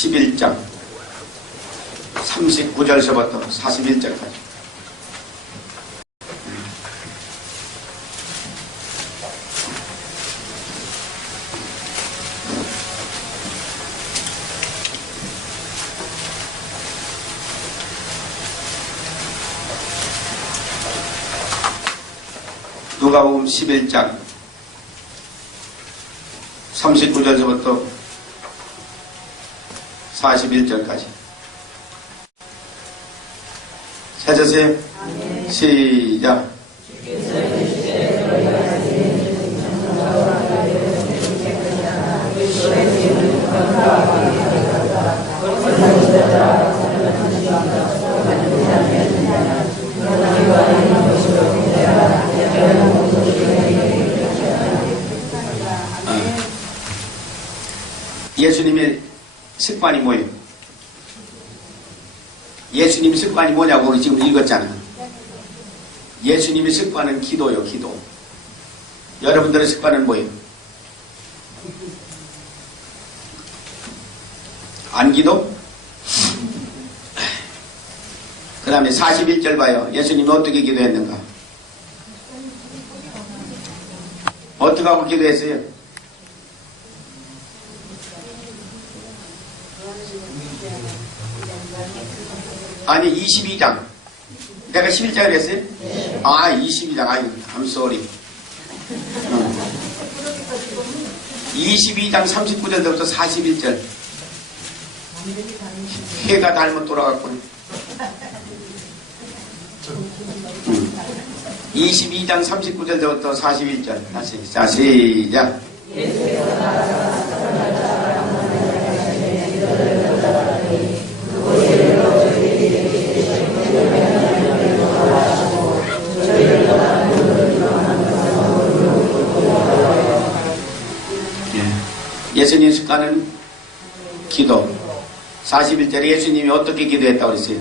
11장 39절서부터 41절까지. 누가복음 11장 39절서부터 41절까지. 찾으세요? 시작. 예수님의 습관이 뭐예요? 예수님 습관이 뭐냐고 우리 지금 읽었잖아. 예수님의 습관은 기도요, 기도. 여러분들의 습관은 뭐예요? 안 기도? 그 다음에 41절 봐요. 예수님이 어떻게 기도했는가? 어떻게 하고 기도했어요? 아니 22장. 내가 11장을 했어요? 네. 아 22장. 아유 I'm sorry. 22장 39절부터 41절. 해가 잘못 돌아갔군. 22장 39절부터 41절. 다시. 자 시작. 예수님 습관은 기도. 41절에 예수님이 어떻게 기도했다고 그랬어요?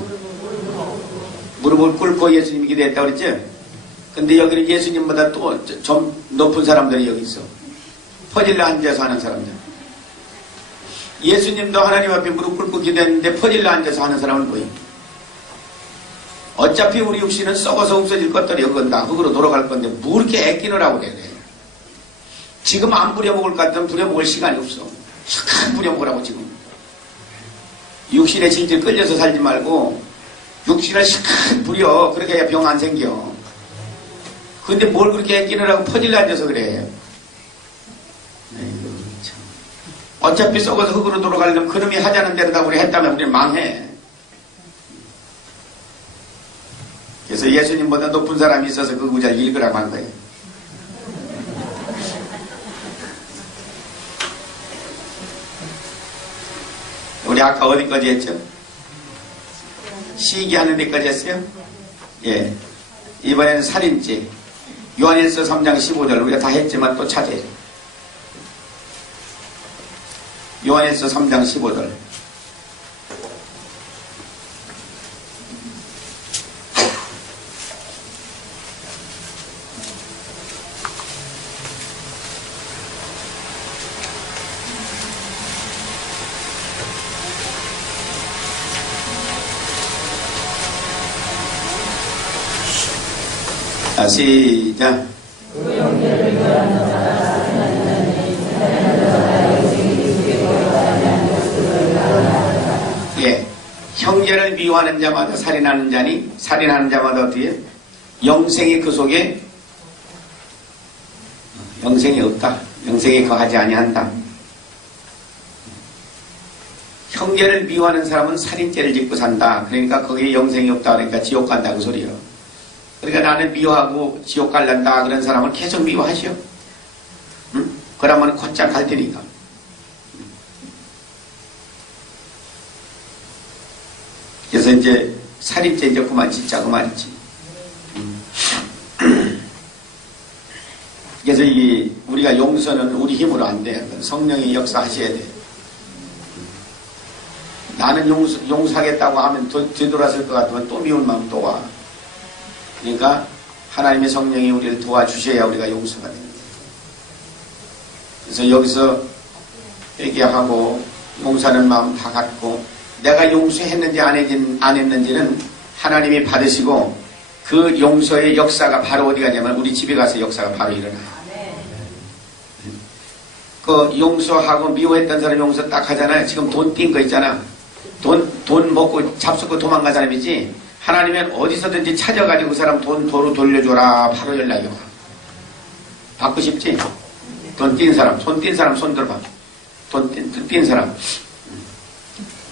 무릎을 꿇고 예수님이 기도했다고 그랬죠? 근데 여기는 예수님보다 또 좀 높은 사람들이 여기 있어. 퍼질러 앉아서 하는 사람들. 예수님도 하나님 앞에 무릎 꿇고 기도했는데 퍼질러 앉아서 하는 사람은 뭐예요? 어차피 우리 육신은 썩어서 없어질 것들이 여건 다 흙으로 돌아갈 건데 뭐 이렇게 애끼느라고 그래. 지금 안 부려먹을 것 같으면 부려먹을 시간이 없어. 착한 부려먹으라고 지금. 육신에 질질 끌려서 살지 말고 육신을 착한 부려. 그렇게 해야 병 안 생겨. 근데 뭘 그렇게 애끼느라고 퍼질러 앉아서 그래. 에이구, 참. 어차피 썩어서 흙으로 돌아가려면 그놈이 하자는 대로 다 우리 했다면 우리는 망해. 그래서 예수님보다 높은 사람이 있어서 그 구절 읽으라고 한 거예요. 우리 아까 어디까지 했죠? 시기하는 데까지 했어요? 예. 이번에는 살인죄. 요한일서 3장 15절 우리가 다 했지만 또 찾아야 돼. 요한일서 3장 15절. 시작. 예, 형제를 미워하는 자마다 살인하는 자니 살인하는 자마다 어떻게 영생이 그 속에 영생이 없다. 영생이 거하지 아니한다. 형제를 미워하는 사람은 살인죄를 짓고 산다. 그러니까 거기에 영생이 없다. 그러니까 지옥 간다 그 소리예요. 그러니까 나는 미워하고 지옥 갈란다 그런 사람을 계속 미워하시오. 응? 그러면 곧장 갈 테니까. 그래서 이제 살인죄 이제 그만 짓자 그 말이지. 그래서 이 우리가 용서는 우리 힘으로 안 돼. 성령이 역사하셔야 돼. 나는 용서하겠다고 하면 뒤돌아설 것 같으면 또 미운 마음 또 와. 그러니까 하나님의 성령이 우리를 도와주셔야 우리가 용서가 됩니다. 그래서 여기서 회개하고 용서하는 마음 다 갖고 내가 용서했는지 안 했는지는 하나님이 받으시고 그 용서의 역사가 바로 어디 가냐면 우리 집에 가서 역사가 바로 일어나요. 그 용서하고 미워했던 사람 용서 딱 하잖아요. 지금 돈 띈 거 있잖아. 돈 먹고 잡수고 도망간 사람이지. 하나님은 어디서든지 찾아가지고 그 사람 돈 도로 돌려줘라. 바로 연락이 와. 받고 싶지? 돈 띈 사람, 손 띈 사람 손 들어봐. 돈 띈 사람.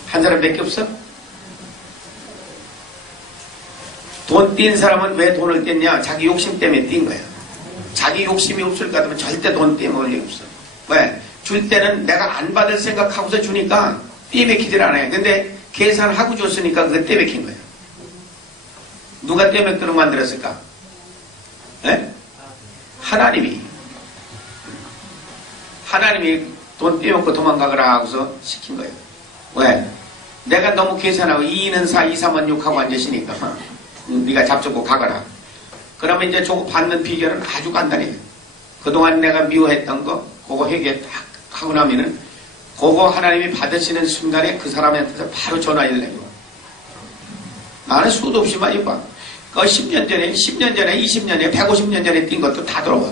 한 사람밖에 없어? 돈 띈 사람은 왜 돈을 뗐냐? 자기 욕심 때문에 띈 거야. 자기 욕심이 없을 것 같으면 절대 돈 떼먹을 일 없어. 왜? 줄 때는 내가 안 받을 생각하고서 주니까 떼맥히질 않아요. 근데 계산하고 줬으니까 그게 떼맥힌 거예요. 누가 떼맥도록 만들었을까? 네? 하나님이 돈 떼먹고 도망가거라 하고서 시킨 거예요. 왜? 내가 너무 계산하고 2는 4, 2, 3은 6 하고 앉으시니까 네가 잡수고 가거라. 그러면 이제 저거 받는 비결은 아주 간단해요. 그동안 내가 미워했던 거 그거 회개 딱 하고 나면은 그거 하나님이 받으시는 순간에 그 사람한테서 바로 전화 연락이 와. 나는 수도 없이 많이 봐. 그 10년 전에, 20년 전에, 150년 전에 뛴 것도 다 들어와.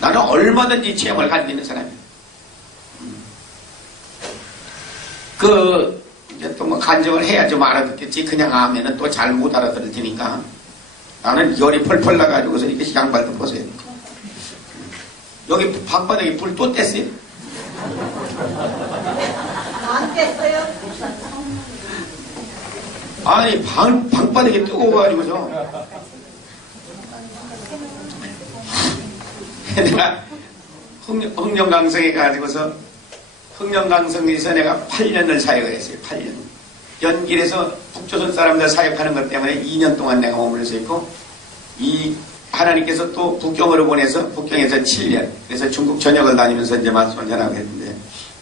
나는 얼마든지 체험을 가지고 있는 사람이야. 이제 또 뭐 간증을 해야 좀 알아듣겠지. 그냥 하면은 또 잘 못 알아들을 테니까. 나는 열이 펄펄 나가지고서 이렇게 양발도 벗어야 돼. 여기 방바닥에 불 또 뗐어요? 안 뗐어요? 아니, 방바닥에 뜨거워가지고서. 내가 흥령강성에 가지고서, 흥령강성에서 내가 8년을 사역을 했어요. 8년. 연길에서 북조선 사람들 사역하는 것 때문에 2년 동안 내가 머물러서 있고, 하나님께서 또 북경으로 보내서 북경에서 7년. 그래서 중국 전역을 다니면서 이제 말씀을 전하고 했는데,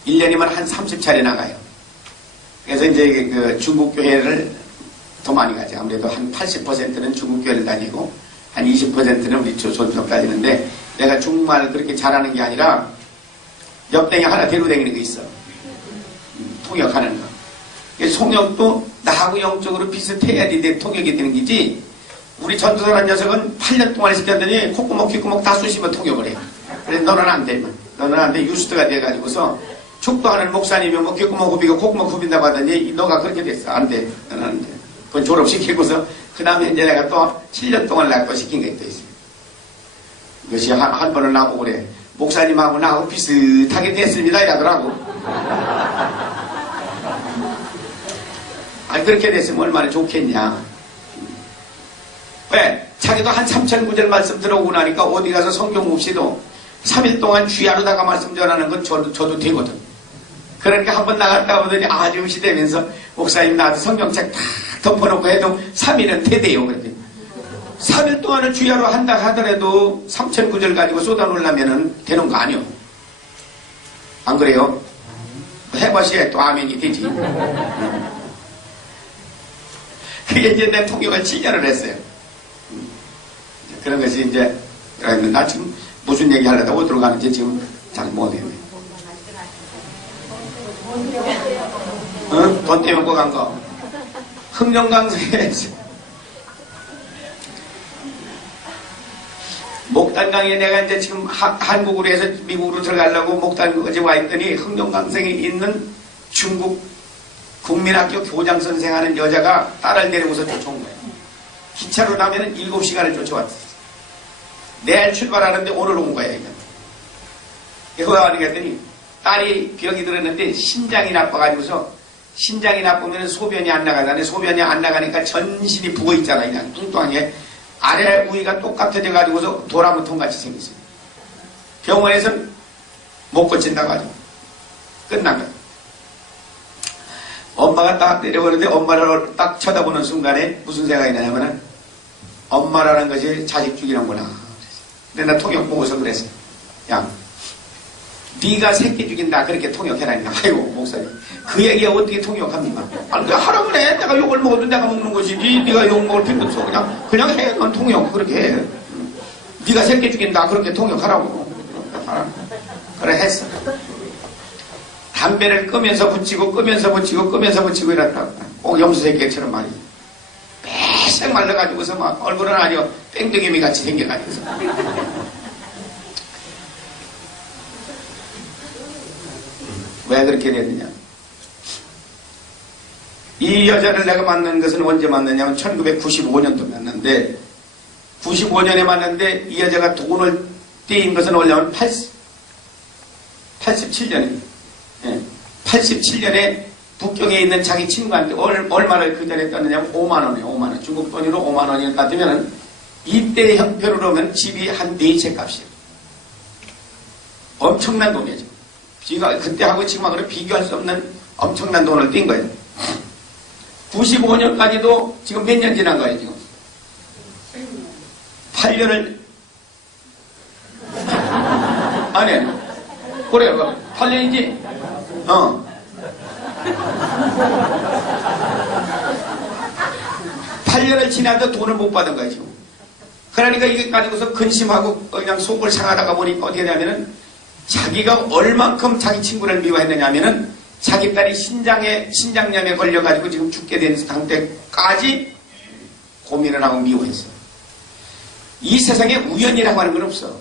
1년이면 한 30차례 나가요. 그래서 이제 그 중국 교회를 더 많이 가죠. 아무래도 한 80%는 중국 교회를 다니고, 한 20%는 우리 조선족 다니는데, 내가 중국말을 그렇게 잘하는 게 아니라, 옆댕이 하나 데리고 다니는 거 있어. 통역하는 거. 통역도 나하고 영적으로 비슷해야지 내 통역이 되는 거지. 우리 전도사라는 녀석은 8년 동안 시켰더니 콧구멍 귓구멍 다 쑤시면 통역을 해. 그래서 너는 안 돼. 너는 안 돼. 유스트가 돼가지고서 축도하는 목사님이 뭐 귓구멍 후비고 콧구멍 후빈다고 하더니 너가 그렇게 됐어. 안 돼. 너는 안 돼. 그건 졸업시키고서 그 다음에 이제 내가 또 7년 동안 내가 또 시킨 게 또 있어요. 이것이 한 번을 나보고 그래. 목사님하고 나하고 비슷하게 됐습니다. 이러더라고. 아니 그렇게 됐으면 얼마나 좋겠냐. 왜? 자기도 한 3,000구절 말씀 들어오고 나니까 어디 가서 성경 없이도 3일 동안 주야로다가 말씀 전하는 건 저도 되거든. 그러니까 한번 나갔다 오더니 아주 시되면서 목사님 나도 성경책 다 덮어놓고 해도 3일은 되대요. 그랬더니 3일 동안은 주야로 한다 하더라도 3,000구절 가지고 쏟아놓으려면 되는 거 아니요. 안 그래요? 해보시야 또 아멘이 되지. 그게 이제 내 통역을 7년을 했어요. 그런 것이 이제, 나 지금 무슨 얘기 하려다 어디로 가는지 지금 잘 모르겠네. 응? 돈 때문에 꼭 간 거. 흥령강성에 목단강에 내가 이제 지금 한국으로 해서 미국으로 들어가려고 목단 어제 와 있더니 흥령강성에 있는 중국 국민학교 교장 선생 하는 여자가 딸을 데리고서 쫓아온 거예요. 기차로 가면은 7시간을 쫓아왔어요. 내일 출발하는데 오늘 온 거야, 이거. 이거 하는 게 했더니 딸이 병이 들었는데 신장이 나빠가지고서 신장이 나쁘면 소변이 안 나가잖아요. 소변이 안 나가니까 전신이 부어있잖아. 그냥 뚱뚱하게. 아래 우위가 똑같아져가지고서 도라무통같이 생겼어요. 병원에서는 못 고친다고 하죠. 끝난 거예요. 엄마가 딱 내려오는데 엄마를 딱 쳐다보는 순간에 무슨 생각이 나냐면은 엄마라는 것이 자식 죽이는구나. 근데 나 통역 보고서 그랬어요. 야, 네가 새끼 죽인다 그렇게 통역해라니까. 아이고 목사님 그 얘기가 어떻게 통역합니까? 아니 하라고 해. 내가 욕을 먹어도 내가 먹는 것이지 네가 욕 먹을 필요 없어. 그냥 해. 넌 통역 그렇게 해. 네가 새끼 죽인다 그렇게 통역하라고. 그래 했어. 담배를 끄면서 붙이고 끄면서 붙이고 끄면서 붙이고 이랬다고. 꼭 염소새끼처럼 말이야. 빼싹 말라가지고서 막 얼굴은 아주 뺑댕이미 같이 생겨가지고서. 왜 그렇게 됐느냐. 이 여자를 내가 만난 것은 언제 만났냐면 1995년도 만났는데 95년에 만났는데 이 여자가 돈을 떼인 것은 원래는 87년에 87년에 북경에 있는 자기 친구한테 얼마를 그 전에 떴느냐면 5만원이에요. 5만원. 중국 돈으로 5만원이 같으면 이때 형편으로 보면 집이 한 4채 값이에요. 엄청난 돈이죠. 그때하고 지금하고는 비교할 수 없는 엄청난 돈을 띈 거예요. 95년까지도 지금 몇 년 지난 거예요, 지금? 8년을, 아니, 그래, 8년이지? 8년을 지나도 돈을 못 받은 거예요, 지금. 그러니까 이게 가지고서 근심하고 그냥 속을 상하다가 보니까 어떻게 되냐면은 자기가 얼만큼 자기 친구를 미워했느냐면은 자기 딸이 신장염에 걸려가지고 지금 죽게 된 상태까지 고민을 하고 미워했어. 이 세상에 우연이라고 하는 건 없어.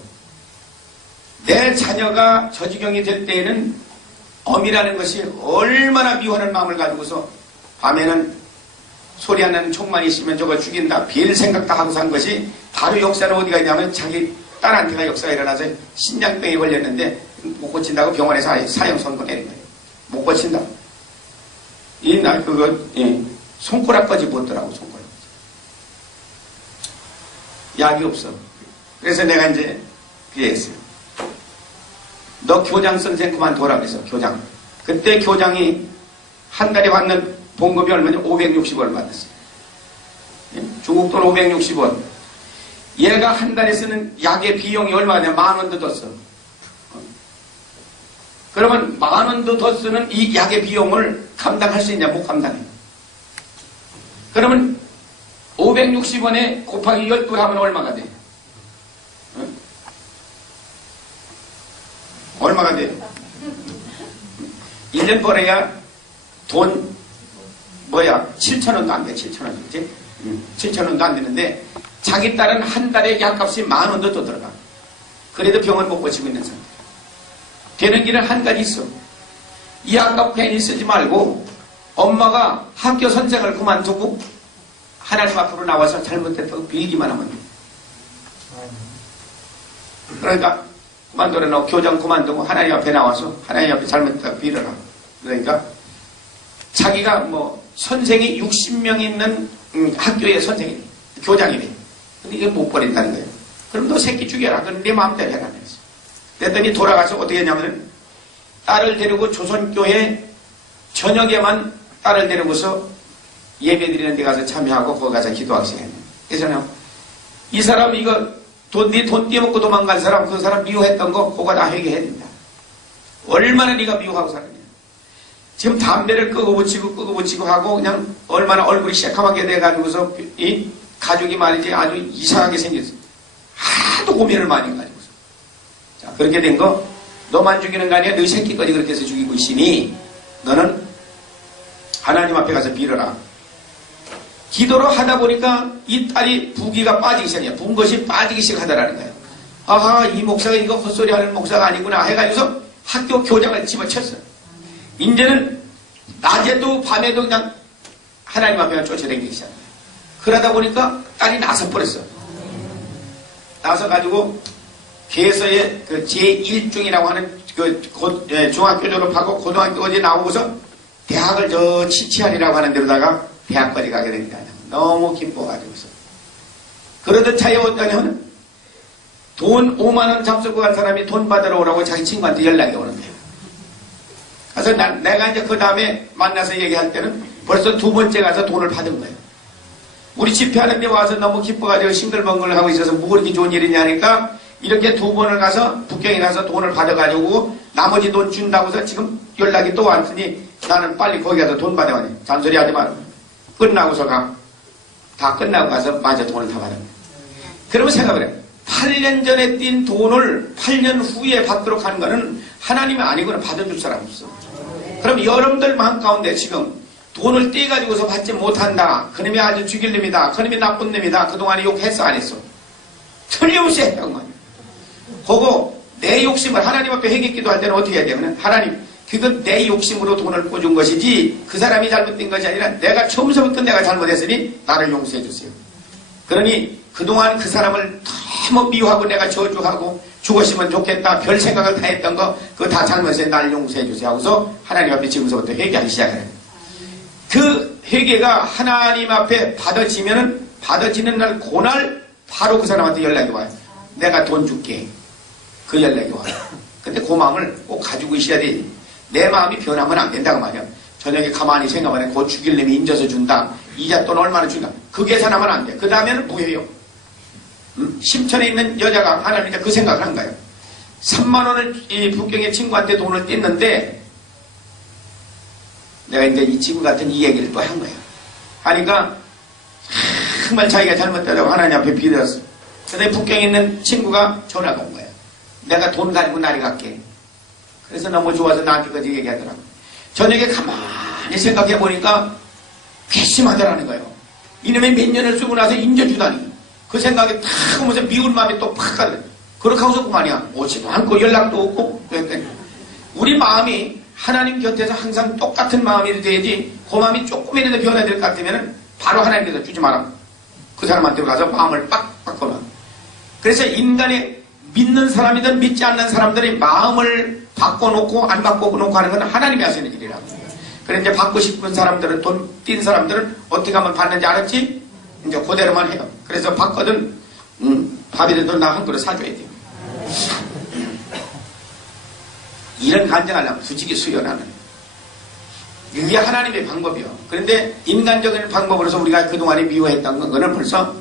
내 자녀가 저지경이 될 때에는 엄이라는 것이 얼마나 미워하는 마음을 가지고서 밤에는 소리 안 나는 총만 있으면 저거 죽인다. 별 생각 다 하고 산 것이 바로 역사는 어디가 있냐면 자기 딸한테가 역사가 일어나서 신장병에 걸렸는데 못 고친다고 병원에서 사형 선고 내린 거예요. 못 고친다. 손가락까지 묻더라고, 손가락. 약이 없어. 그래서 내가 이제 그랬어요. 너 교장 선생 그만둬라 그래서 교장. 그때 교장이 한 달에 받는 봉급이 얼마냐? 560원 받았어요. 중국 돈 560원. 얘가 한 달에 쓰는 약의 비용이 얼마냐? 10,000원도 더 써. 그러면 10,000원도 더 쓰는 이 약의 비용을 감당할 수 있냐? 못 감당해. 그러면 560원에 곱하기 12 하면 얼마가 돼? 얼마가 돼? 1년 벌어야 돈 7,000원도 안 돼. 7,000원. 그치? 7,000원도 안 되는데 자기 딸은 한 달에 약값이 10,000원도 더 들어가. 그래도 병을 못 고치고 있는 상태. 되는 길은 한 가지 있어. 이 약값 괜히 쓰지 말고 엄마가 학교 선생을 그만두고 하나님 앞으로 나와서 잘못했다고 빌기만 하면 돼. 그러니까 그만둬라. 너 교장 그만두고 하나님 앞에 나와서 하나님 앞에 잘못했다고 빌어라. 그러니까 자기가 선생이 60명 있는 학교의 선생이래. 교장이래. 근데 이게 못 버린다는 거예요. 그럼 너 새끼 죽여라. 그럼 내 마음대로 해라. 그랬더니 돌아가서 어떻게 했냐면 딸을 데리고 조선교회 저녁에만 딸을 데리고서 예배드리는 데 가서 참여하고 거기 가서 기도하기 시작했네. 그래서 이 사람 이거 네 돈 떼먹고 도망간 사람 그 사람 미워했던 거 그거 다 회개해야 된다. 얼마나 네가 미워하고 살았냐. 지금 담배를 끄고 붙이고 하고 그냥 얼마나 얼굴이 새카맣게 돼가지고서 이 가족이 말이지 아주 이상하게 생겼어. 하도 고민을 많이 가지고서. 자, 그렇게 된 거 너만 죽이는 거 아니야. 너 새끼까지 그렇게 해서 죽이고 있으니 너는 하나님 앞에 가서 빌어라. 기도를 하다 보니까 이 딸이 부기가 빠지기 시작해요. 분 것이 빠지기 시작하더라는 거예요. 아하, 이 목사가 이거 헛소리 하는 목사가 아니구나 해가지고서 학교 교장을 집어쳤어. 이제는 낮에도 밤에도 그냥 하나님 앞에 쫓아다니기 시작해요. 그러다 보니까 딸이 나서버렸어. 나서가지고 개서의 그 제1중이라고 하는 중학교 졸업하고 고등학교 어디 나오고서 대학을 저 치치안이라고 하는 데로다가 대학까지 가게 됩니다. 너무 기뻐가지고서. 그러던 차에 어떠냐면 돈 5만원 잡수고 간 사람이 돈 받으러 오라고 자기 친구한테 연락이 오는 거예요. 그래서 내가 이제 그 다음에 만나서 얘기할 때는 벌써 2번째 가서 돈을 받은 거예요. 우리 집회하는 데 와서 너무 기뻐가지고 싱글벙글 하고 있어서 뭐 그렇게 좋은 일이냐 하니까 이렇게 2번을 가서 북경에 가서 돈을 받아가지고 나머지 돈 준다고 해서 지금 연락이 또 왔으니 나는 빨리 거기 가서 돈 받아가니 잔소리 하지 말고 끝나고서 가. 다 끝나고 가서 마저 돈을 다 받았네. 그러면 생각을 해. 8년 전에 띈 돈을 8년 후에 받도록 하는 거는 하나님이 아니고는 받아줄 사람 없어. 그럼 여러분들 마음 가운데 지금 돈을 떼가지고서 받지 못한다. 그놈이 아주 죽일 놈이다. 그놈이 나쁜 놈이다. 그동안에 욕했어 안 했어? 틀림없이 했다고 말이야. 그거 내 욕심을 하나님 앞에 회개 기도할 때는 어떻게 해야 되냐면 하나님 그건 내 욕심으로 돈을 꿔준 것이지 그 사람이 잘못된 것이 아니라 내가 처음부터 내가 잘못했으니 나를 용서해 주세요. 그러니 그동안 그 사람을 너무 미워하고 내가 저주하고 죽었으면 좋겠다 별 생각을 다 했던 거 그거 다 잘못해서 나를 용서해 주세요 하고서 하나님 앞에 지금서부터 회개하기 시작해요. 그 회개가 하나님 앞에 받아지는 날 그날 바로 그 사람한테 연락이 와요. 내가 돈 줄게. 그 연락이 와요. 근데 그 마음을 꼭 가지고 있어야 돼. 내 마음이 변하면 안 된다고 말이야. 저녁에 가만히 생각하면 곧 죽일 놈이 인져서 준다. 이자 돈 얼마나 준다. 그 계산하면 안 돼. 그 다음에는 뭐예요? 심천에 있는 여자가 하나님께 그 생각을 한 거예요. 3만 원을 이 북경의 친구한테 돈을 뗐는데 내가 이제 이 친구 같은 이 얘기를 또 한 거야. 하니까 정말 자기가 잘못했다고 하나님 앞에 빌었어. 근데 북경에 있는 친구가 전화가 온 거야. 내가 돈 가지고 날이 갈게. 그래서 너무 좋아서 나한테까지 얘기하더라고. 저녁에 가만히 생각해 보니까 괘씸하더라는 거예요. 이놈의 몇 년을 쓰고 나서 인져주다니. 그 생각에 탁 오면서 미운 마음이 또 팍 가더래. 그렇게 하고서 그만이야. 오지도 않고 연락도 없고 그랬더니 우리 마음이 하나님 곁에서 항상 똑같은 마음이 돼야지 그 마음이 조금이라도 변해야 될 것 같으면 바로 하나님께서 주지 마라. 그 사람한테 가서 마음을 빡 바꿔놔. 그래서 인간의 믿는 사람이든 믿지 않는 사람들의 마음을 바꿔놓고 안 바꿔놓고 하는 건 하나님이 하시는 일이라고. 그래 이제 받고 싶은 사람들은 돈 띈 사람들은 어떻게 하면 받는지 알았지? 이제 그대로만 해요. 그래서 받거든 밥이라도 나 한 그릇 사줘야 돼요. 이런 간증하려면 솔직히 수연하는 이게 하나님의 방법이요. 그런데 인간적인 방법으로서 우리가 그동안에 미워했던 거는 벌써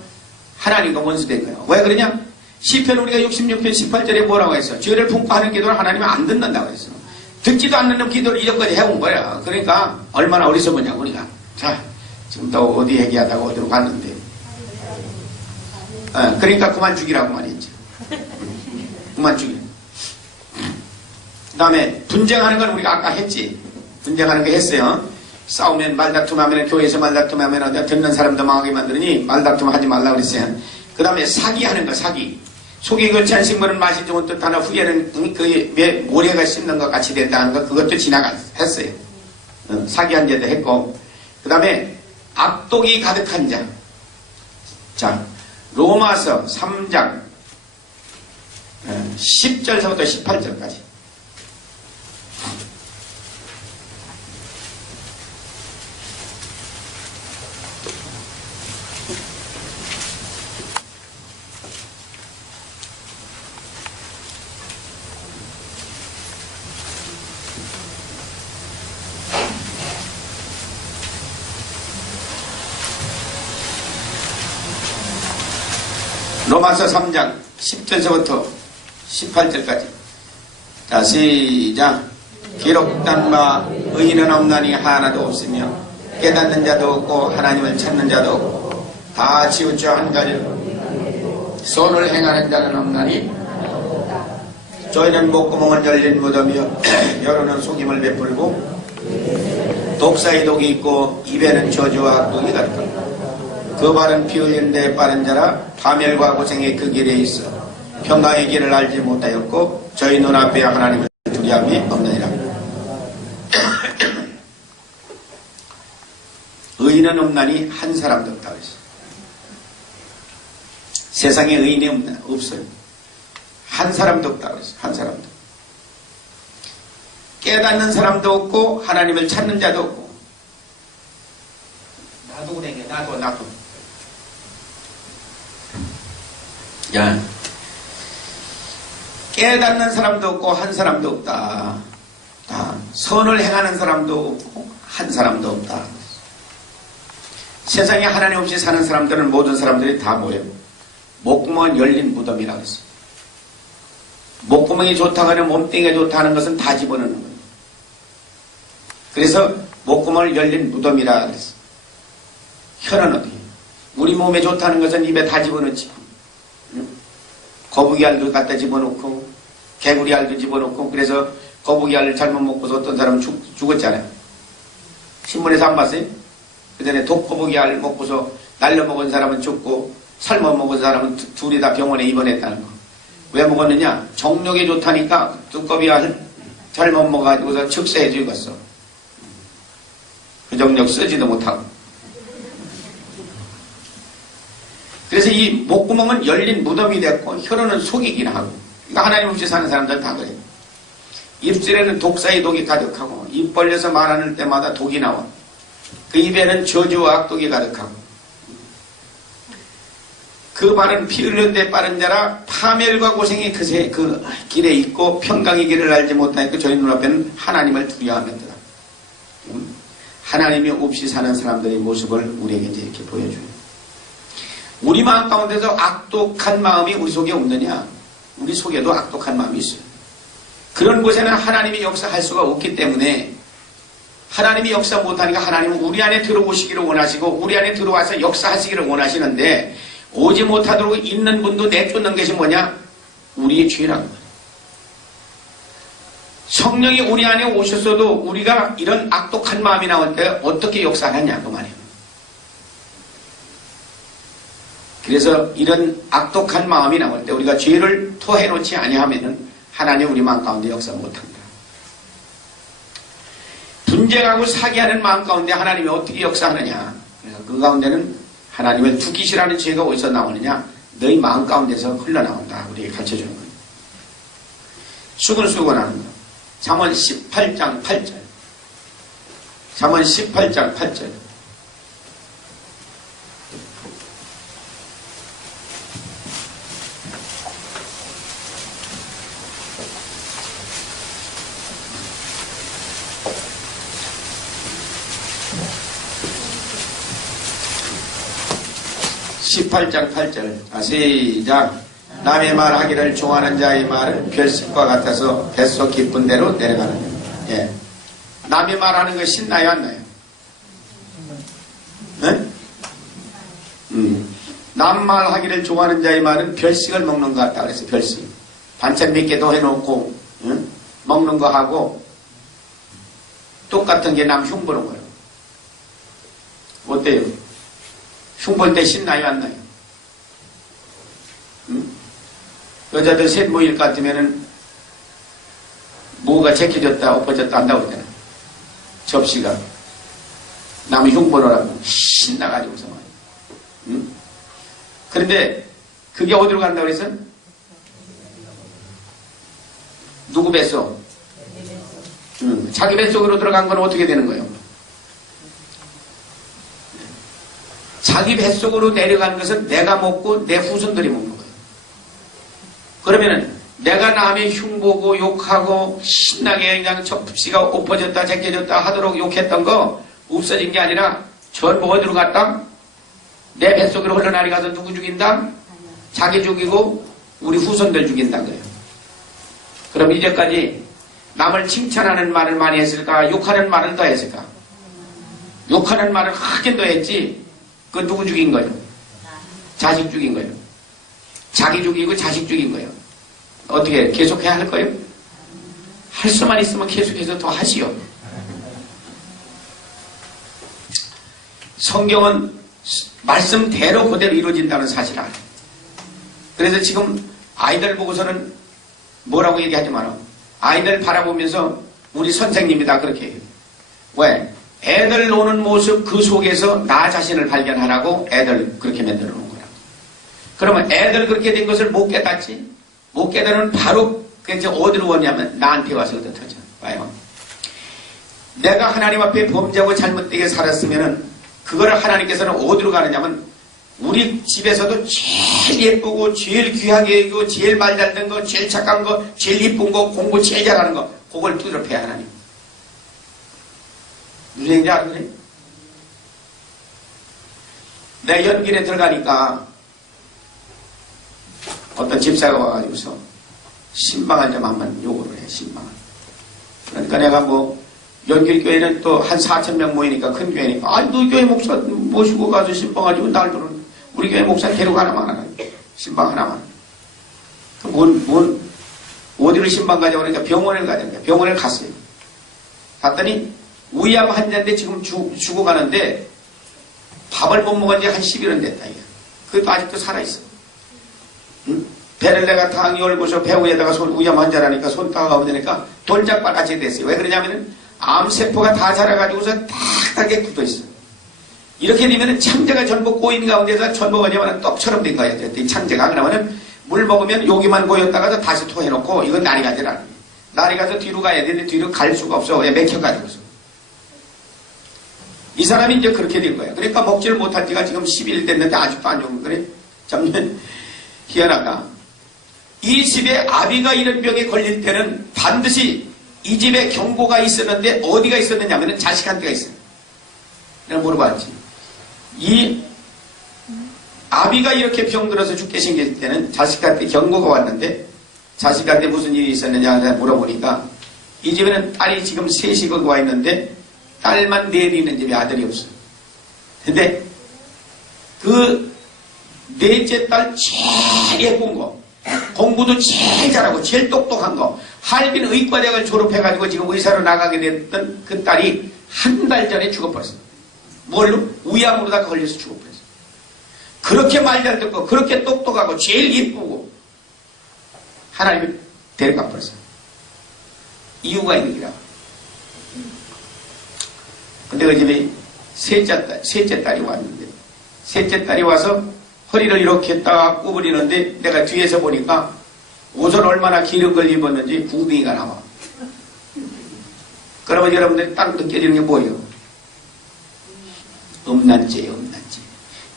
하나님과 원수된 거예요. 왜 그러냐? 시편 우리가 66편 18절에 뭐라고 했어? 죄를 품고 하는 기도를 하나님이 안 듣는다고 했어. 듣지도 않는 기도를 이전까지 해온 거야. 그러니까 얼마나 어리석으냐 우리가. 자 지금 또 어디 얘기하다가 어디로 갔는데 그러니까 그만 죽이라고 말했지. 그만 죽이. 그 다음에 분쟁하는 건 우리가 아까 했지. 분쟁하는 거 했어요. 싸우면 말다툼하면 교회에서 말다툼하면 듣는 사람도 망하게 만드니 말다툼 하지 말라 그랬어요. 그 다음에 사기하는 거 사기. 속이 걸치 한 식물은 맛이 좋은 듯 하나 후에는 그 모래가 씹는 것 같이 된다는 거 그것도 했어요. 사기한 자도 했고 그 다음에 악독이 가득한 자. 자 로마서 3장 10절서부터 18절까지 로마서 3장 10절서부터 18절까지 자 시작. 기록된 바 의인은 없나니 하나도 없으며 깨닫는 자도 없고 하나님을 찾는 자도 없고 다 치우쳐 한 가지로 선을 행하는 자는 없나니 저희는 목구멍은 열린 무덤이요 여론은 속임을 베풀고 독사의 독이 있고 입에는 저주와 악독이 가득하다. 그 발은 피 흘린 데 빠른 자라 파멸과 고생의 그 길에 있어 평강의 길을 알지 못하였고 저희 눈앞에 하나님을 두려움이 없느니라. 의인은 없나니 한 사람도 없다 그랬어. 세상에 의인이 없어요. 한 사람도 없다 그랬어. 한 사람도. 깨닫는 사람도 없고 하나님을 찾는 자도 없고. 나도 그래. 나도. 야, 깨닫는 사람도 없고 한 사람도 없다. 선을 행하는 사람도 없고 한 사람도 없다. 세상에 하나님 없이 사는 사람들은 모든 사람들이 다 뭐예요? 목구멍은 열린 무덤이라 그랬어요. 목구멍이 좋다고 하는 몸뚱이가 좋다는 것은 다 집어넣는 거예요. 그래서 목구멍을 열린 무덤이라 그랬어요. 혀는 어떻게 해요? 우리 몸에 좋다는 것은 입에 다 집어넣지. 거북이 알도 갖다 집어넣고 개구리 알도 집어넣고 그래서 거북이알을 잘못 먹고서 어떤 사람은 죽었잖아요. 신문에서 안 봤어요? 그 전에 독거북이알 먹고서 날려먹은 사람은 죽고 삶아 먹은 사람은 둘이 다 병원에 입원했다는 거. 왜 먹었느냐? 정력에 좋다니까 두꺼비알 잘못 먹어가지고서 즉사해 죽었어. 그 정력 쓰지도 못하고. 그래서 이 목구멍은 열린 무덤이 됐고 혀로는 속이긴 하고. 이거 하나님 없이 사는 사람들 다 그래요. 입술에는 독사의 독이 가득하고 입 벌려서 말하는 때마다 독이 나와. 그 입에는 저주와 악독이 가득하고 그 말은 피 흘린 데 빠른 자라 파멸과 고생이 그 길에 있고 평강의 길을 알지 못하니까 저희 눈앞에는 하나님을 두려워하면더라. 하나님이 없이 사는 사람들의 모습을 우리에게 이제 이렇게 보여줘요. 우리 마음 가운데서 악독한 마음이 우리 속에 없느냐? 우리 속에도 악독한 마음이 있어요. 그런 곳에는 하나님이 역사할 수가 없기 때문에 하나님이 역사 못하니까 하나님은 우리 안에 들어오시기를 원하시고 우리 안에 들어와서 역사하시기를 원하시는데 오지 못하도록 있는 분도 내쫓는 것이 뭐냐? 우리의 죄라는 거예요. 성령이 우리 안에 오셨어도 우리가 이런 악독한 마음이 나올 때 어떻게 역사하냐 그 말이에요. 그래서 이런 악독한 마음이 나올 때 우리가 죄를 토해놓지 아니하면은 하나님 우리 마음 가운데 역사 못합니다. 분쟁하고 사기하는 마음 가운데 하나님이 어떻게 역사하느냐? 그래서 그 가운데는 하나님을 두기시라는 죄가 어디서 나오느냐? 너희 마음 가운데서 흘러나온다. 우리에게 가르쳐주는 거예요. 수근수근하는 거. 잠언 18장 8절. 잠언 18장 8절. 18장 8절. 시작. 남의 말하기를 좋아하는 자의 말은 별식과 같아서 뱃속 깊은 데로 내려가는. 예. 남의 말하는 거 신나요 안 나요? 네? 남 말하기를 좋아하는 자의 말은 별식을 먹는 것 같다 그래서 별식. 반찬 몇 개 더 해놓고 먹는 거 하고 똑같은 게 남 흉보는 거예요. 어때요? 흉볼 때 신나요 안 나요? 여자들 셋 모일 것 같으면은 뭐가 제껴졌다 엎어졌다 한다고 그러잖아. 접시가 남의 흉보느라고 신나가지고서 말이야. 그런데 그게 어디로 간다고 그랬어? 누구 뱃속? 자기 뱃속으로 들어간 건 어떻게 되는 거예요? 자기 뱃속으로 내려가는 것은 내가 먹고 내 후손들이 먹는 거예요. 그러면은 내가 남의 흉보고 욕하고 신나게 그냥 접시가 엎어졌다 제껴졌다 하도록 욕했던 거 없어진 게 아니라 전부 어디로 갔다? 내 뱃속으로 흘러나리 가서 누구 죽인다? 자기 죽이고 우리 후손들 죽인다 그래요. 그럼 이제까지 남을 칭찬하는 말을 많이 했을까? 욕하는 말을 더 했을까? 욕하는 말을 하긴 더 했지. 그 누구 죽인 거예요? 자식 죽인 거예요. 자기 죽이고 자식 죽인 거예요. 어떻게 계속해야 할 거예요? 할 수만 있으면 계속해서 더 하시오. 성경은 말씀대로 그대로 이루어진다는 사실을 알아요. 그래서 지금 아이들 보고서는 뭐라고 얘기하지 마라. 아이들 바라보면서 우리 선생님이 다 그렇게 해요. 왜? 애들 노는 모습 그 속에서 나 자신을 발견하라고 애들 그렇게 만들어 놓은 거야. 그러면 애들 그렇게 된 것을 못 깨닫지? 못 깨달으면 바로 이제 어디로 오냐면 나한테 와서 터져. 봐요. 내가 하나님 앞에 범죄하고 잘못되게 살았으면은 그거를 하나님께서는 어디로 가느냐면 우리 집에서도 제일 예쁘고 제일 귀하게 여기고 제일 말 잘 듣는 거 제일 착한 거 제일 이쁜 거 공부 제일 잘하는 거 그걸 두드려 패 하나님. 무슨 얘기인지 알아요? 내 연길에 들어가니까 어떤 집사가 와가지고서 신방을 좀 한번 요구를 해, 신방을. 그러니까 내가 뭐 연길교회는 또 한 4,000명 모이니까 큰 교회니까 아니 너 교회 목사 모시고 가서 신방하지고 날 들은 우리 교회 목사 데려가 하나만 하라. 신방 하나만. 뭔 어디로 신방 가자고 그러니까 병원을 가자니까 병원을 갔어요. 갔더니 위암 환자인데 지금 죽어가는데 밥을 못 먹은 지 한 10일은 됐다. 그것도 아직도 살아있어. 응? 배를 내가 탕 열고서 배 위에다가 위암 환자라니까 손 따가고 되니까 돌짝발같이 됐어요. 왜 그러냐면은 암세포가 다 자라가지고서 딱하게 굳어있어. 이렇게 되면은 창자가 전부 꼬인 가운데서 전부가 되면 떡처럼 된 거야. 이 창자가. 그러면은 물 먹으면 여기만 고였다가도 다시 토해놓고 이건 날이 가지 않아. 날이 가서 뒤로 가야 되는데 뒤로 갈 수가 없어. 왜 맥혀가지고서. 이 사람이 이제 그렇게 된 거야. 그러니까 먹지를 못할 지가 지금 10일 됐는데 아직도 안 좋은 거래. 참 희한하다. 이 집에 아비가 이런 병에 걸릴 때는 반드시 이 집에 경고가 있었는데 어디가 있었느냐면 자식한테가 있어요. 내가 물어봤지. 이 아비가 이렇게 병들어서 죽게 생길 때는 자식한테 경고가 왔는데 자식한테 무슨 일이 있었느냐 물어보니까 이 집에는 딸이 지금 셋이 거기 와 있는데 딸만 넷이 있는 집에 아들이 없어요. 근데 그 넷째 딸 제일 예쁜 거, 공부도 제일 잘하고 제일 똑똑한 거, 할빈 의과대학을 졸업해가지고 지금 의사로 나가게 됐던 그 딸이 한 달 전에 죽어버렸어요. 뭘로? 위암으로다가 걸려서 죽어버렸어요. 그렇게 말 잘 듣고 그렇게 똑똑하고 제일 예쁘고 하나님이 데려가 버렸어요. 이유가 있는 기라. 근데 그 집에 셋째 딸이 왔는데 셋째 딸이 와서 허리를 이렇게 딱 구부리는데 내가 뒤에서 보니까 옷을 얼마나 긴 걸 입었는지 구덩이가 나와. 그러면 여러분들이 딱 느껴지는 게 뭐예요? 음란죄예요. 음란죄.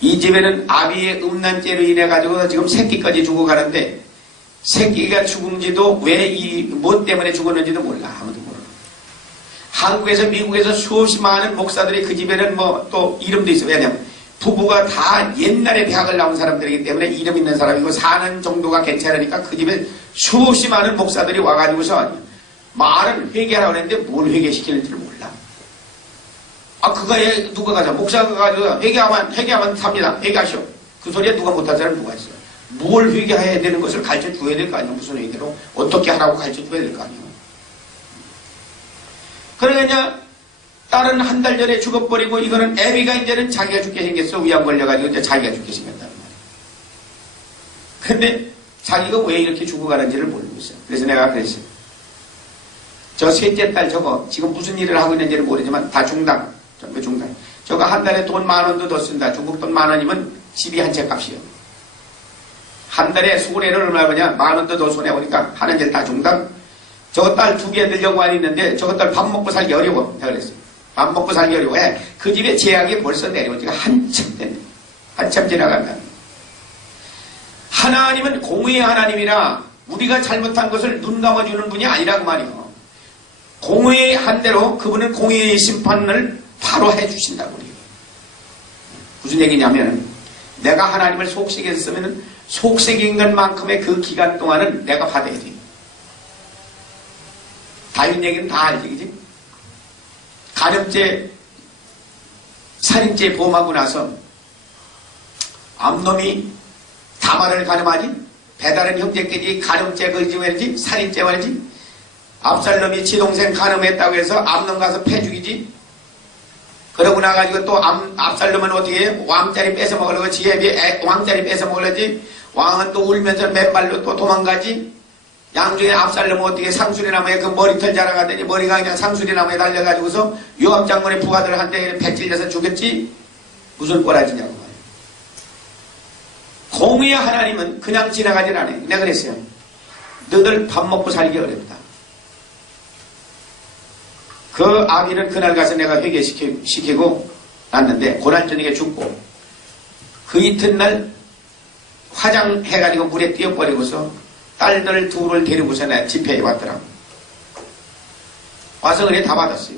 이 집에는 아비의 음란죄로 인해 가지고 지금 새끼까지 죽어가는데 새끼가 죽은지도 왜 뭐 때문에 죽었는지도 몰라. 아무도 몰라. 한국에서 미국에서 수없이 많은 목사들이 그 집에는 뭐 또 이름도 있어요. 왜냐면 부부가 다 옛날에 대학을 나온 사람들이기 때문에 이름 있는 사람이고 사는 정도가 괜찮으니까 그 집에 수없이 많은 목사들이 와가지고서 말은 회개하라고 했는데 뭘 회개시키는지를 몰라. 그거 누가 가자. 목사가 가서 회개하면 삽니다. 회개하시오. 그 소리에 누가 못할 사람 누가 있어요. 뭘 회개해야 되는 것을 가르쳐 줘야 될 거 아니에요. 무슨 회개로. 어떻게 하라고 가르쳐 줘야 될 거 아니에요. 그러니까 딸은 한 달 전에 죽어버리고 이거는 애비가 이제는 자기가 죽게 생겼어. 위암 걸려가지고 이제 자기가 죽게 생겼단 말이에요. 근데 자기가 왜 이렇게 죽어가는지를 모르고 있어요. 그래서 내가 그랬어요. 저 셋째 딸 저거 지금 무슨 일을 하고 있는지를 모르지만 다 중당. 전부 중당. 저거 한 달에 돈 10,000원도 더 쓴다. 중국 돈 10,000원이면 집이 한 채 값이요. 한 달에 손해를 얼마 버냐? 10,000원도 더 손해보니까 하는 일 다 중당. 저거 딸 2개 들려고 안 있는데 저거 딸 밥 먹고 살기 어려워. 내가 그랬어요. 밥 먹고 살기 어려워. 왜? 그 집에 재앙이 벌써 내려온 지가 한참 됐네. 한참 지나간다. 하나님은 공의의 하나님이라 우리가 잘못한 것을 눈 감아주는 분이 아니라고 말이요. 공의의 한 대로 그분은 공의의 심판을 바로 해주신다고 그래요. 무슨 얘기냐면 내가 하나님을 속삭였으면 속삭인 것만큼의 그 기간 동안은 내가 받아야 돼요. 다윗 얘기는 다 알지, 그지? 간음죄, 살인죄 범하고 나서 암놈이 다말을 간음하지? 배다른 형제끼리 간음죄 그지 말지? 살인죄 말지? 압살롬이 지동생 간음했다고 해서 암놈 가서 패 죽이지? 그러고 나가지고 또 압살롬은 어떻게 해? 왕자리 뺏어 먹으려고 지혜비 왕자리 뺏어 먹으려지? 왕은 또 울면서 맨발로 또 도망가지? 양중에 압살롬은 어떻게 상수리 나무에 그 머리털 자라가더니 머리가 그냥 상수리 나무에 달려가지고서 요압 장군의 부하들한테 배찔려서 죽였지? 무슨 꼬라지냐고 말이야. 공의의 하나님은 그냥 지나가진 않아요. 내가 그랬어요. 너들 밥 먹고 살기 어렵다. 그 아비는 그날 가서 내가 회개시키고 났는데 고난저녁에 죽고 그 이튿날 화장해가지고 물에 뛰어버리고서 딸들 둘을 데리고서 내 집회에 왔더라고. 와서 은혜 다 받았어요.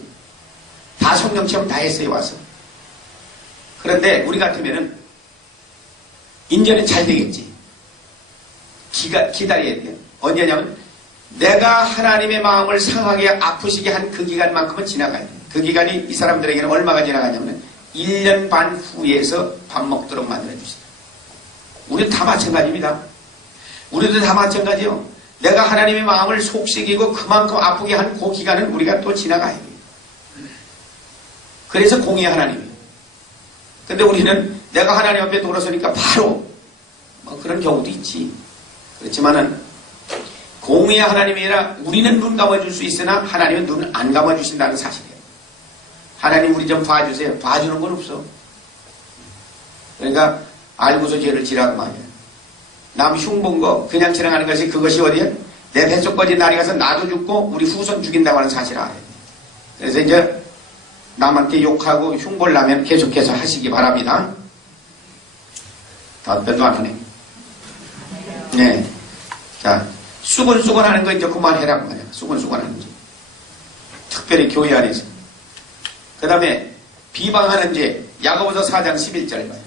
다 성령체험 다 했어요. 와서. 그런데 우리 같으면은 인제는 잘 되겠지. 기다려야 돼요. 언제냐면 내가 하나님의 마음을 상하게 아프시게 한 그 기간만큼은 지나가야 돼요. 그 기간이 이 사람들에게는 얼마가 지나가냐면 1년 반 후에서 밥 먹도록 만들어주시다. 우리도 다 마찬가지입니다. 우리도 다 마찬가지요. 내가 하나님의 마음을 속삭이고 그만큼 아프게 한 그 기간은 우리가 또 지나가야 돼요. 그래서 공의의 하나님이에요. 근데 우리는 내가 하나님 앞에 돌아서니까 바로 뭐 그런 경우도 있지. 그렇지만은 공의의 하나님이 아니라 우리는 눈 감아줄 수 있으나 하나님은 눈을 안 감아주신다는 사실이에요. 하나님 우리 좀 봐주세요. 봐주는 건 없어. 그러니까 알고서 죄를 지라고 말이에요. 남 흉본 거 그냥 지나가는 것이 그것이 어디에 내 뱃속까지 날이 가서 나도 죽고 우리 후손 죽인다고 하는 사실을 알아요. 그래서 이제 남한테 욕하고 흉볼 나면 계속해서 하시기 바랍니다. 답변도 안 하네. 네. 자, 수근수근 하는 거 이제 그만해라고 말이야. 수근수근 하는 거. 특별히 교회 안에서. 그 다음에 비방하는 죄. 야고보서 4장 11절 봐요.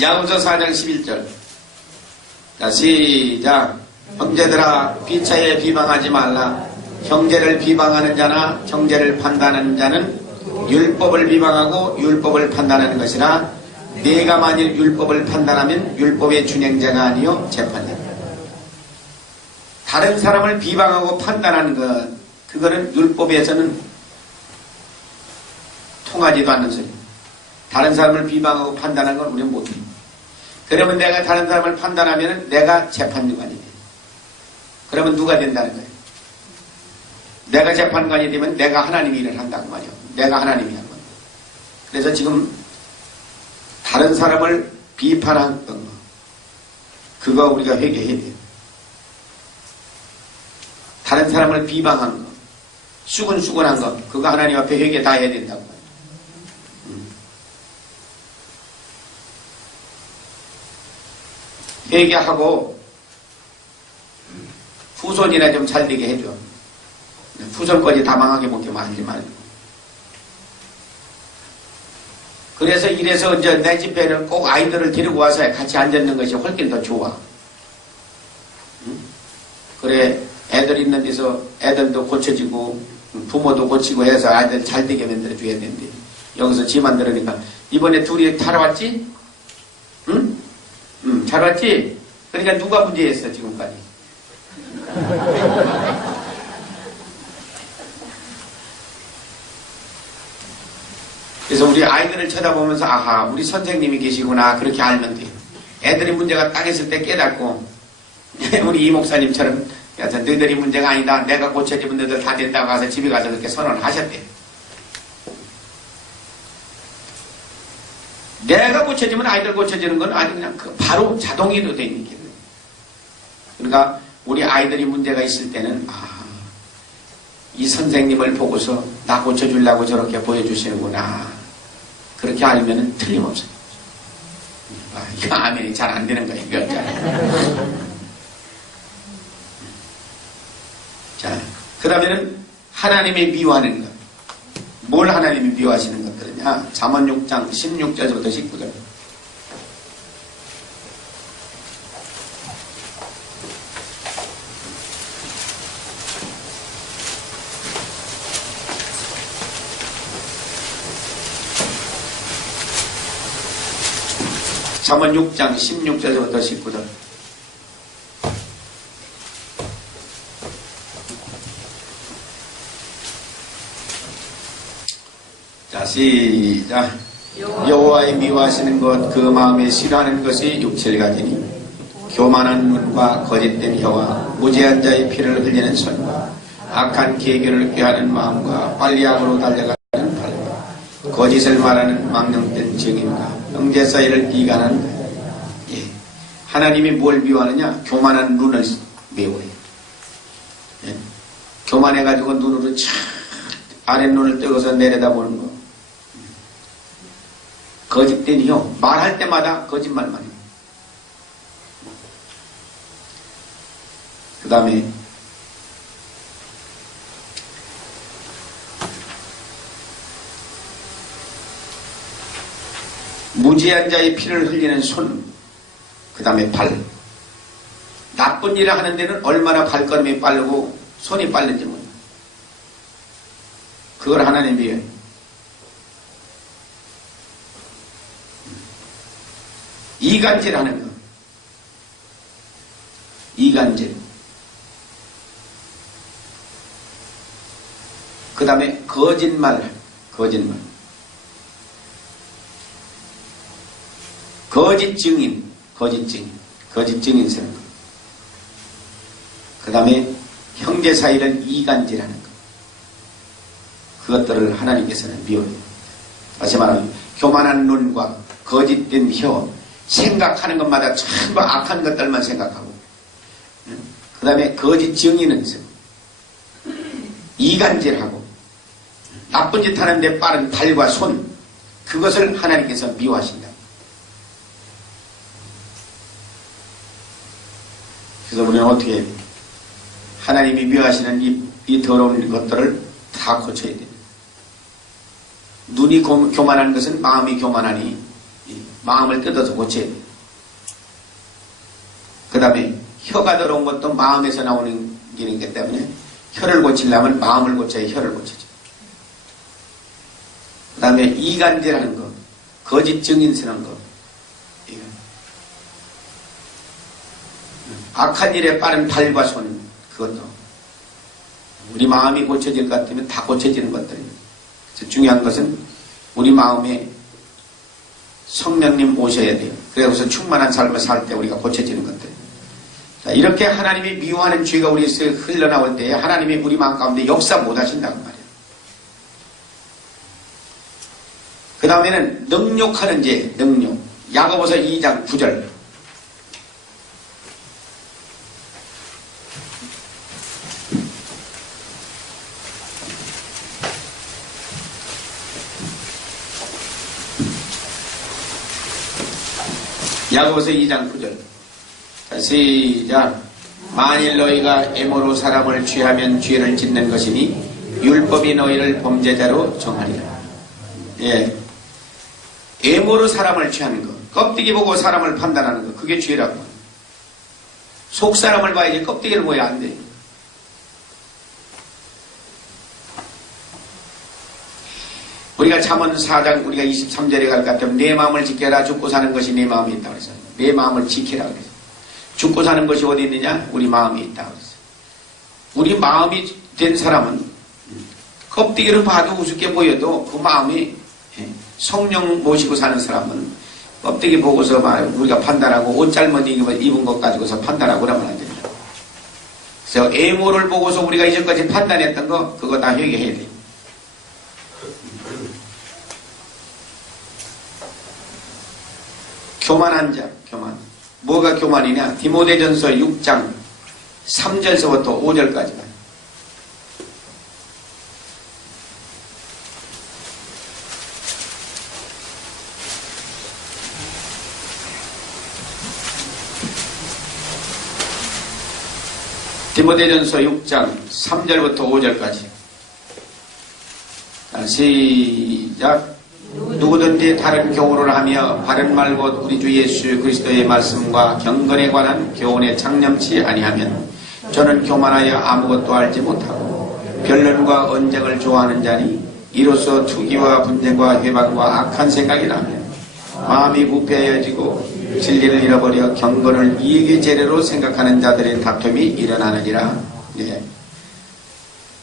야고보서 4장 11절. 자, 시작. 형제들아, 비차에 비방하지 말라. 형제를 비방하는 자나 형제를 판단하는 자는 율법을 비방하고 율법을 판단하는 것이라. 네가 만일 율법을 판단하면 율법의 준행자가 아니요 재판자다. 다른 사람을 비방하고 판단하는 것, 그거는 율법에서는 통하지도 않는 소리. 다른 사람을 비방하고 판단하는 건 우리는 못해. 그러면 내가 다른 사람을 판단하면 내가 재판관이 돼. 그러면 누가 된다는 거예요? 내가 재판관이 되면 내가 하나님의 일을 한다고 말이요. 내가 하나님이 한 거예요. 그래서 지금 다른 사람을 비판한 거, 그거 우리가 회개해야 돼요. 다른 사람을 비방한 거, 수근수근한 거, 그거 하나님 앞에 회개 다 해야 된다고 말이요. 회개하고 후손이나 좀 잘 되게 해줘. 후손까지 다 망하게 먹게 하지 말고. 그래서 이래서 이제 내 집에는 꼭 아이들을 데리고 와서 같이 앉아있는 것이 훨씬 더 좋아. 그래, 애들 있는 데서 애들도 고쳐지고 부모도 고치고 해서 아이들 잘 되게 만들어줘야 되는데 여기서 지만 들으니까 이번에 둘이 잘 왔지? 응? 잘 왔지? 그러니까 누가 문제였어 지금까지? 그래서 우리 아이들을 쳐다보면서 아하 우리 선생님이 계시구나 그렇게 알면 돼요. 애들이 문제가 딱 있을 때 깨닫고 우리 이 목사님처럼 여튼 너희들이 문제가 아니다 내가 고쳐지면 너희들 다 된다고 가서 집에 가서 그렇게 선언을 하셨대요. 내가 고쳐지면 아이들 고쳐지는 건 아주 그냥 바로 자동이도 되는 거예요. 그러니까 우리 아이들이 문제가 있을 때는 이 선생님을 보고서 나 고쳐주려고 저렇게 보여주시는구나. 그렇게 알면은 틀림없어요. 이거 아멘이 잘 안 되는 거예요. 이거. 자, 그 다음에는 하나님의 미워하는 것. 뭘 하나님이 미워하시는 것들이냐? 잠언 6장 16절부터 19절. 잠언 6장 16절부터 19절. 자, 시작. 여호와의 미워하시는 것, 그 마음에 싫어하는 것이 육체를 가지니 교만한 눈과 거짓된 혀와 무죄한 자의 피를 흘리는 손과 악한 계교를 꾀하는 마음과 빨리 악으로 달려가는 발과 거짓을 말하는 망령된 증인과 형제 사이를 이간하는 것. 예. 하나님이 뭘 미워하느냐? 교만한 눈을 미워해요. 예. 교만해가지고 눈으로 촥 아랫눈을 뜨고서 내려다보는 거. 거짓된 혀, 말할 때마다 거짓말만 해요. 그 다음에 무지한 자의 피를 흘리는 손, 그 다음에 발. 나쁜 일을 하는 데는 얼마나 발걸음이 빠르고 손이 빠른지 몰라. 그걸 하나님이 위해. 이간질 하는 거. 이간질. 그 다음에 거짓말. 거짓 증인. 거짓 증인 쓰는 거. 그 다음에 형제 사이를 이간질하는 거. 그것들을 하나님께서는 미워해요. 다시 말하면 교만한 눈과 거짓된 혀, 생각하는 것마다 전부 악한 것들만 생각하고, 그 다음에 거짓 증인은 있어요. 이간질하고 나쁜 짓 하는데 빠른 발과 손, 그것을 하나님께서 미워하신다. 그래서 우리는 어떻게 해야 돼? 하나님이 미워하시는 이 더러운 것들을 다 고쳐야 돼. 눈이 교만한 것은 마음이 교만하니 마음을 뜯어서 고쳐야 돼. 그 다음에 혀가 더러운 것도 마음에서 나오는 길이기 때문에 혀를 고치려면 마음을 고쳐야 혀를 고쳐줘. 그 다음에 이간질하는 거, 거짓 증인 쓰는 거, 악한 일에 빠른 발과 손, 그것도 우리 마음이 고쳐질 것 같으면 다 고쳐지는 것들입니다. 그래서 중요한 것은 우리 마음에 성령님 오셔야 돼요. 그래서 충만한 삶을 살 때 우리가 고쳐지는 것들입니다. 자, 이렇게 하나님이 미워하는 죄가 우리에서 흘러나올 때 하나님이 우리 마음 가운데 역사 못 하신다고 말이에요. 그 다음에는 능욕하는 죄, 능욕. 야고보서 2장 9절. 야고보서 2장 9절. 자, 시작. 만일 너희가 애모로 사람을 취하면 죄를 짓는 것이니 율법이 너희를 범죄자로 정하리라. 예. 애모로 사람을 취하는 것, 껍데기 보고 사람을 판단하는 것, 그게 죄라고. 속 사람을 봐야지 껍데기를 보야 안 돼. 우리가 잠언 4장 우리가 23절에 갈 것 같으면 내 마음을 지켜라. 죽고 사는 것이 내 마음에 있다고 그랬어요. 내 마음을 지키라 그랬어요. 죽고 사는 것이 어디 있느냐? 우리 마음에 있다고 그랬어요. 우리 마음이 된 사람은 껍데기를 봐도 우습게 보여도 그 마음이, 성령 모시고 사는 사람은 껍데기 보고서 우리가 판단하고 옷 잘못 입은 것 가지고서 판단하고 그러면 안 됩니다. 그래서 애모를 보고서 우리가 이전까지 판단했던 거 그거 다 회개해야 돼요. 교만한 자, 교만. 뭐가 교만이냐? 디모데전서 6장 3절서부터 5절까지. 디모데전서 6장 3절부터 5절까지. 시작. 누구든지 다른 교훈을 하며 바른 말 곧 우리 주 예수 그리스도의 말씀과 경건에 관한 교훈에 창념치 아니하면 저는 교만하여 아무것도 알지 못하고 변론과 언쟁을 좋아하는 자니 이로써 투기와 분쟁과 회방과 악한 생각이 나면 마음이 부패해지고 진리를 잃어버려 경건을 이익의 재료로 생각하는 자들의 다툼이 일어나느니라. 네.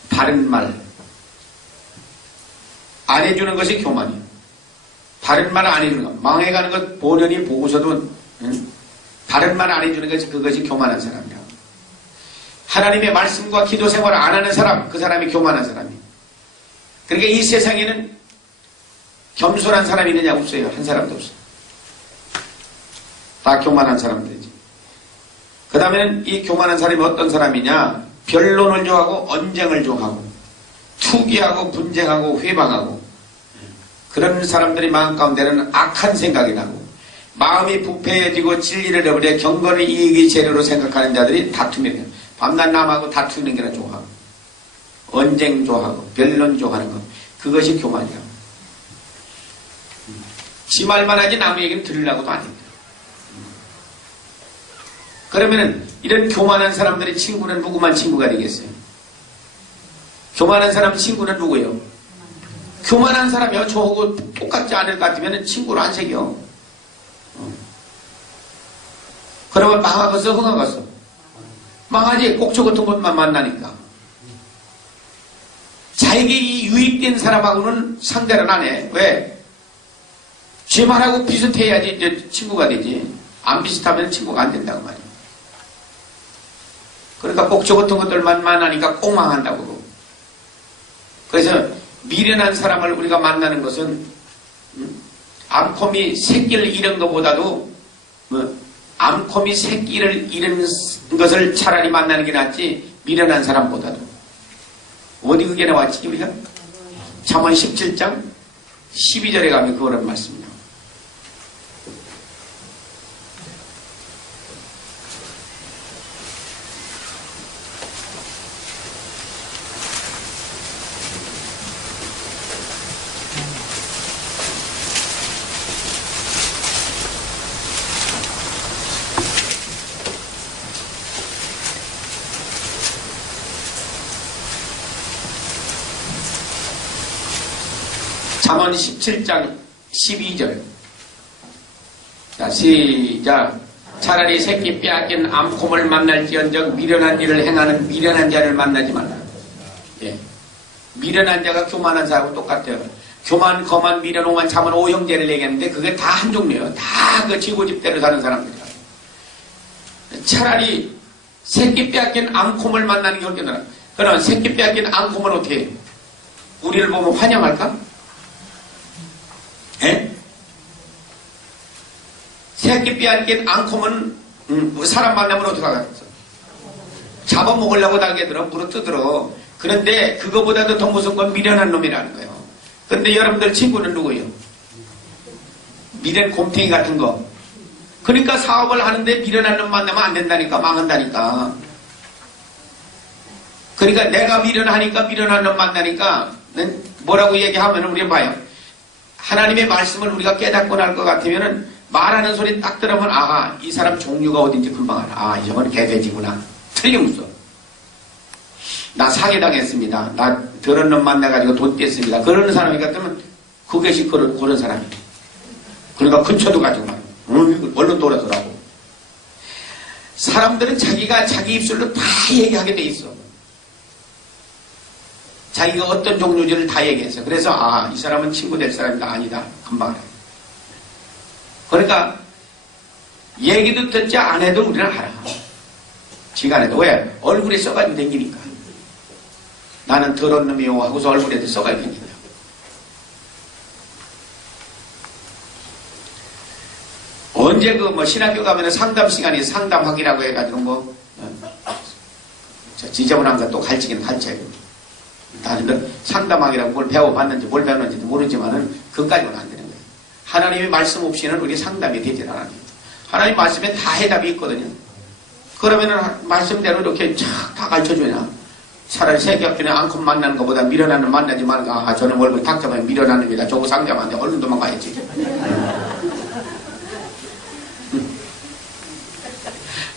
바른 말 안 해주는 것이 교만이에요. 바른 말 안 해주는 것, 망해가는 것 본연이 보고서도 바른 말 안 해주는 것이 그것이 교만한 사람이라고. 하나님의 말씀과 기도 생활을 안 하는 사람, 그 사람이 교만한 사람이에요. 그러니까 이 세상에는 겸손한 사람이 있느냐? 없어요. 한 사람도 없어요. 다 교만한 사람들이지. 그 다음에는 이 교만한 사람이 어떤 사람이냐? 변론을 좋아하고 언쟁을 좋아하고 투기하고 분쟁하고 회방하고 그런 사람들이 마음 가운데는 악한 생각이 나고 마음이 부패해지고 진리를 잃어버려 경건의 이익의 재료로 생각하는 자들이 다툼이 돼요. 밤낮 남하고 다투는 게나 좋아하고 언쟁 좋아하고 변론 좋아하는 것, 그것이 교만이라고. 지 말만 하지 남의 얘기는 들으려고도 안 해요. 그러면은 이런 교만한 사람들의 친구는 누구만 친구가 되겠어요? 교만한 사람 친구는 누구예요? 교만한 사람이요. 저하고 똑같지 않을 것 같으면 친구를 안 새겨. 그러면 망하겠어, 흥하겠어? 망하지. 꼭 저 같은 것만 만나니까. 자에게 이 유익된 사람하고는 상대를 안 해. 왜? 제 말하고 비슷해야지 이제 친구가 되지. 안 비슷하면 친구가 안 된다고 말이야. 그러니까 꼭 저 같은 것들만 만나니까 꼭 망한다고. 그래서 미련한 사람을 우리가 만나는 것은 암콤이 새끼를 잃은 것보다도 암콤이 새끼를 잃은 것을 차라리 만나는 게 낫지 미련한 사람보다도. 어디 그게 나왔지 우리가? 잠언 17장 12절에 가면 그거란 말씀이요. 잠언 17장 12절. 자, 시작. 차라리 새끼 빼앗긴 암콤을 만날지언정 미련한 일을 행하는 미련한 자를 만나지 말라. 예. 미련한 자가 교만한 자하고 똑같아요. 교만, 거만, 미련, 오만, 잠언 5형제를 얘기했는데 그게 다 한 종류예요. 다 그 지고집대로 사는 사람들이야. 차라리 새끼 빼앗긴 암콤을 만나는 게 훨씬 그럼 새끼 빼앗긴 암콤은 어떻게 해요? 우리를 보면 환영할까? 예? 새끼 빼앗긴 앙콤은 사람 만나면 어떡하겠어? 잡아먹으려고 달게들어 물어 뜯으러. 그런데 그거보다도 더 무서운 건 미련한 놈이라는 거예요. 그런데 여러분들 친구는 누구예요? 미련 곰탱이 같은 거. 그러니까 사업을 하는데 미련한 놈 만나면 안 된다니까. 망한다니까. 그러니까 내가 미련하니까 미련한 놈 만나니까 뭐라고 얘기하면 우리 봐요. 하나님의 말씀을 우리가 깨닫고 날 것 같으면은 말하는 소리 딱 들으면 아, 이 사람 종류가 어딘지 금방 알아. 아, 저건 개돼지구나. 틀림없어. 나 사기당했습니다. 나 더러운 놈 만나가지고 돈 뗐습니다. 그러는 사람이 같으면 그것이 그런 사람이에요. 그러니까 근처도 가지고 말이야. 얼른 돌아서라고. 사람들은 자기가 자기 입술로 다 얘기하게 돼 있어. 자기가 어떤 종류인지를 다 얘기했어. 그래서 아, 이 사람은 친구 될 사람이다. 아니다. 금방 알아. 그러니까 얘기도 듣지 안 해도 우리는 알아. 지가 안 해도. 왜? 얼굴에 써가지고 댕기니까. 나는 더러운 놈이요 하고서 얼굴에도 써가지고 댕긴다. 언제 신학교 가면은 상담 시간이 상담학이라고 해가지고 지저분한 거 또 가르치기는 가르쳐요. 나는 상담학이라고 뭘 배워봤는지 뭘 배웠는지도 모르지만은 그것까지는 안 되는 거예요. 하나님의 말씀 없이는 우리 상담이 되질 않아요. 하나님 말씀에 다 해답이 있거든요. 그러면은 말씀대로 이렇게 쫙 다 가르쳐주냐. 차라리 새끼업전에 앙컷 만나는 것보다 미련하는 만나지 말까. 아, 저는 얼굴 탁 잡으면 미련하는 겁니다. 저거 상담하는데 얼른 도망가야지.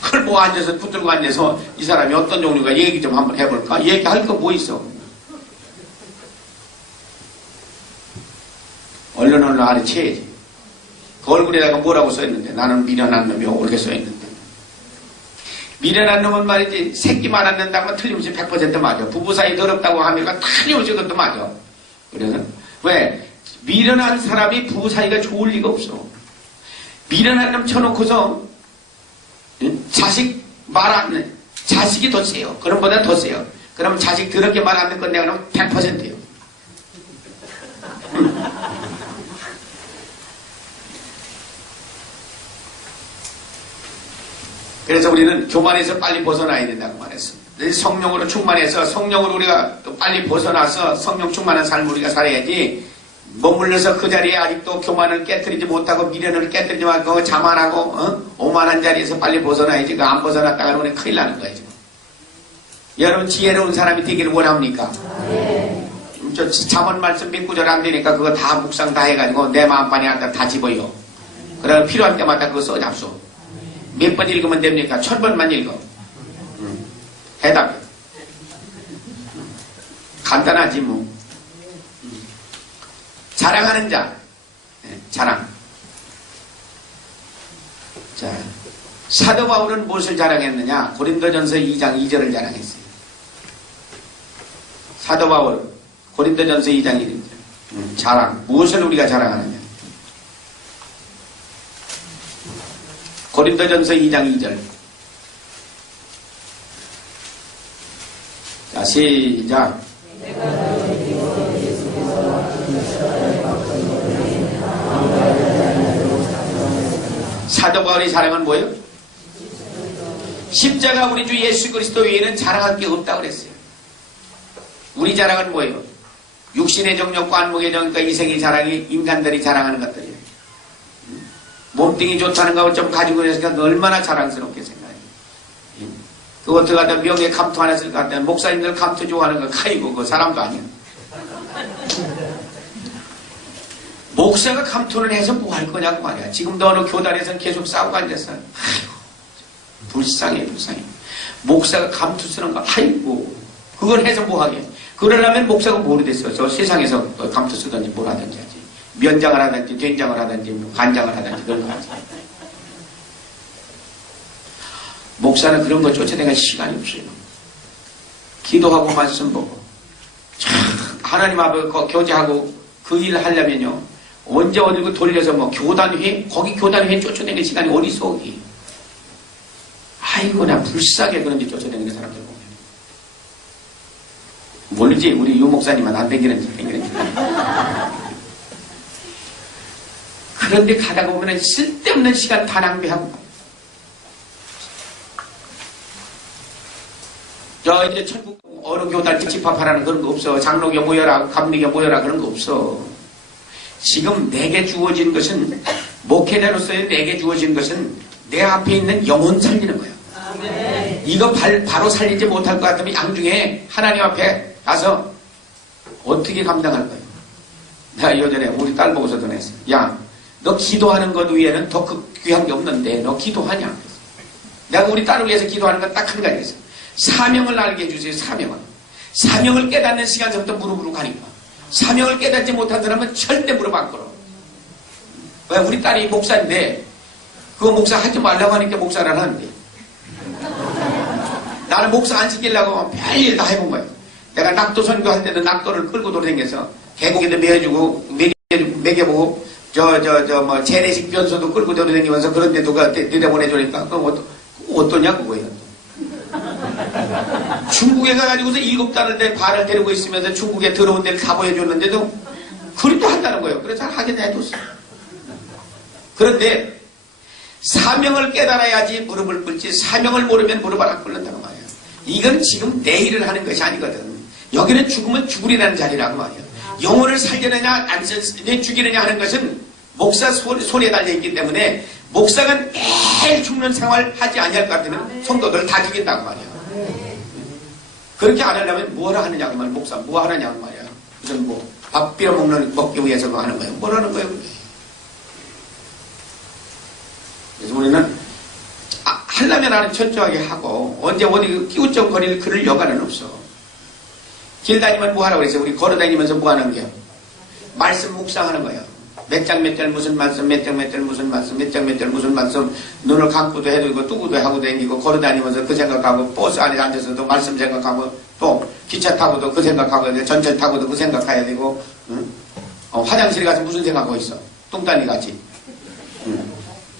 그걸 뭐 앉아서 붙들고 앉아서 이 사람이 어떤 종류가 얘기 좀 한번 해볼까? 얘기할 거 뭐 있어? 얼른 알아채야지. 그 얼굴에다가 뭐라고 써있는데 나는 미련한 놈이요 이렇게 써있는데 미련한 놈은 말이지 새끼만 안 낸다면 틀림없이 100% 맞아. 부부 사이 더럽다고 하니까 틀림없이 그것도 맞아. 그래서 왜? 미련한 사람이 부부 사이가 좋을 리가 없어. 미련한 놈 쳐놓고서 자식 말 안 내. 자식이 더 세요. 그럼보다 더 세요. 그럼 자식 더럽게 말 안 듣건 내가 그러면 100%예요. 그래서 우리는 교만에서 빨리 벗어나야 된다고 말했습니다. 성령으로 충만해서 성령으로 우리가 또 빨리 벗어나서 성령 충만한 삶을 우리가 살아야지 머물러서 그 자리에 아직도 교만을 깨뜨리지 못하고 미련을 깨뜨리지 말고 자만하고 오만한 자리에서 빨리 벗어나야지. 그 안 벗어났다가는 우리 큰일 나는 거예요. 지금. 여러분 지혜로운 사람이 되기를 원합니까? 네. 저 잠언 말씀 몇 구절 안 되니까 그거 다 묵상 다 해가지고 내 마음판에 한다 다 집어요. 그러면 필요할 때마다 그거 써잡수. 몇 번 읽으면 됩니까? 1000번만 읽어. 해답이. 간단하지 뭐. 자랑하는 자. 자랑. 자, 사도 바울은 무엇을 자랑했느냐? 고린도전서 2장 2절을 자랑했어요. 사도 바울 고린도전서 2장 1절. 자랑. 무엇을 우리가 자랑하느냐? 고린도전서 2장 2절. 자, 시작. 사도 바울의 자랑은 뭐예요? 십자가 우리 주 예수 그리스도 외에는 자랑할 게 없다고 그랬어요. 우리 자랑은 뭐예요? 육신의 정욕과 안목의 정욕과 이생의 자랑이 인간들이 자랑하는 것들이에요. 몸뚱이 좋다는 거 좀 가지고 있으니까 얼마나 자랑스럽게 생각해요. 그것도 갖다 명예 감투 하나 쓸 것 같아. 목사님들 감투 좋아하는 거 카이고 그 사람도 아니야. 목사가 감투를 해서 뭐 할 거냐고 말이야. 지금도 어느 교단에서는 계속 싸우고 앉았어. 아이고, 불쌍해. 목사가 감투 쓰는 거, 아이고, 그걸 해서 뭐 하게. 그러려면 목사가 뭐로 됐어? 저 세상에서 감투 쓰든지 뭘 하든지 하지. 면장을 하든지, 된장을 하든지, 간장을 하든지, 그런 거 하지. 목사는 그런 거 쫓아내갈 시간이 없어요. 기도하고 말씀 보고. 참, 하나님 앞에 교제하고 그 일을 하려면요. 언제 어디고 돌려서 뭐 교단회, 거기 교단회 쫓아내는 시간이 어디 있어, 거기. 아이고, 나 불쌍해. 그런데 쫓아내는 사람들 보면. 모르지, 우리 유 목사님은 안 땡기는지. 그런데 가다가 보면 쓸데없는 시간 다 낭비하고. 저 이제 천국 어느 교단 집합하라는 그런 거 없어. 장로교 모여라, 감리교 모여라 그런 거 없어. 지금 내게 주어진 것은, 목회자로서의 내게 주어진 것은 내 앞에 있는 영혼 살리는 거예요. 아멘. 이거 바로 살리지 못할 것 같으면 양중에 하나님 앞에 가서 어떻게 감당할 거예요? 내가 예전에 우리 딸 보고서도 냈어요. 야, 너 기도하는 것 위에는 더 귀한 게 없는데 너 기도하냐? 내가 우리 딸을 위해서 기도하는 건 딱 한 가지 있어요. 사명을 알게 해주세요. 사명을 깨닫는 시간부터 무릎으로 가니까. 사명을 깨닫지 못한 사람은 절대 무릎 안 꿇어. 왜? 우리 딸이 목사인데 그거 목사 하지 말라고 하니까 목사를 하는데 나는 목사 안 시키려고 별일 다 해본 거예요. 내가 낙도 선교할 때도 낙도를 끌고 돌아다녀서 계곡에도 매여주고 먹여보고 뭐 재래식 변소도 끌고 돌아다니면서 그런데 누가 들여보내주니까 그럼 어떠냐고 그거예요. 중국에 가가지고서 7달을 때 발을 데리고 있으면서 중국에 들어온 데를 다 보여줬는데도 그림도 한다는 거예요. 그래서 잘 하게 해줬어요. 그런데 사명을 깨달아야지 무릎을 꿇지 사명을 모르면 무릎을 안 꿇는다고 말이에요. 이건 지금 내일을 하는 것이 아니거든. 여기는 죽으면 죽으리라는 자리라고 말이에요. 영혼을 살려내냐 안 죽이느냐 하는 것은 목사 손에 달려있기 때문에 목사가 매일 죽는 생활 하지 아니할 것 같으면 성도들 다 죽인다고 말이에요. 그렇게 안 하려면 뭐라 하느냐고 말이야. 목사 뭐 하느냐고 말이야. 무슨 뭐 밥 빌어 먹기 위해서 뭐 하는 거예요. 뭘 하는 거예요. 그래서 우리는 하려면 하는 철저하게 하고 언제 어디 끼우쩍거릴 그럴 여가는 없어. 길 다니면 뭐 하라고 그랬어요. 우리 걸어다니면서 뭐 하는 거예요. 말씀 묵상하는 거예요. 몇 장 몇 절 무슨 말씀, 몇 장 몇 절 무슨 말씀, 몇 장 몇 절 무슨 말씀, 눈을 감고도 해도 이거 뜨고도 하고 다니고 걸어다니면서 그 생각하고 버스 안에 앉아서도 말씀 생각하고 또 기차 타고도 그 생각하고 전철 타고도 그 생각해야 되고 응? 화장실 가서 무슨 생각하고 있어? 뚱딴이 같이 응?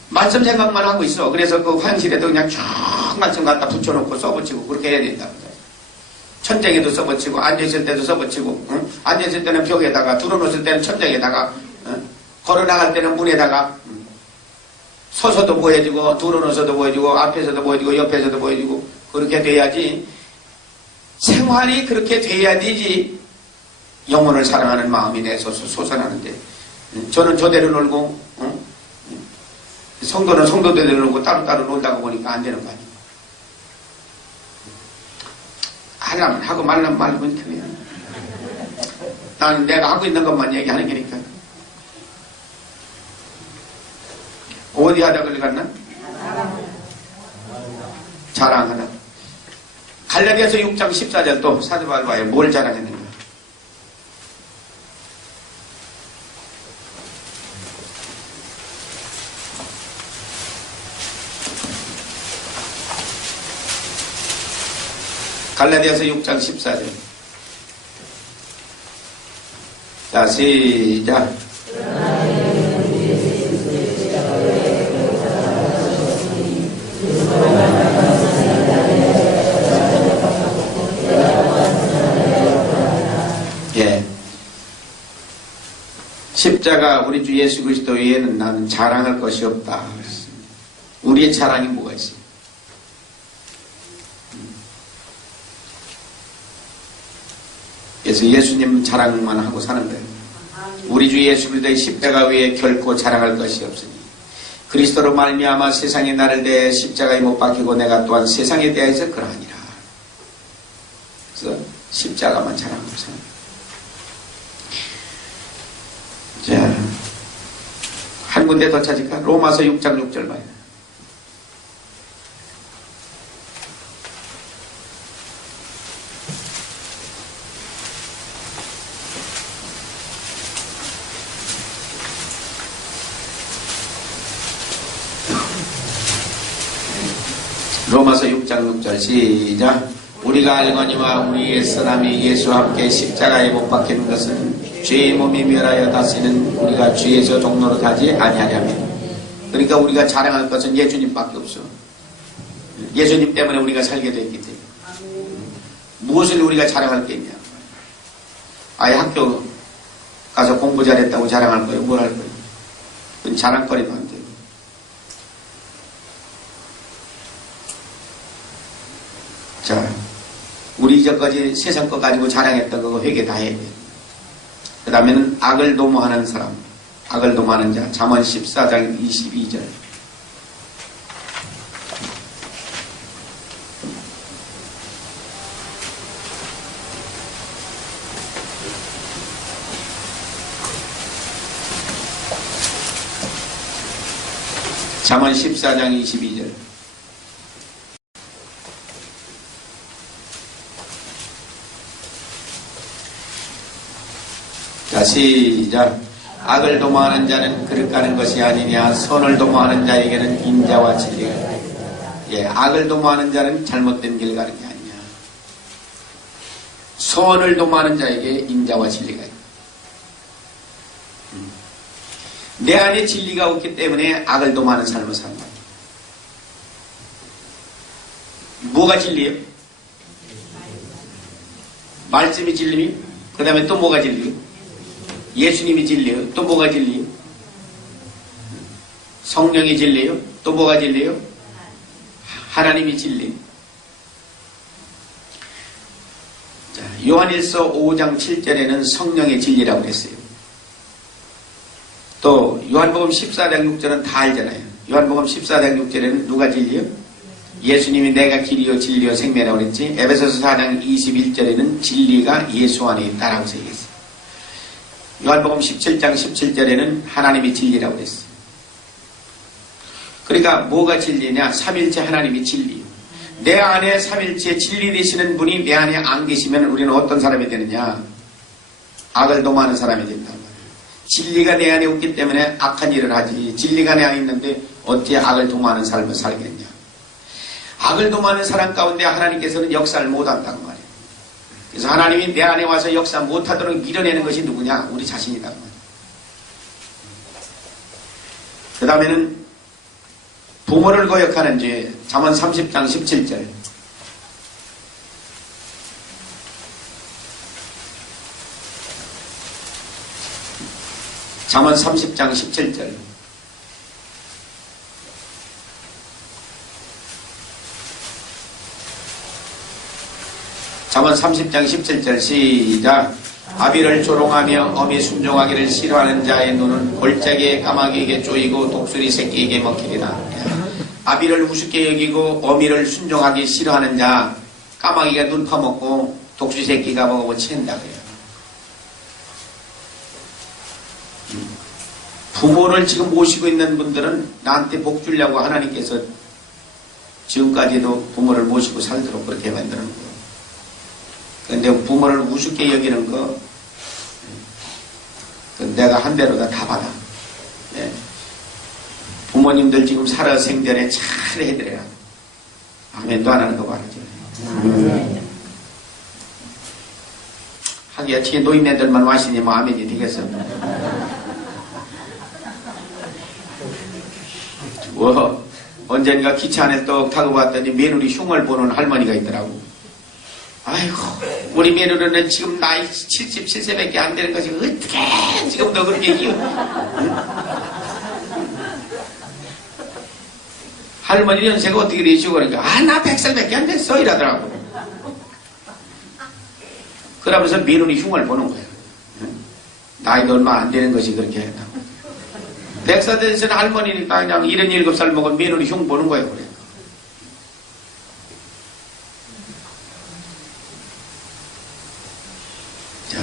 말씀 생각만 하고 있어. 그래서 그 화장실에도 그냥 쭉 말씀 갖다 붙여놓고 써붙이고 그렇게 해야 된다. 천장에도 써붙이고 앉아있을 때도 써붙이고 응? 앉아있을 때는 벽에다가 들어놓을 때는 천장에다가 걸어 나갈 때는 문에다가 서서도 보여주고 들어놓아서도 보여주고 앞에서도 보여주고 옆에서도 보여주고 그렇게 돼야지 생활이 그렇게 돼야 되지 영혼을 사랑하는 마음이 내서 솟아나는데 저는 저대로 놀고 성도는 성도대로 놀고 따로따로 놀다가 보니까 안 되는 거 아니에요. 하려면 하고 말라면 말고 그냥 나는 내가 하고 있는 것만 얘기하는 거니까. 어디 하다 걸려갔나? 자랑하나. 갈라디아서 6장 14절 또 사도 바울이 뭘 자랑했는가? 갈라디아서 6장 14절. 자, 시작. 예. 십자가 우리 주 예수 그리스도 외에는 나는 자랑할 것이 없다. 우리의 자랑이 뭐가 있어요? 그래서 예수님 자랑만 하고 사는 거예요. 우리 주 예수 그리스도의 십자가 외에 결코 자랑할 것이 없으니 그리스도로 말미암아 세상이 나를 대해 십자가에 못 박히고 내가 또한 세상에 대해서 그러하니라. 그래서 십자가만 자랑하고 사는 거예요. 자, 한 군데 더 찾을까? 로마서 6장 6절 봐요. 로마서 6장 6절 시작. 우리가 알거니와 우리의 선함이 예수와 함께 십자가에 못 박히는 것은 죄의 몸이 멸하여 다스리는 우리가 죄에서 종로로 가지 아니하냐면. 그러니까 우리가 자랑할 것은 예수님밖에 없어. 예수님 때문에 우리가 살게 됐기 때문에. 무엇을 우리가 자랑할 게 있냐. 아예 학교 가서 공부 잘했다고 자랑할 거예요. 뭘 할 거예요. 그건 자랑거리도 안 돼요. 자, 우리 이제까지 세상 거 가지고 자랑했던 거 회개 다 해야 돼. 그 다음에는 악을 도모하는 사람, 악을 도모하는 자, 잠언 14장 22절. 잠언 14장 22절. 자, 시작. 악을 도모하는 자는 그릇 가는 것이 아니냐. 선을 도모하는 자에게는 인자와 진리가 있다. 예, 악을 도모하는 자는 잘못된 길 가는 게 아니냐. 선을 도모하는 자에게 인자와 진리가 있다. 내 안에 진리가 없기 때문에 악을 도모하는 삶을 산다. 뭐가 진리예요? 말씀이 진리니? 그 다음에 또 뭐가 진리예요? 예수님이 진리예요? 또 뭐가 진리예요? 성령이 진리예요? 또 뭐가 진리예요? 하나님이 진리. 자, 요한일서 5장 7절에는 성령의 진리라고 했어요. 또 요한복음 14장 6절은 다 알잖아요. 요한복음 14장 6절에는 누가 진리요? 예수님이 내가 길이요 진리요 생명이라고 그랬지. 에베소서 4장 21절에는 진리가 예수 안에 있다라고 얘기했어요. 요한복음 17장 17절에는 하나님이 진리라고 그랬어요. 그러니까 뭐가 진리냐? 삼일체 하나님이 진리요. 내 안에 삼일체 진리 되시는 분이 내 안에 안 계시면 우리는 어떤 사람이 되느냐? 악을 도모하는 사람이 된단 말이에요. 진리가 내 안에 없기 때문에 악한 일을 하지. 진리가 내 안에 있는데 어떻게 악을 도모하는 삶을 살겠냐. 악을 도모하는 사람 가운데 하나님께서는 역사를 못한다고 말이에요. 그래서 하나님이 내 안에 와서 역사 못하도록 밀어내는 것이 누구냐? 우리 자신이다. 그 다음에는 부모를 거역하는 죄. 잠언 30장 17절. 잠언 30장 17절. 잠언 30장 17절 시작. 아비를 조롱하며 어미 순종하기를 싫어하는 자의 눈은 골짜기에 까마귀에게 쪼이고 독수리 새끼에게 먹히리라. 아비를 우습게 여기고 어미를 순종하기 싫어하는 자, 까마귀가 눈 파먹고 독수리 새끼가 먹고 친다 그래요. 부모를 지금 모시고 있는 분들은 나한테 복 주려고 하나님께서 지금까지도 부모를 모시고 살도록 그렇게 만드는 거예요. 근데 부모를 우습게 여기는 거, 내가 한 대로 다 받아. 네. 부모님들 지금 살아 생전에 잘 해드려라. 아멘도 안 하는 거 말이죠. 하기야 뒤에 노인네들만 와시니 뭐 아멘이 되겠어. 언젠가 기차 안에 떡 타고 봤더니 며느리 흉을 보는 할머니가 있더라고. 아이고, 우리 며느리는 지금 나이 77세밖에 안 되는 것이 어떻게 지금 너 그렇게 기워? 응? 할머니 연세가 어떻게 되시고 그러니까 나 100살밖에 안 됐어 이러더라고. 그러면서 며느리 흉을 보는 거야. 응? 나이가 얼마 안 되는 것이 그렇게 했다고. 100살 된 할머니니까 그냥 77살 먹은 며느리 흉 보는 거예요. 그래. 자,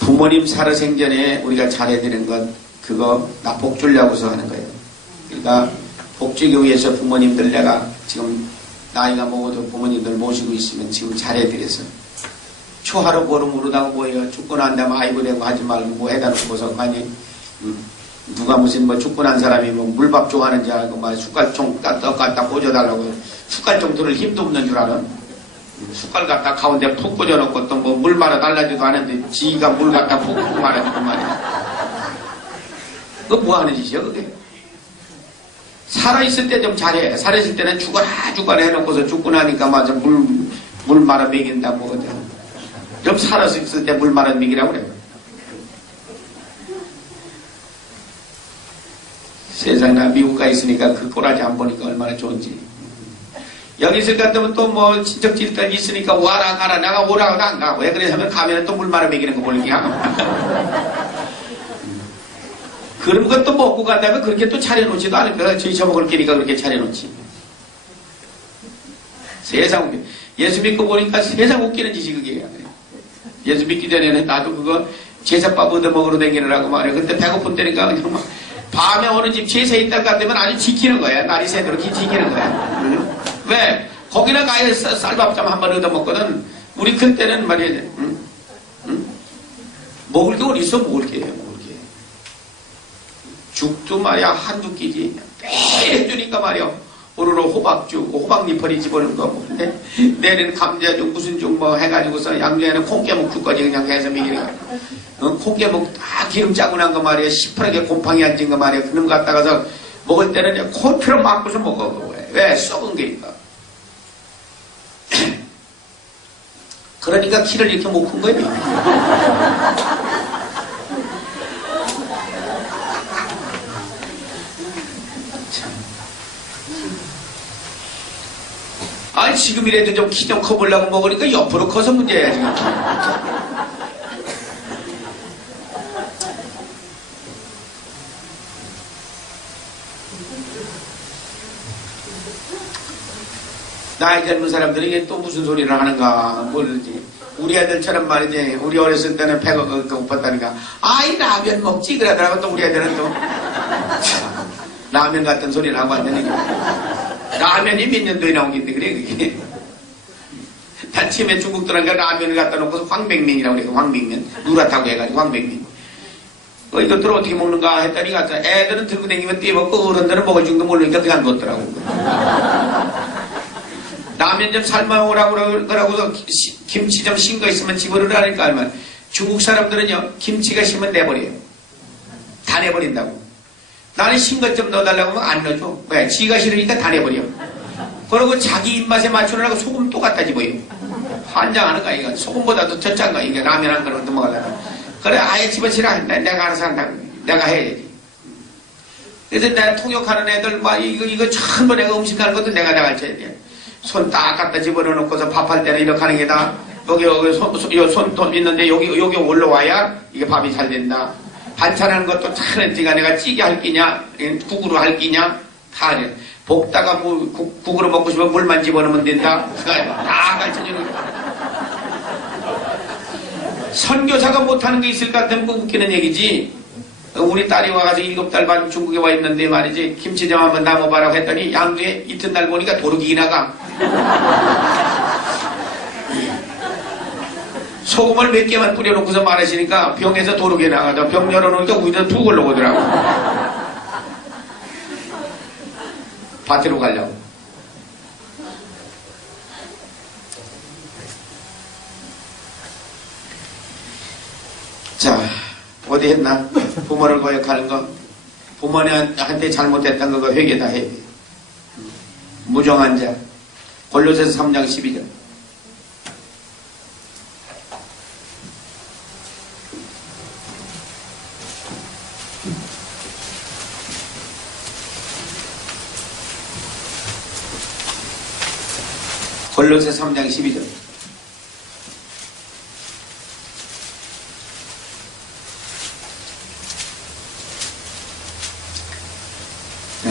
부모님 살아생전에 우리가 잘해드리는 것, 그거 나 복 주려고서 하는 거예요. 그러니까 복 주기 위해서 부모님들 내가 지금 나이가 먹어도 부모님들 모시고 있으면 지금 잘해드려서 초하루 보름 무르다고 뭐예요. 죽고 난 다음에 아이고 되고 하지 말고 뭐 해다 놓고서 아니 누가 무슨 뭐 죽고 난 사람이 뭐 물밥 좋아하는 줄 알고 막 숟갈총 떡 갖다 꽂아달라고 숟갈총 들을 힘도 없는 줄 아는 숟갈 갖다 가운데 푹 꽂아놓고 또 뭐 물 말아 달라지도 않은데 지가 물 갖다 푹 말아주고 말이야. 그거 뭐 하는 짓이야 그게? 살아있을 때 좀 잘해. 살아있을 때는 죽어라 해놓고서 죽고 나니까 맞아 물 말아 먹인다 뭐거든. 좀 살아있을 때 물 말아 먹이라고 그래요. 세상에 나 미국 가 있으니까 그 꼬라지 안 보니까 얼마나 좋은지. 여기 있을 것 같으면 또 뭐 친척들이 있으니까 와라 가라 내가 오라고 안 가. 왜 그래 하면 가면 또 물 말아 먹이는 거 보니까. 그런 것도 먹고 간다면 그렇게 또 차려놓지도 않을 거야. 저희 처먹을 끼니까 그렇게 차려놓지. 세상 웃겨. 예수 믿고 보니까 세상 웃기는 짓이 그게. 예수 믿기 전에는 나도 그거 제사밥 얻어먹으러 다니느라고 말이야. 근데 배고픈 때니까 그냥 막 밤에 어느 집 제사 있다가 되면 아주 지키는 거야. 날이 새도록 지키는 거야. 응? 왜? 거기나 가야 쌀밥좀 한번 얻어먹거든. 우리 그때는 말이야. 응? 응? 먹을 게 어디 있어 먹을 게. 죽도 말이야 한두 끼지 매일 해주니까 말이야 오늘은 호박죽 호박잎을 집어넣은 거 근데 내일은 감자죽 무슨 죽 뭐 해가지고서 양주에는 콩깨묵 죽까지 그냥 해서 먹이니까 콩깨묵 다 기름 짜고 난 거 말이야 시퍼렇게 곰팡이 앉은 거 말이야 그런 거 갖다가서 먹을 때는 코피로 막고서 먹어. 왜? 썩은 게니까. 그러니까 키를 이렇게 못 큰 거예요. 아니 지금이라도 좀 키 좀 커보려고 먹으니까 옆으로 커서 문제야 지금. 나이 젊은 사람들이 이게 또 무슨 소리를 하는가 모르지. 우리 애들처럼 말이지 우리 어렸을 때는 배가 고팠다니까 아이 라면 먹지 그러더라고. 또 우리 애들은 또 라면 같은 소리를 하고 앉으니까 라면이 몇 년도에 나온 게 그래 그게. 아침에 중국 들어가니까 라면을 갖다 놓고서 황백면이라고 그래. 황백면 누렇다고 해가지고 황백면. 이것들을 어떻게 먹는가 했더니 애들은 들고 다니면 떼먹고 어른들은 먹을 줄도 모르니까 그냥 뒀더라고. 라면 좀 삶아오라고 그러고서 김치 좀 신 거 있으면 집어넣으라니까 하면 중국 사람들은요 김치가 심으면 내버려요. 다 내버린다고. 나는 신 것 좀 넣어달라고 하면 안 넣어줘. 왜? 지가 싫으니까 다 내버려. 그러고 자기 입맛에 맞추려고 소금 또 갖다 집어요. 환장하는 거야 이거. 소금보다도 젖짠 거야 이게. 라면 한 그릇 먹으려고. 그래 아예 집어치라. 내가 알아서 한다고. 내가 해야지. 그래서 내가 통역하는 애들 막 이거 전부 내가 음식하는 것도 내가 가르쳐야 돼. 손 딱 갖다 집어넣고서 밥할 때는 이렇게 하는 게다. 여기 손 있는데 여기 올라와야 이게 밥이 잘 된다. 반찬하는 것도 차는지가 내가 찌개 할 끼냐 국으로 할 끼냐 다 그래. 볶다가 뭐 국으로 먹고 싶으면 물만 집어넣으면 된다. 다 가르쳐주는 거야. 선교사가 못하는 게 있을 것 같으면 뭐 웃기는 얘기지. 우리 딸이 와가지고 7달 반 중국에 와 있는데 말이지, 김치전 한번 담아봐라고 했더니 양주에 이튿날 보니까 도루묵이 나가. 소금을 몇 개만 뿌려놓고서 말하시니까 병에서 도루묵이 나가죠. 병 열어놓으니까 우리도 툭 올라오더라고. 밭으로 가려고. 자, 어디 했나? 부모를 거역하는 거, 부모한테 잘못했던 거 회개 다 해야 돼. 무정한 자. 골로새서 3장 12절. 골로새서 3장 12절.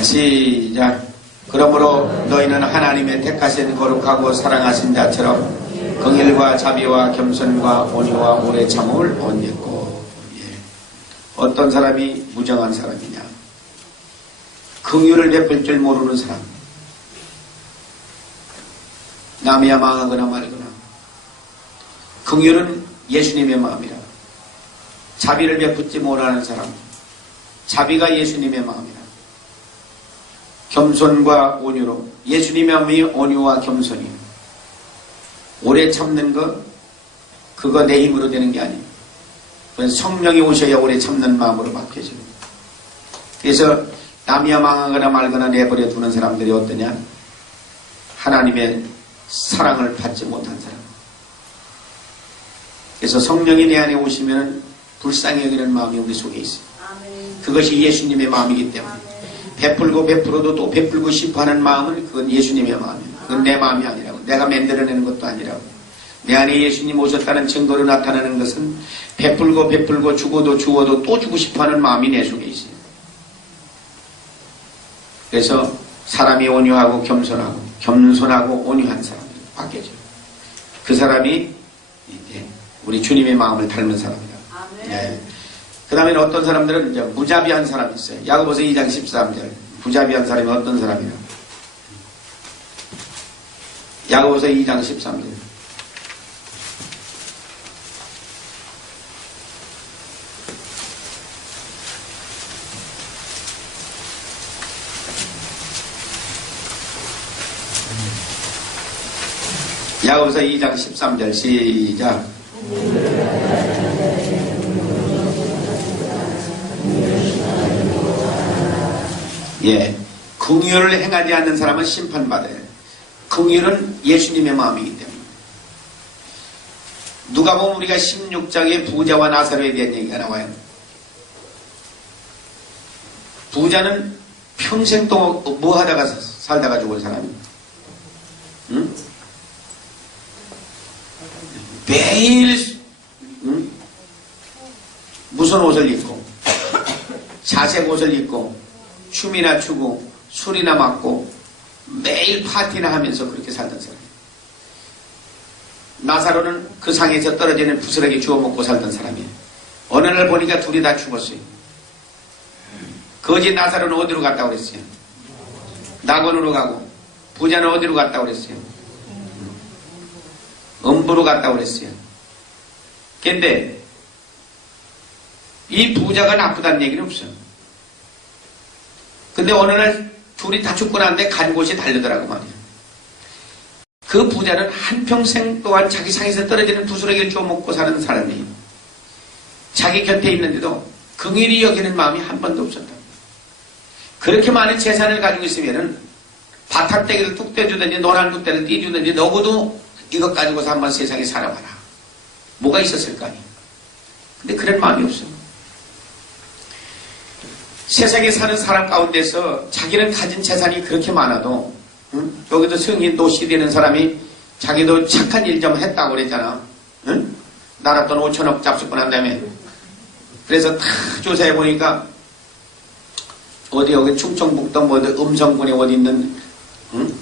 시작. 그러므로 너희는 하나님의 택하신 거룩하고 사랑하신 자처럼 긍휼과 자비와 겸손과 온유와 오래 참음을 얻겠고. 어떤 사람이 무정한 사람이냐? 긍휼을 베풀 줄 모르는 사람. 남이야 망하거나 말거나. 긍휼은 예수님의 마음이라. 자비를 베풀지 못하는 사람. 자비가 예수님의 마음이라. 겸손과 온유로. 예수님의 마음이 온유와 겸손이에요. 오래 참는 거, 그거 내 힘으로 되는 게 아니에요. 그건 성령이 오셔야 오래 참는 마음으로 바뀌어져요. 그래서 남이야 망하거나 말거나 내버려 두는 사람들이 어떠냐? 하나님의 사랑을 받지 못한 사람. 그래서 성령이 내 안에 오시면 불쌍히 여기는 마음이 우리 속에 있어요. 그것이 예수님의 마음이기 때문에. 베풀고 베풀어도 또 베풀고 싶어하는 마음은 그건 예수님의 마음이에요. 그건 내 마음이 아니라고. 내가 만들어내는 것도 아니라고. 내 안에 예수님 오셨다는 증거로 나타나는 것은 베풀고 베풀고 주고도 주어도 또 주고 싶어하는 마음이 내 속에 있어요. 그래서 사람이 온유하고 겸손하고 온유한 사람이 바뀌어져요. 그 사람이 이제 우리 주님의 마음을 닮은 사람이다. 네. 그 다음에 어떤 사람들은 이제 무자비한 사람이 있어요. 야고보서 2장 13절. 무자비한 사람이 어떤 사람이냐? 야고보서 2장 13절. 야고보서 2장 13절 시작. 예, 긍휼을 행하지 않는 사람은 심판받아요. 긍휼은 예수님의 마음이기 때문에. 누가 보면 우리가 16장에 부자와 나사로에 대한 얘기가 나와요. 부자는 평생 또 뭐 하다가 살다가 죽은 사람이에요. 응? 매일 무슨 옷을 입고 자색 옷을 입고 춤이나 추고 술이나 맞고 매일 파티나 하면서 그렇게 살던 사람. 나사로는 그 상에서 떨어지는 부스러기 주워 먹고 살던 사람이에요. 어느 날 보니까 둘이 다 죽었어요. 거지 나사로는 어디로 갔다고 그랬어요? 낙원으로 가고, 부자는 어디로 갔다고 그랬어요? 음부로 갔다고 그랬어요. 근데 이 부자가 나쁘다는 얘기는 없어요. 근데 어느 날 둘이 다 죽고 난데 간 곳이 다르더라고 말이야. 그 부자는 한평생 동안 자기 상에서 떨어지는 부스러기를 주워 먹고 사는 사람이에요. 자기 곁에 있는데도 긍휼히 여기는 마음이 한 번도 없었다. 그렇게 많은 재산을 가지고 있으면은 바탕대기를 뚝 떼주든지 노란뚝대를 띄주든지 너구도 이것 가지고서 한번 세상에 살아봐라. 뭐가 있었을 거 아니에요. 근데 그런 마음이 없어요. 세상에 사는 사람 가운데서 자기는 가진 재산이 그렇게 많아도 여기도 성인 노시 되는 사람이 자기도 착한 일 좀 했다고 그랬잖아. 나라돈 5천억 잡수고 난 다음에 그래서 다 조사해 보니까 어디 여기 충청북도 뭐 음성군에 어디 있는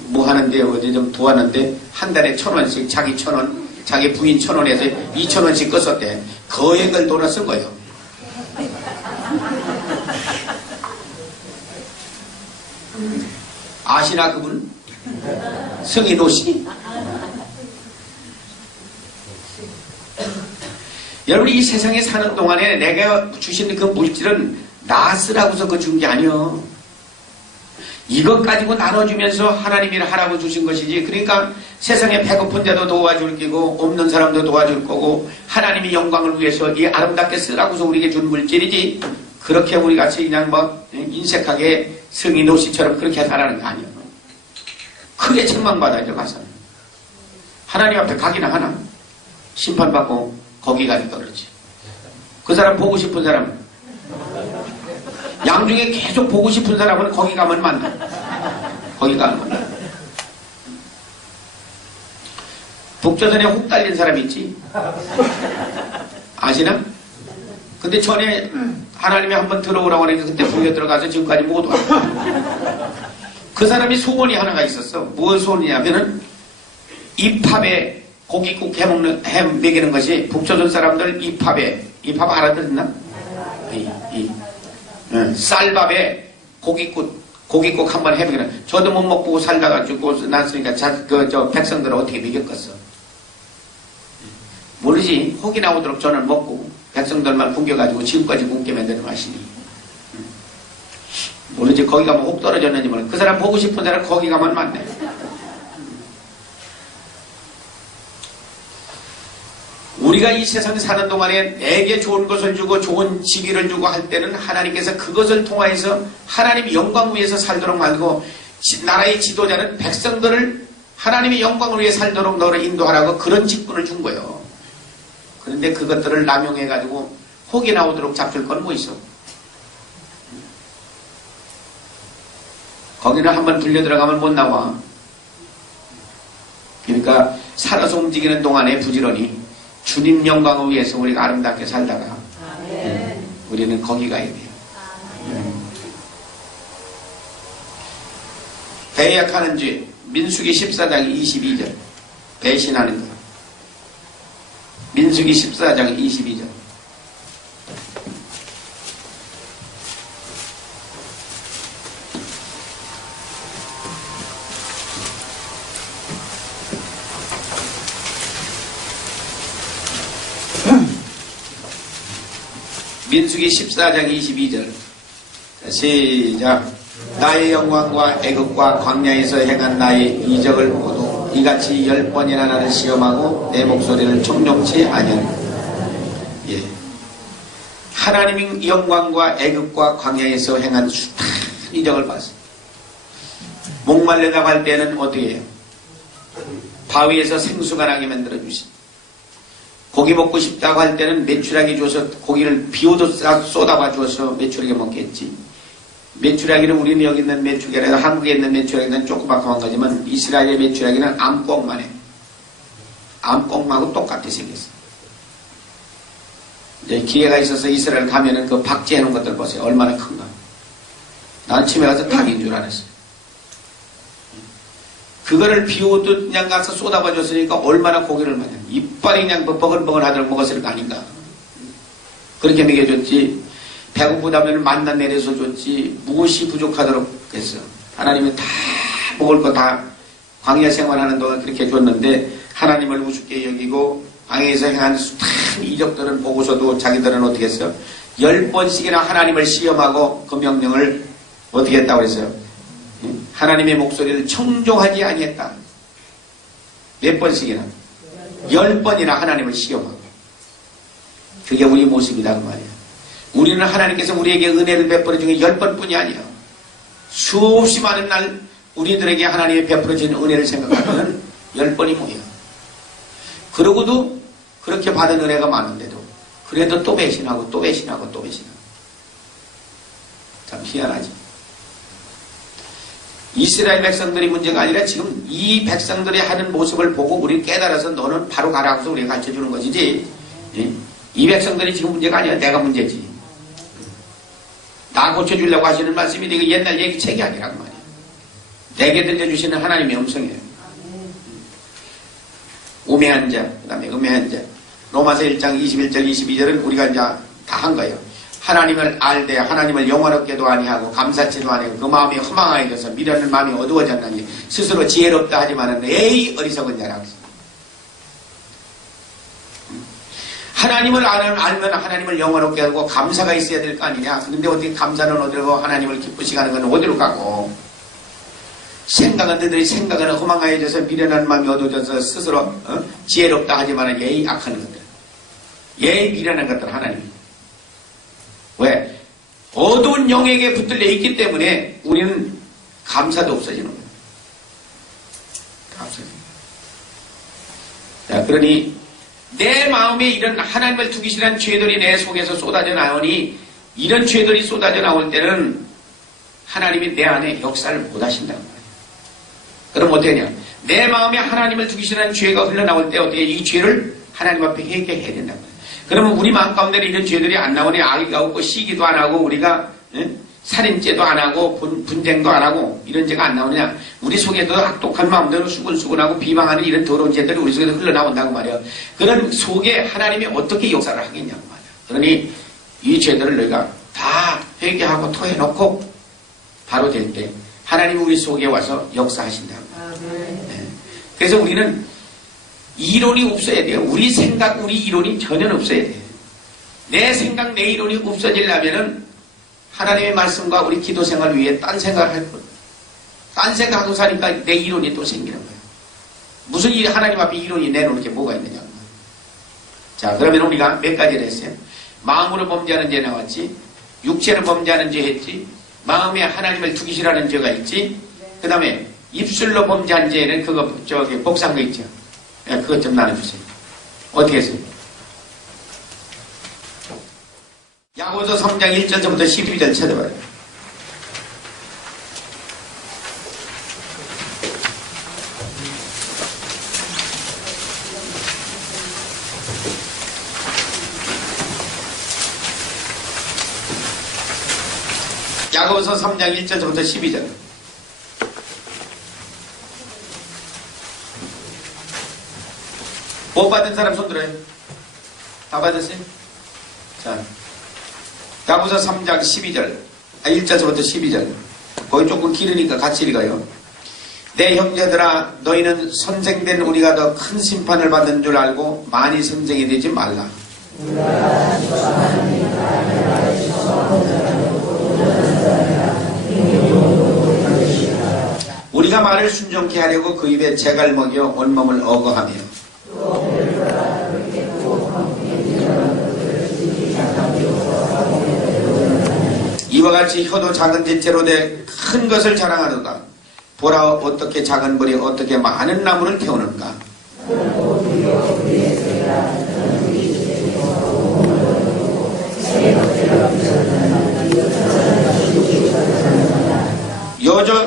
뭐 하는데 어디 좀 도왔는데 한 달에 1,000원씩 자기 1,000원 자기 부인 1,000원에서 2,000원씩 껐었대. 거액을 돈을 쓴 거예요. 아시나 그분? 승희 노씨? 여러분 이 세상에 사는 동안에 내가 주신 그 물질은 나 쓰라고서 그 준 게 아니여. 이것 가지고 나눠주면서 하나님이 하라고 주신 것이지. 그러니까 세상에 배고픈 데도 도와줄 끼고 없는 사람도 도와줄 거고 하나님이 영광을 위해서 이 아름답게 쓰라고서 우리에게 준 물질이지. 그렇게 우리 같이 그냥 뭐 인색하게 승희 노씨처럼 그렇게 살아가는 거 아니야. 크게 책망받아야죠. 가서 하나님 앞에 가기나 하나. 심판받고 거기 가니까 그렇지. 그 사람 보고 싶은 사람 양중에 계속 보고 싶은 사람은 거기 가면 만나. 거기 가면 만나. 북조선에 혹 달린 사람 있지? 아시나? 근데 전에 하나님이 한번 들어오라고 하니까 그때 불려 들어가서 지금까지 못 와. 그 사람이 소원이 하나가 있었어. 무슨 소원이냐면은 입합에 고깃국 해먹는, 햄 먹이는 것이 북조선 사람들 입합에, 입합 알아들었나? 쌀밥에 고깃국 한번 해먹이는. 저도 못 먹고 살다가 죽고 났으니까 저 백성들은 어떻게 먹였겠어? 모르지. 혹이 나오도록 저는 먹고 백성들만 굶겨가지고 지금까지 굶게 만드는 맛이니. 모르지. 거기 가면 혹 떨어졌는지 모르. 그 사람 보고 싶은 사람 거기 가면 만나. 우리가 이 세상에 사는 동안에 내게 좋은 것을 주고 좋은 지위를 주고 할 때는 하나님께서 그것을 통하여서 하나님의 영광 위해서 살도록 말고 나라의 지도자는 백성들을 하나님의 영광을 위해 살도록 너를 인도하라고 그런 직분을 준 거예요. 그런데 그것들을 남용해가지고 혹이 나오도록 잡술 건 뭐 있어? 거기는 한번 불려 들어가면 못 나와. 그러니까 살아서 움직이는 동안에 부지런히 주님 영광을 위해서 우리가 아름답게 살다가 우리는 거기 가야 돼요. 배약하는 죄 민수기 14장 22절 배신하는 것. 민수기 14장 22절 민수기 14장 22절 시작. 나의 영광과 애굽과 광야에서 행한 나의 이적을 보고도 이같이 10번이나 나를 시험하고 내 목소리를 청종치 아니하리라. 예. 하나님의 영광과 애굽과 광야에서 행한 숱한 이적을 봤어. 목말르다고 할 때는 어떻게 해요? 바위에서 생수가 나게 만들어 주시. 고기 먹고 싶다고 할 때는 메추라기 줘서 고기를 비오도 쏟아봐 줘서 메추라기 먹겠지. 메추라기는 우리는 여기 있는 메추라기가 아니라 한국에 있는 메추라기는 조그맣고 거지만 이스라엘의 메추라기는 암꽁만 해. 암꽁하고 똑같이 생겼어. 이제 기회가 있어서 이스라엘 가면은 그 박제해 놓은 것들 보세요. 얼마나 큰가. 난 처음에 가서 닭인 줄 알았어. 그거를 비오듯 그냥 가서 쏟아봐 줬으니까 얼마나 고기를 먹냐. 이빨이 그냥 버글버글 하도록 먹었을 거 아닌가. 그렇게 먹여줬지. 배고프다면 만나 내려서 줬지. 무엇이 부족하도록 했어. 하나님은 다 먹을 거 다 광야 생활하는 동안 그렇게 줬는데 하나님을 우습게 여기고 광야에서 행한 숱한 이적들은 보고서도 자기들은 어떻게 했어? 10번씩이나 하나님을 시험하고 그 명령을 어떻게 했다고 그랬어요? 하나님의 목소리를 청종하지 아니했다. 몇 번씩이나? 10번이나 하나님을 시험하고. 그게 우리 모습이다 그 말이야. 우리는 하나님께서 우리에게 은혜를 베풀어 중에 10번뿐이 아니야. 수없이 많은 날 우리들에게 하나님이 베풀어진 은혜를 생각하면 10번이 뭐야. 그러고도 그렇게 받은 은혜가 많은데도 그래도 또 배신하고 또 배신하고 또 배신하고. 참 희한하지. 이스라엘 백성들이 문제가 아니라 지금 이 백성들이 하는 모습을 보고 우리 깨달아서 너는 바로 가라고 우리가 가르쳐주는 것이지. 이 백성들이 지금 문제가 아니라 내가 문제지. 나 고쳐주려고 하시는 말씀이 이거 옛날 얘기책이 아니란 말이야. 내게 들려주시는 하나님의 음성이에요. 우매한 자, 그 다음에 음해한 자. 로마서 1장 21절 22절은 우리가 이제 다 한 거예요. 하나님을 알되 하나님을 영원롭게도 아니하고 감사치도 아니하고 그 마음이 허망하여져서 미련한 마음이 어두워졌나니 스스로 지혜롭다 하지만은 에이 어리석은 자라. 하나님을 알면 하나님을 영원롭게 하고 감사가 있어야 될 거 아니냐. 근데 어떻게 감사는 어디로 가고 하나님을 기쁘시게 하는 건 어디로 가고, 생각은 너희들이 생각은 허망하여져서 미련한 마음이 어두워져서 스스로 지혜롭다 하지만은 예의 악한 것들, 예의 미련한 것들 하나님이. 왜? 어두운 영에게 붙들려 있기 때문에 우리는 감사도 없어지는 거예요. 감사도. 자, 그러니 내 마음에 이런 하나님을 두기 싫은 죄들이 내 속에서 쏟아져 나오니, 이런 죄들이 쏟아져 나올 때는 하나님이 내 안에 역사를 못 하신다는 거예요. 그럼 어떻게 하냐? 내 마음에 하나님을 두기 싫은 죄가 흘러나올 때 어떻게 이 죄를 하나님 앞에 회개해야 된다는 거예요. 그러면 우리 마음 가운데는 이런 죄들이 안 나오니 악의가 없고 시기도 안 하고 우리가 살인죄도 안 하고 분쟁도 안 하고 이런 죄가 안 나오느냐? 우리 속에도 악독한 마음대로 수근수근하고 비방하는 이런 더러운 죄들이 우리 속에서 흘러나온다고 말이야. 그런 속에 하나님이 어떻게 역사를 하겠냐고 말이야. 그러니 이 죄들을 너희가 다 회개하고 토해놓고 바로 될 때 하나님이 우리 속에 와서 역사하신다고. 네. 그래서 우리는 이론이 없어야 돼요. 우리 생각, 우리 이론이 전혀 없어야 돼요. 내 생각, 내 이론이 없어지려면은 하나님의 말씀과 우리 기도 생활 위에 딴 생각을 할 거예요. 딴 생각하고 사니까 내 이론이 또 생기는 거예요. 무슨 일 하나님 앞에 이론이 내놓을 게 뭐가 있느냐. 자, 그러면 우리가 몇 가지를 했어요? 마음으로 범죄하는 죄 나왔지, 육체로 범죄하는 죄 했지, 마음에 하나님을 두기 싫어하는 죄가 있지, 그 다음에 입술로 범죄한 죄는 그거 저기 복사한 거 있죠. 네, 그것 좀 나눠주세요. 어떻게 했어요? 야고보서 3장 1절부터 12절 찾아봐요. 야고보서 3장 1절부터 12절. 못 받은 사람 손 들어요. 다 받았어요? 자, 야고보서 3장 12절, 1절부터 12절. 거기 조금 길으니까 같이 읽어요. 내 형제들아, 너희는 선생된 우리가 더 큰 심판을 받는 줄 알고 많이 선생이 되지 말라. 우리가 말을 순종케 하려고 그 입에 재갈 먹여 온몸을 억어하며 이와 같이 혀도 작은 지체로 돼 큰 것을 자랑하도다. 보라 어떻게 작은 벌이 어떻게 많은 나무를 태우는가.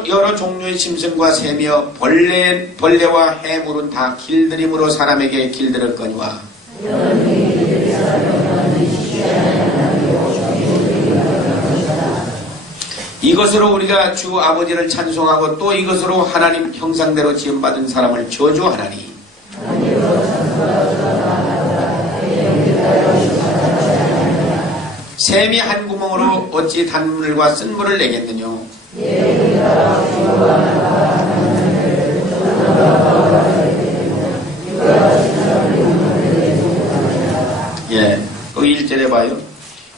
여러 종류의 짐승과 새며 벌레와 해물은 다 길들임으로 사람에게 길들었거니와 이것으로 우리가 주 아버지를 찬송하고 또 이것으로 하나님 형상대로 지음받은 사람을 저주하나니 샘이 한 구멍으로 어찌 단물과 쓴물을 내겠느냐. 예, 거기 1절에 봐요.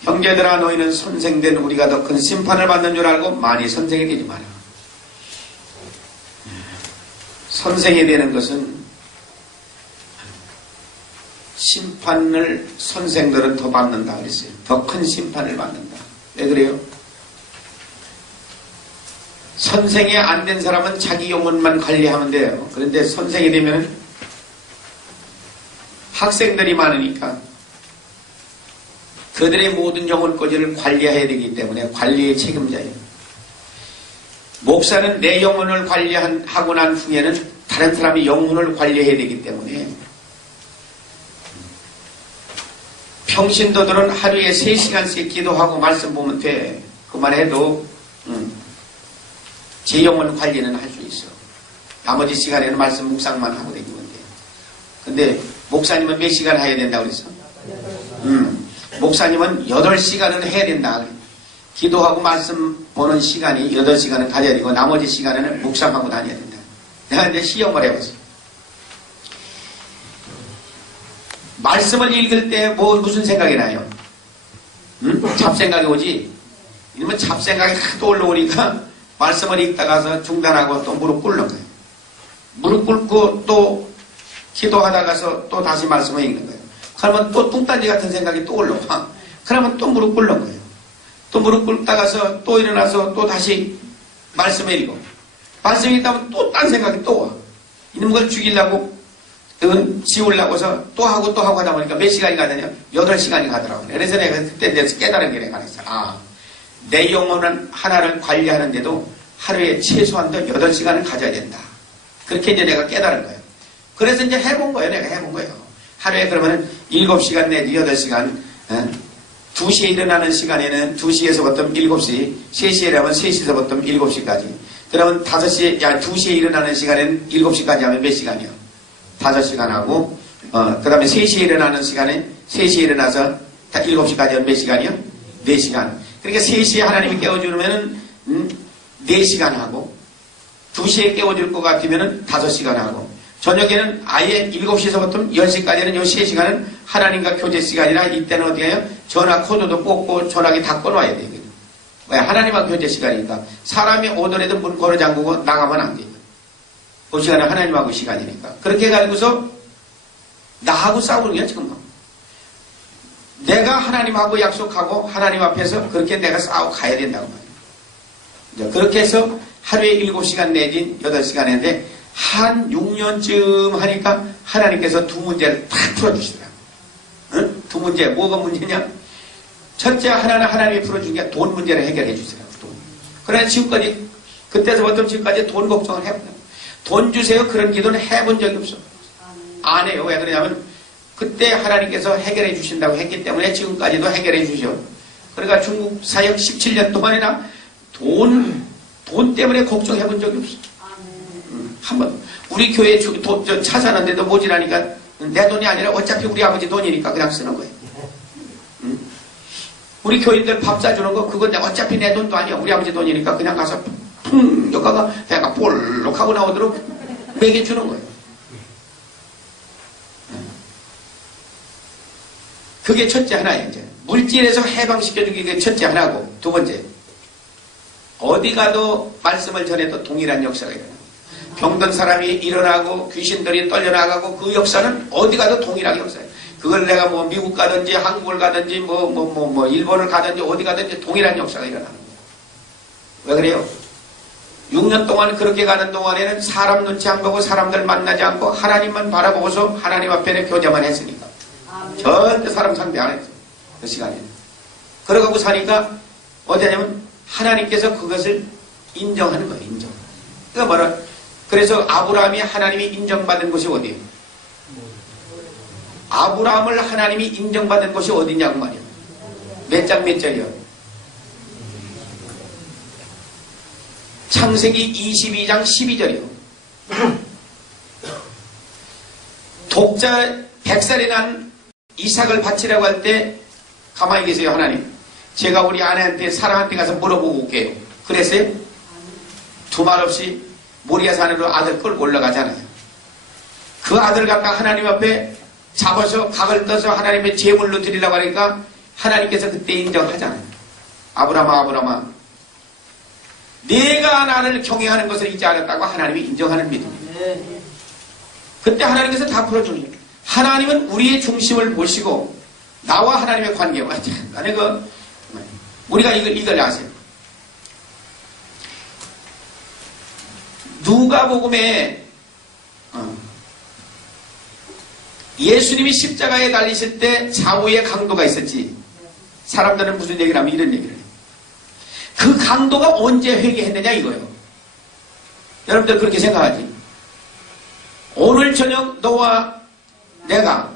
형제들아, 너희는 선생된 우리가 더 큰 심판을 받는 줄 알고 많이 선생이 되지 마라. 선생이 되는 것은 심판을 선생들은 더 받는다 그랬어요. 더 큰 심판을 받는다. 왜 그래요? 선생이 안 된 사람은 자기 영혼만 관리하면 돼요. 그런데 선생이 되면 학생들이 많으니까 그들의 모든 영혼까지를 관리해야 되기 때문에 관리의 책임자예요. 목사는 내 영혼을 관리하고 난 후에는 다른 사람이 영혼을 관리해야 되기 때문에 평신도들은 하루에 3시간씩 기도하고 말씀 보면 돼. 그만해도 제 영혼 관리는 할 수 있어. 나머지 시간에는 말씀 묵상만 하고 다니면 돼. 근데 목사님은 몇 시간 해야 된다고 그랬어? 목사님은 8시간은 해야 된다. 기도하고 말씀 보는 시간이 8시간은 가져야 되고 나머지 시간에는 묵상하고 다녀야 된다. 내가 이제 시험을 해봤어. 말씀을 읽을 때 무슨 생각이 나요? 잡생각이 오지? 이러면 잡생각이 하도 올라오니까 말씀을 읽다가서 중단하고 또 무릎 꿇는 거예요. 무릎 꿇고 또 기도하다가서 또 다시 말씀을 읽는 거예요. 그러면 또 뚱딴지 같은 생각이 또 올라와. 그러면 또 무릎 꿇는 거예요. 또 무릎 꿇다가서 또 일어나서 또 다시 말씀을 읽고 말씀 읽다면 또 딴 생각이 또 와. 이런 걸 죽이려고 지우려고서 또 하고 하다 보니까 몇 시간이 가더냐? 8시간이 가더라고요. 그래서 내가 그때 내가 깨달은 게 내가 그랬어. 내 영혼은 하나를 관리하는데도 하루에 최소한 8시간을 가져야 된다. 그렇게 이제 내가 깨달은 거예요. 그래서 이제 해본 거예요. 내가 해본 거예요. 하루에 그러면은 7시간 내지 8시간, 2시에 일어나는 시간에는 2시에서부터 7시, 3시에 일어나면 3시에서부터 7시까지. 그러면 2시에 일어나는 시간에는 7시까지 하면 몇 시간이요? 5시간 하고, 그 다음에 3시에 일어나는 시간에 3시에 일어나서 7시까지 하면 몇 시간이요? 4시간. 그러니까 3시에 하나님이 깨워주면은, 4시간 하고, 2시에 깨워줄 것 같으면은 5시간 하고, 저녁에는 아예 7시에서부터 10시까지는 요 3시간은 하나님과 교제 시간이라 이때는 어떻게 해요? 전화 코드도 뽑고 전화기 다 꺼놔야 돼요. 왜? 하나님과 교제 시간이니까. 사람이 오더라도 문 걸어 잠그고 나가면 안 돼요. 그 시간은 하나님하고 시간이니까. 그렇게 해가지고서 나하고 싸우는 거야, 지금. 내가 하나님하고 약속하고 하나님 앞에서 그렇게 내가 싸우고 가야 된다고 말이에요. 그렇게 해서 하루에 7시간 내진 8시간 했는데 한 6년쯤 하니까 하나님께서 두 문제를 다 풀어주시더라고요. 응? 두 문제. 뭐가 문제냐? 첫째 하나는 하나님이 풀어준 게 돈 문제를 해결해 주시더라고요. 돈. 그러나 지금까지, 그때서부터 지금까지 돈 걱정을 해보요. 돈 주세요. 그런 기도는 해본 적이 없어. 안 해요. 왜 그러냐면 그때 하나님께서 해결해 주신다고 했기 때문에 지금까지도 해결해 주셔. 그러니까 중국 사역 17년 동안이나 돈 때문에 걱정해 본 적이 없어. 한번 우리 교회 차 사는데도 모자라니까 내 돈이 아니라 어차피 우리 아버지 돈이니까 그냥 쓰는 거예요. 우리 교인들 밥 사주는 거 그건 어차피 내 돈도 아니야. 우리 아버지 돈이니까 그냥 가서 풍 여가가 배가 볼록하고 나오도록 먹여주는 거예요. 그게 첫째 하나예요. 이제 물질에서 해방시켜주기 게 첫째 하나고, 두 번째 어디 가도 말씀을 전해도 동일한 역사가 일어나요. 병든 사람이 일어나고 귀신들이 떨려나가고 그 역사는 어디 가도 동일하게 역사예요. 그걸 내가 뭐 미국 가든지 한국을 가든지 일본을 가든지 어디 가든지 동일한 역사가 일어나는 거예요. 왜 그래요? 6년 동안 그렇게 가는 동안에는 사람 눈치 안 보고 사람들 만나지 않고 하나님만 바라보고서 하나님 앞에 교제만 했으니까. 절대 사람 상대 안 했어요. 그 시간에는. 그러고 사니까 어디냐면 하나님께서 그것을 인정하는 거예요. 인정. 그러니까 뭐라? 그래서 아브라함이 하나님이 인정받은 곳이 어디예요? 아브라함을 하나님이 인정받은 곳이 어디냐고 말이에요. 몇 장 몇 절이요? 창세기 22장 12절이요. 독자 100살이 난 이삭을 바치라고 할 때 가만히 계세요. 하나님, 제가 우리 아내한테 사랑한테 가서 물어보고 올게요. 그랬어요? 두 말 없이 모리아 산으로 아들 끌고 올라가잖아요. 그 아들 갖다 하나님 앞에 잡아서 각을 떠서 하나님의 제물로 드리려고 하니까 하나님께서 그때 인정하잖아요. 아브라함아, 내가 나를 경외하는 것을 잊지 않았다고 하나님이 인정하는 믿음입니다. 그때 하나님께서 다 풀어주는 거예요. 하나님은 우리의 중심을 보시고 나와 하나님의 관계가 아니 우리가 이걸 아세요. 누가복음에 예수님이 십자가에 달리실 때 좌우에 강도가 있었지. 사람들은 무슨 얘기를 하면 이런 얘기를 해요. 그 강도가 언제 회개했느냐 이거예요. 여러분들 그렇게 생각하지? 오늘 저녁 너와 내가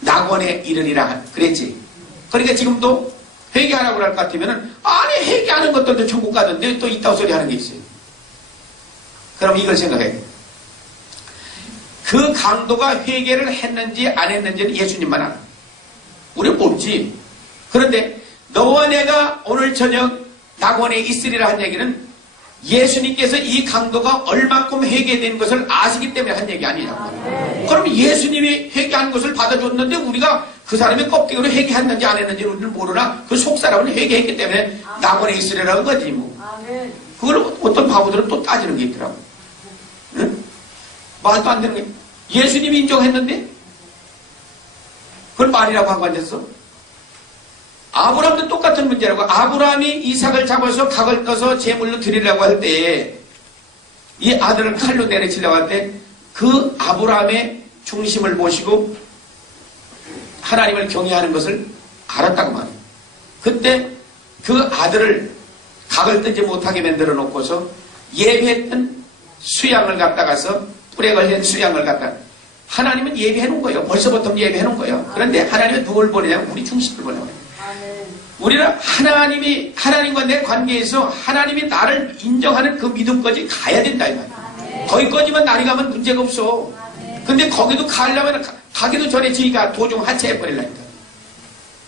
낙원에 이르리라 그랬지. 그러니까 지금도 회개하라고 할 것 같으면은 아니 회개하는 것들도 천국 가던데 또 이따 소리 하는 게 있어요. 그럼 이걸 생각해. 그 강도가 회개를 했는지 안 했는지는 예수님만 알아. 우리는 모르지. 그런데 너와 내가 오늘 저녁 낙원에 있으리라 한 얘기는 예수님께서 이 강도가 얼만큼 회개된 것을 아시기 때문에 한 얘기 아니냐고. 그럼 예수님이 회개한 것을 받아줬는데 우리가 그 사람의 껍데기로 회개했는지 안 했는지 우리는 모르나 그 속사람은 회개했기 때문에 낙원에 있으리라는 거지 뭐. 그걸 어떤 바보들은 또 따지는 게 있더라고. 응? 말도 안 되는 게 예수님이 인정했는데 그걸 말이라고 하고 앉았어. 아브라함도 똑같은 문제라고. 아브라함이 이삭을 잡아서 각을 떠서 제물로 드리려고 할 때 이 아들을 칼로 내리치려고 할 때 그 아브라함의 중심을 보시고 하나님을 경외하는 것을 알았다고 말이에요. 그때 그 아들을 각을 뜨지 못하게 만들어 놓고서 예배했던 수양을 갖다가서 뿔에 걸린 수양을 갖다가 하나님은 예배해 놓은 거예요. 벌써부터 예배해 놓은 거예요. 그런데 하나님은 누굴 보내냐면 우리 중심을 보내요. 우리는 하나님과 내 관계에서 하나님이 나를 인정하는 그 믿음까지 가야 된다 이 말이야. 거기까지만 날이 가면 문제가 없어. 근데 거기도 가려면 가기도 전에 저희가 도중 하차해 버리려니까.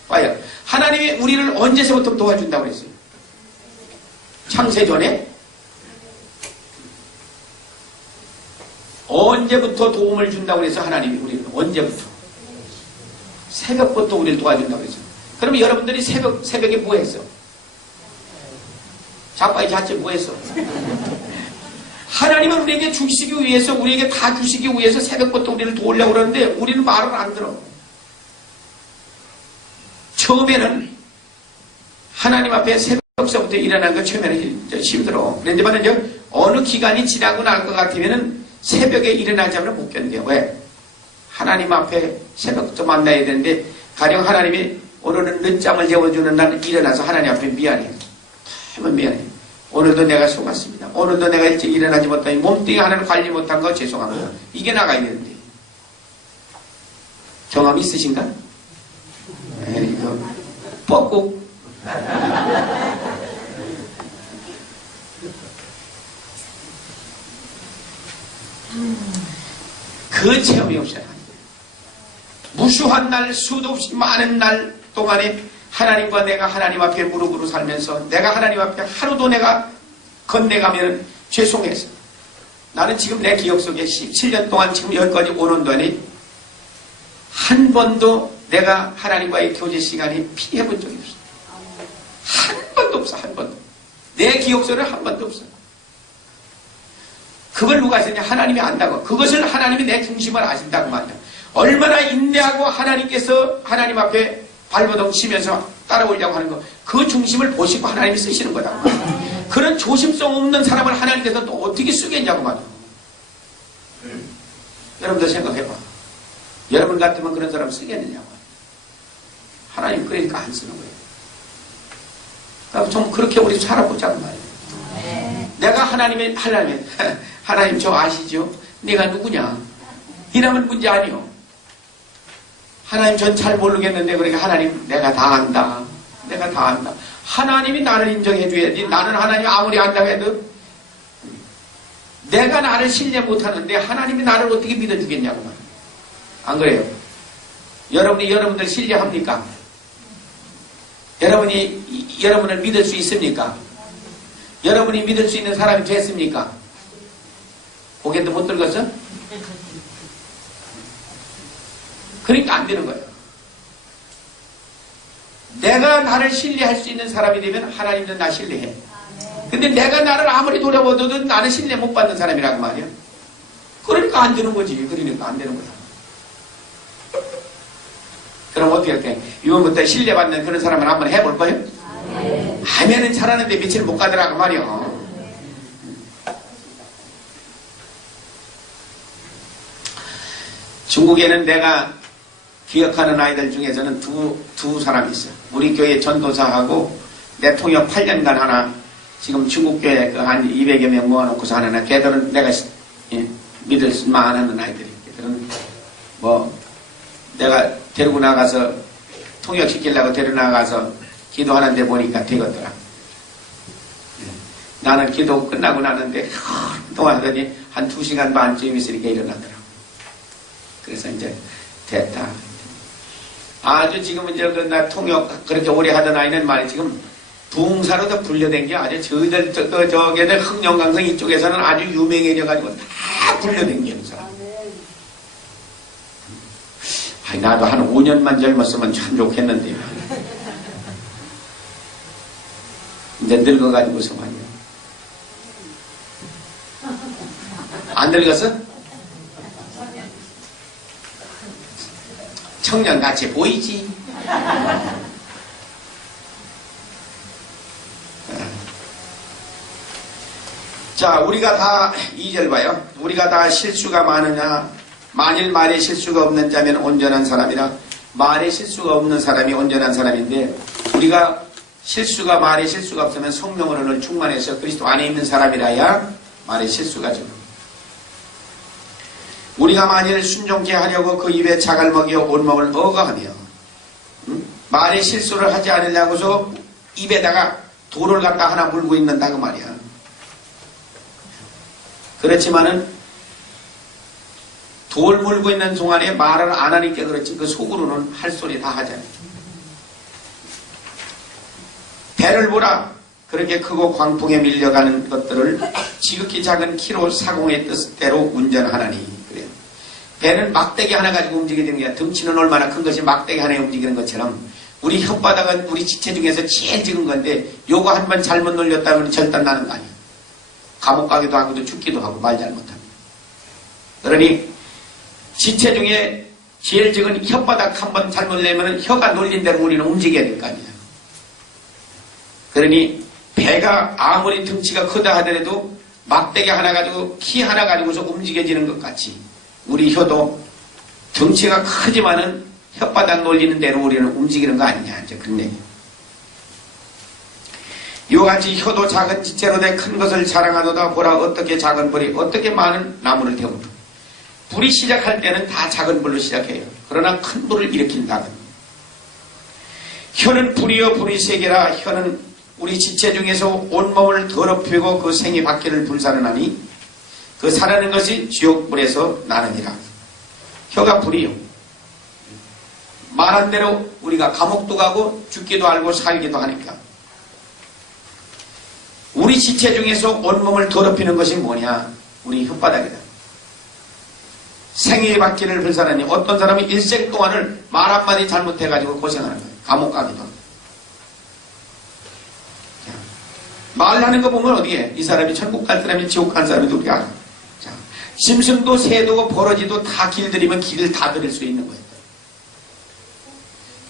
봐요. 하나님이 우리를 언제서부터 도와준다고 그랬어요? 창세 전에? 언제부터 도움을 준다고 그래서 하나님이 우리를 언제부터? 새벽부터 우리를 도와준다고 그랬어요. 그러면 여러분들이 새벽에 뭐 했어? 자빠이 자체 뭐 했어? 하나님은 우리에게 주시기 위해서, 우리에게 다 주시기 위해서 새벽부터 우리를 도우려고 그러는데 우리는 말을 안 들어. 처음에는 하나님 앞에 새벽서부터 일어나는 거 처음에는 힘들어. 그런데 이제 어느 기간이 지나고 날 것 같으면은 새벽에 일어나지 않으면 못 견뎌요. 왜? 하나님 앞에 새벽부터 만나야 되는데 가령 하나님이 오늘은 늦잠을 재워주는 날 일어나서 하나님 앞에 미안해. 정말 미안해. 오늘도 내가 속았습니다. 오늘도 내가 일찍 일어나지 못하니 몸뚱이 하나를 관리 못한 거 죄송합니다. 이게 나가야 되는데. 경험 있으신가? 이거 뻐꾹. 그 체험이 없어요. 무수한 날, 수도 없이 많은 날 동안에 하나님과 내가 하나님 앞에 무릎으로 살면서 내가 하나님 앞에 하루도 내가 건네가면 죄송해서 나는 지금 내 기억 속에 17년 동안 지금 여기까지 오는 동안에 한 번도 내가 하나님과의 교제 시간이 피해 본 적이 없어. 한 번도 없어. 한 번도. 내 기억 속에 한 번도 없어. 그걸 누가 했느냐? 하나님이 안다고. 그것을 하나님이 내 중심을 아신다고 말이야. 얼마나 인내하고 하나님께서 하나님 앞에 발버둥 치면서 따라오려고 하는 거, 그 중심을 보시고 하나님이 쓰시는 거다. 그런 조심성 없는 사람을 하나님께서 또 어떻게 쓰겠냐고 말이야. 여러분들 생각해봐. 여러분 같으면 그런 사람 쓰겠느냐고. 하나님 그러니까 안 쓰는 거예요. 그럼 좀 그렇게 우리 살아보자고 말이에요. 내가 하나님 저 아시죠? 내가 누구냐? 이러면 문제 아니요. 하나님 전 잘 모르겠는데 그러니까 하나님 내가 다 안다. 내가 다 안다. 하나님이 나를 인정해 줘야지. 나는 하나님 아무리 안다고 해도 내가 나를 신뢰 못하는데 하나님이 나를 어떻게 믿어주겠냐고 말이야. 안 그래요? 여러분이 여러분들 신뢰합니까? 여러분이 여러분을 믿을 수 있습니까? 여러분이 믿을 수 있는 사람이 됐습니까? 고개도 못 들었어? 그러니까 안 되는 거예요. 내가 나를 신뢰할 수 있는 사람이 되면 하나님도 나 신뢰해. 근데 내가 나를 아무리 돌아보도 나는 신뢰 못 받는 사람이라고 말이야. 그러니까 안 되는 거지. 그러니까 안 되는 거다. 그럼 어떻게 할게? 이번부터 신뢰받는 그런 사람을 한번 해볼 거예요? 하면은 잘하는데 며칠 못 가더라고 말이야. 중국에는 내가 기억하는 아이들 중에서는 두 사람이 있어요. 우리 교회 전도사하고 내 통역 8년간 하나 지금 중국교회 그 한 200여 명 모아놓고서 하는 걔들은 내가 믿을 만하는 아이들이. 걔들은 뭐 내가 데리고 나가서 통역시키려고 데리고 나가서 기도하는데 보니까 되겠더라. 나는 기도 끝나고 나는데 동안 하더니 한 2시간 반쯤 있으니까 일어나더라. 그래서 이제 됐다. 아주 지금 이제 나 통역 그렇게 오래 하던 아이는 말이 지금 붕사로도 불려댄 게 아주 저게들 흥령강성 이쪽에서는 아주 유명해져가지고 다 불려댄기는 사람. 아니, 나도 한 5년만 젊었으면 참 좋겠는데. 이제 늙어가지고서 말이야. 안 늙었어? 청년같이 보이지? 자, 우리가 다 2절 봐요. 우리가 다 실수가 많으냐? 만일 말에 실수가 없는 자면 온전한 사람이라. 말에 실수가 없는 사람이 온전한 사람인데, 우리가 말에 실수가 없으면 성령으로는 충만해서 그리스도 안에 있는 사람이라야 말에 실수가 좀. 우리가 만일 순종케 하려고 그 입에 자갈 먹여 온몸을 억어하며 말에 실수를 하지 않으려고서 입에다가 돌을 갖다 하나 물고 있는다 그 말이야. 그렇지만은 돌 물고 있는 동안에 말을 안 하니까 그렇지 그 속으로는 할 소리 다 하잖아요. 배를 보라. 그렇게 크고 광풍에 밀려가는 것들을 지극히 작은 키로 사공의 뜻대로 운전하나니. 그래요. 배는 막대기 하나 가지고 움직이는 게 덩치는 얼마나 큰 것이 막대기 하나에 움직이는 것처럼 우리 혓바닥은 우리 지체 중에서 제일 작은 건데 요거 한 번 잘못 놀렸다면 절단 나는 거 아니에요. 감옥 가기도 하고 죽기도 하고 말 잘못하면. 그러니 지체 중에 제일 작은 혓바닥 한 번 잘못 내면 혀가 놀린 대로 우리는 움직여야 될 거 아니에요. 그러니 배가 아무리 덩치가 크다 하더라도 막대기 하나 가지고 키 하나 가지고서 움직여지는 것 같이 우리 혀도 덩치가 크지만은 혓바닥 놀리는 대로 우리는 움직이는 거 아니냐 이제 그런 얘기. 이와같이 혀도 작은 지체로 돼 큰 것을 자랑하도다. 보라 어떻게 작은 불이 어떻게 많은 나무를 태운다. 불이 시작할 때는 다 작은 불로 시작해요. 그러나 큰 불을 일으킨다는. 혀는 불이요 불이 세계라. 혀는 우리 지체 중에서 온몸을 더럽히고 그 생이 밖에를 불사르나니 그 사라는 것이 지옥불에서 나느니라. 혀가 불이요. 말한 대로 우리가 감옥도 가고 죽기도 알고 살기도 하니까. 우리 지체 중에서 온몸을 더럽히는 것이 뭐냐? 우리 혓바닥이다. 생의 밖에를 불사르니 어떤 사람이 일생 동안을 말 한마디 잘못해가지고 고생하는 거예요. 감옥 가기도 하고. 말하는 거 보면 어디에? 이 사람이 천국 갈 사람이 지옥 갈 사람이 우리가 알아. 자, 짐승도 새도 버러지도 다 길들이면 길을 다 들일 수 있는 거예요.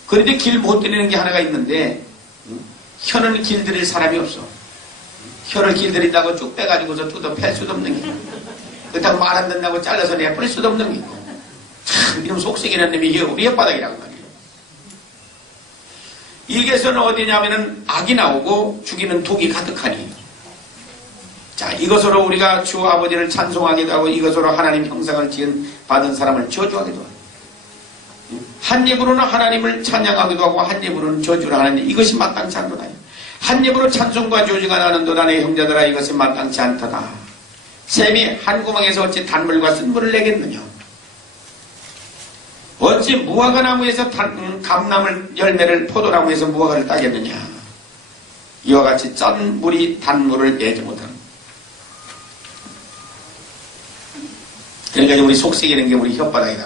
그런데 길 못 들이는 게 하나가 있는데 혀는 길들일 사람이 없어. 혀를 길들인다고 쭉 빼가지고서 뜯어 팰 수도 없는 게 그렇다고 말 안 된다고 잘라서 내버릴 수도 없는 게 있고 참 이런 속썩이는 놈이 우리 혓바닥이라고 말이에요. 이게서는 어디냐면은 악이 나오고 죽이는 독이 가득하니. 자, 이것으로 우리가 주 아버지를 찬송하기도 하고 이것으로 하나님 형상을 지은 받은 사람을 저주하기도 하고 한 입으로는 하나님을 찬양하기도 하고 한 입으로는 저주를 하느니 이것이 마땅치 않도다. 한 입으로 찬송과 저주가 나는도다. 내 형제들아 이것이 마땅치 않도다. 샘이 한 구멍에서 어찌 단물과 쓴물을 내겠느냐. 어찌 무화과 나무에서 감나물 열매를 포도나무에서 무화과를 따겠느냐. 이와 같이 짠 물이 단물을 내지 못하는. 그러니까 우리 속삭이는 게 우리 혓바닥이다.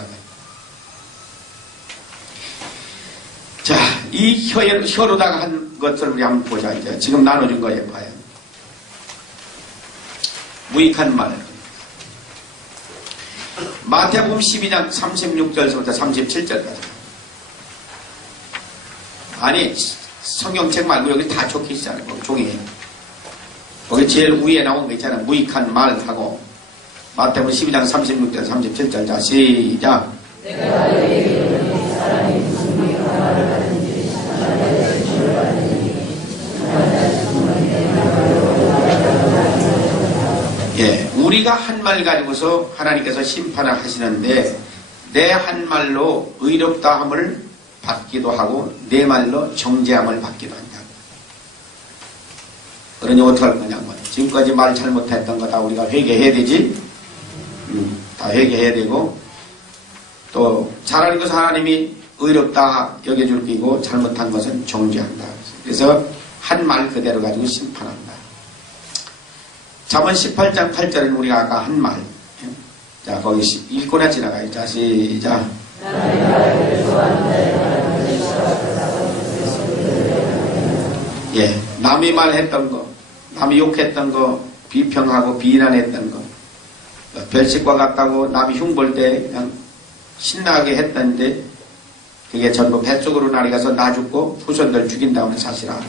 자, 이 혀로다가 한 것을 우리 한번 보자. 이제 지금 나눠준 거에 봐요. 무익한 말. 마태복음 12장 36절부터 37절까지. 아니, 성경책 말고 여기 다 적혀 있잖아요. 종이에. 거기 제일 위에 나온 거 있잖아요. 무익한 말하고. 마태복음 12장 36절 37절. 자, 시작. 내가 너희에게 사람이 무슨 무익한 말을 하든지 사람의 지출을 받으니 예, 우리가 한 말 가지고서 하나님께서 심판을 하시는데 내 한 말로 의롭다함을 받기도 하고 내 말로 정죄함을 받기도 한다. 그러니 어떡할 거냐고. 지금까지 말 잘못했던 거 다 우리가 회개해야 되지. 다 회개해야 되고 또 잘하는 것은 하나님이 의롭다 여겨줄 끼고 잘못한 것은 정죄한다. 그래서 한 말 그대로 가지고 심판한다. 잠언 18장 8절에는 우리가 아까 한 말. 자, 거기 읽고나 지나가요. 자, 시작. 예, 남이 말했던 거, 남이 욕했던 거, 비평하고 비난했던 거, 별식과 같다고 남이 흉볼 때 그냥 신나게 했던데 그게 전부 뱃속으로 날아가서 나 죽고 후손들 죽인다는 사실 알아.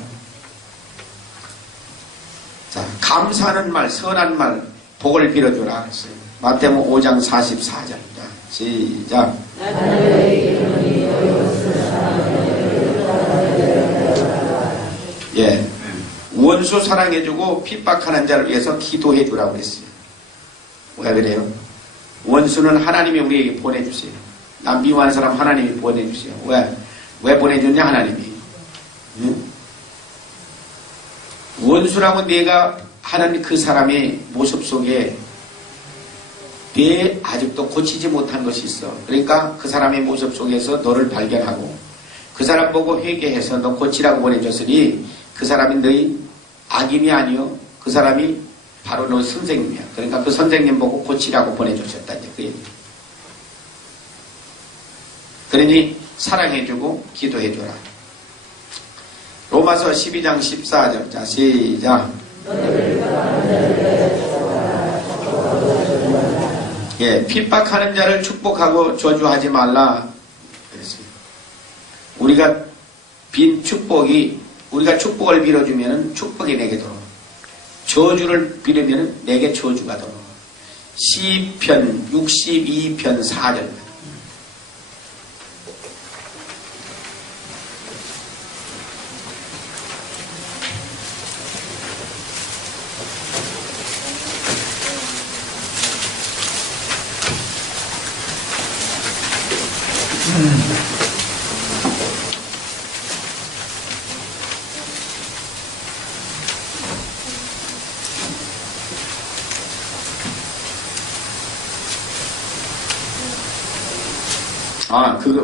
자, 감사하는 말, 선한 말, 복을 빌어주라 했어요. 마태복음 5장 44절입니다. 시작. 예, 원수 사랑해주고 핍박하는 자를 위해서 기도해주라고 했어요. 왜 그래요? 원수는 하나님이 우리에게 보내주세요. 난 미워하는 사람 하나님이 보내주세요. 왜 보내줬냐 하나님이. 응? 원수라고 내가 하는 그 사람의 모습 속에 내 아직도 고치지 못한 것이 있어. 그러니까 그 사람의 모습 속에서 너를 발견하고 그 사람 보고 회개해서 너 고치라고 보내줬으니 그 사람이 너희 악인이 아니요. 그 사람이 바로 너 선생님이야. 그러니까 그 선생님 보고 고치라고 보내주셨다. 이제 그 얘기. 그러니 사랑해주고 기도해줘라. 로마서 12장 14절. 자, 시작. 예, 핍박하는 자를 축복하고 저주하지 말라. 그랬어요. 우리가 빈 축복이, 우리가 축복을 빌어주면 축복이 내게 들어와. 저주를 빌으면 내게 저주가 들어와. 시편 62편 4절.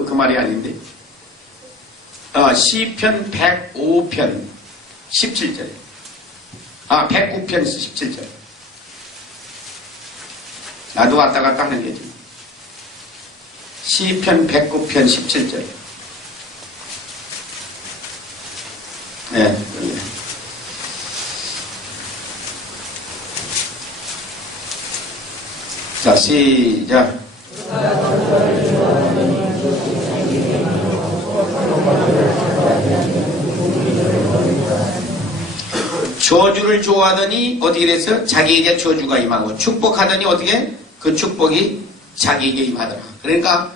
그 말이 아닌데. 시편 105편 17절. 109편 17절. 나도 왔다 갔다 하는 게지. 시편 109편 17절. 예. 자, 시작. 저주를 좋아하더니 어떻게 됐어? 자기에게 저주가 임하고 축복하더니 어떻게? 그 축복이 자기에게 임하더라. 그러니까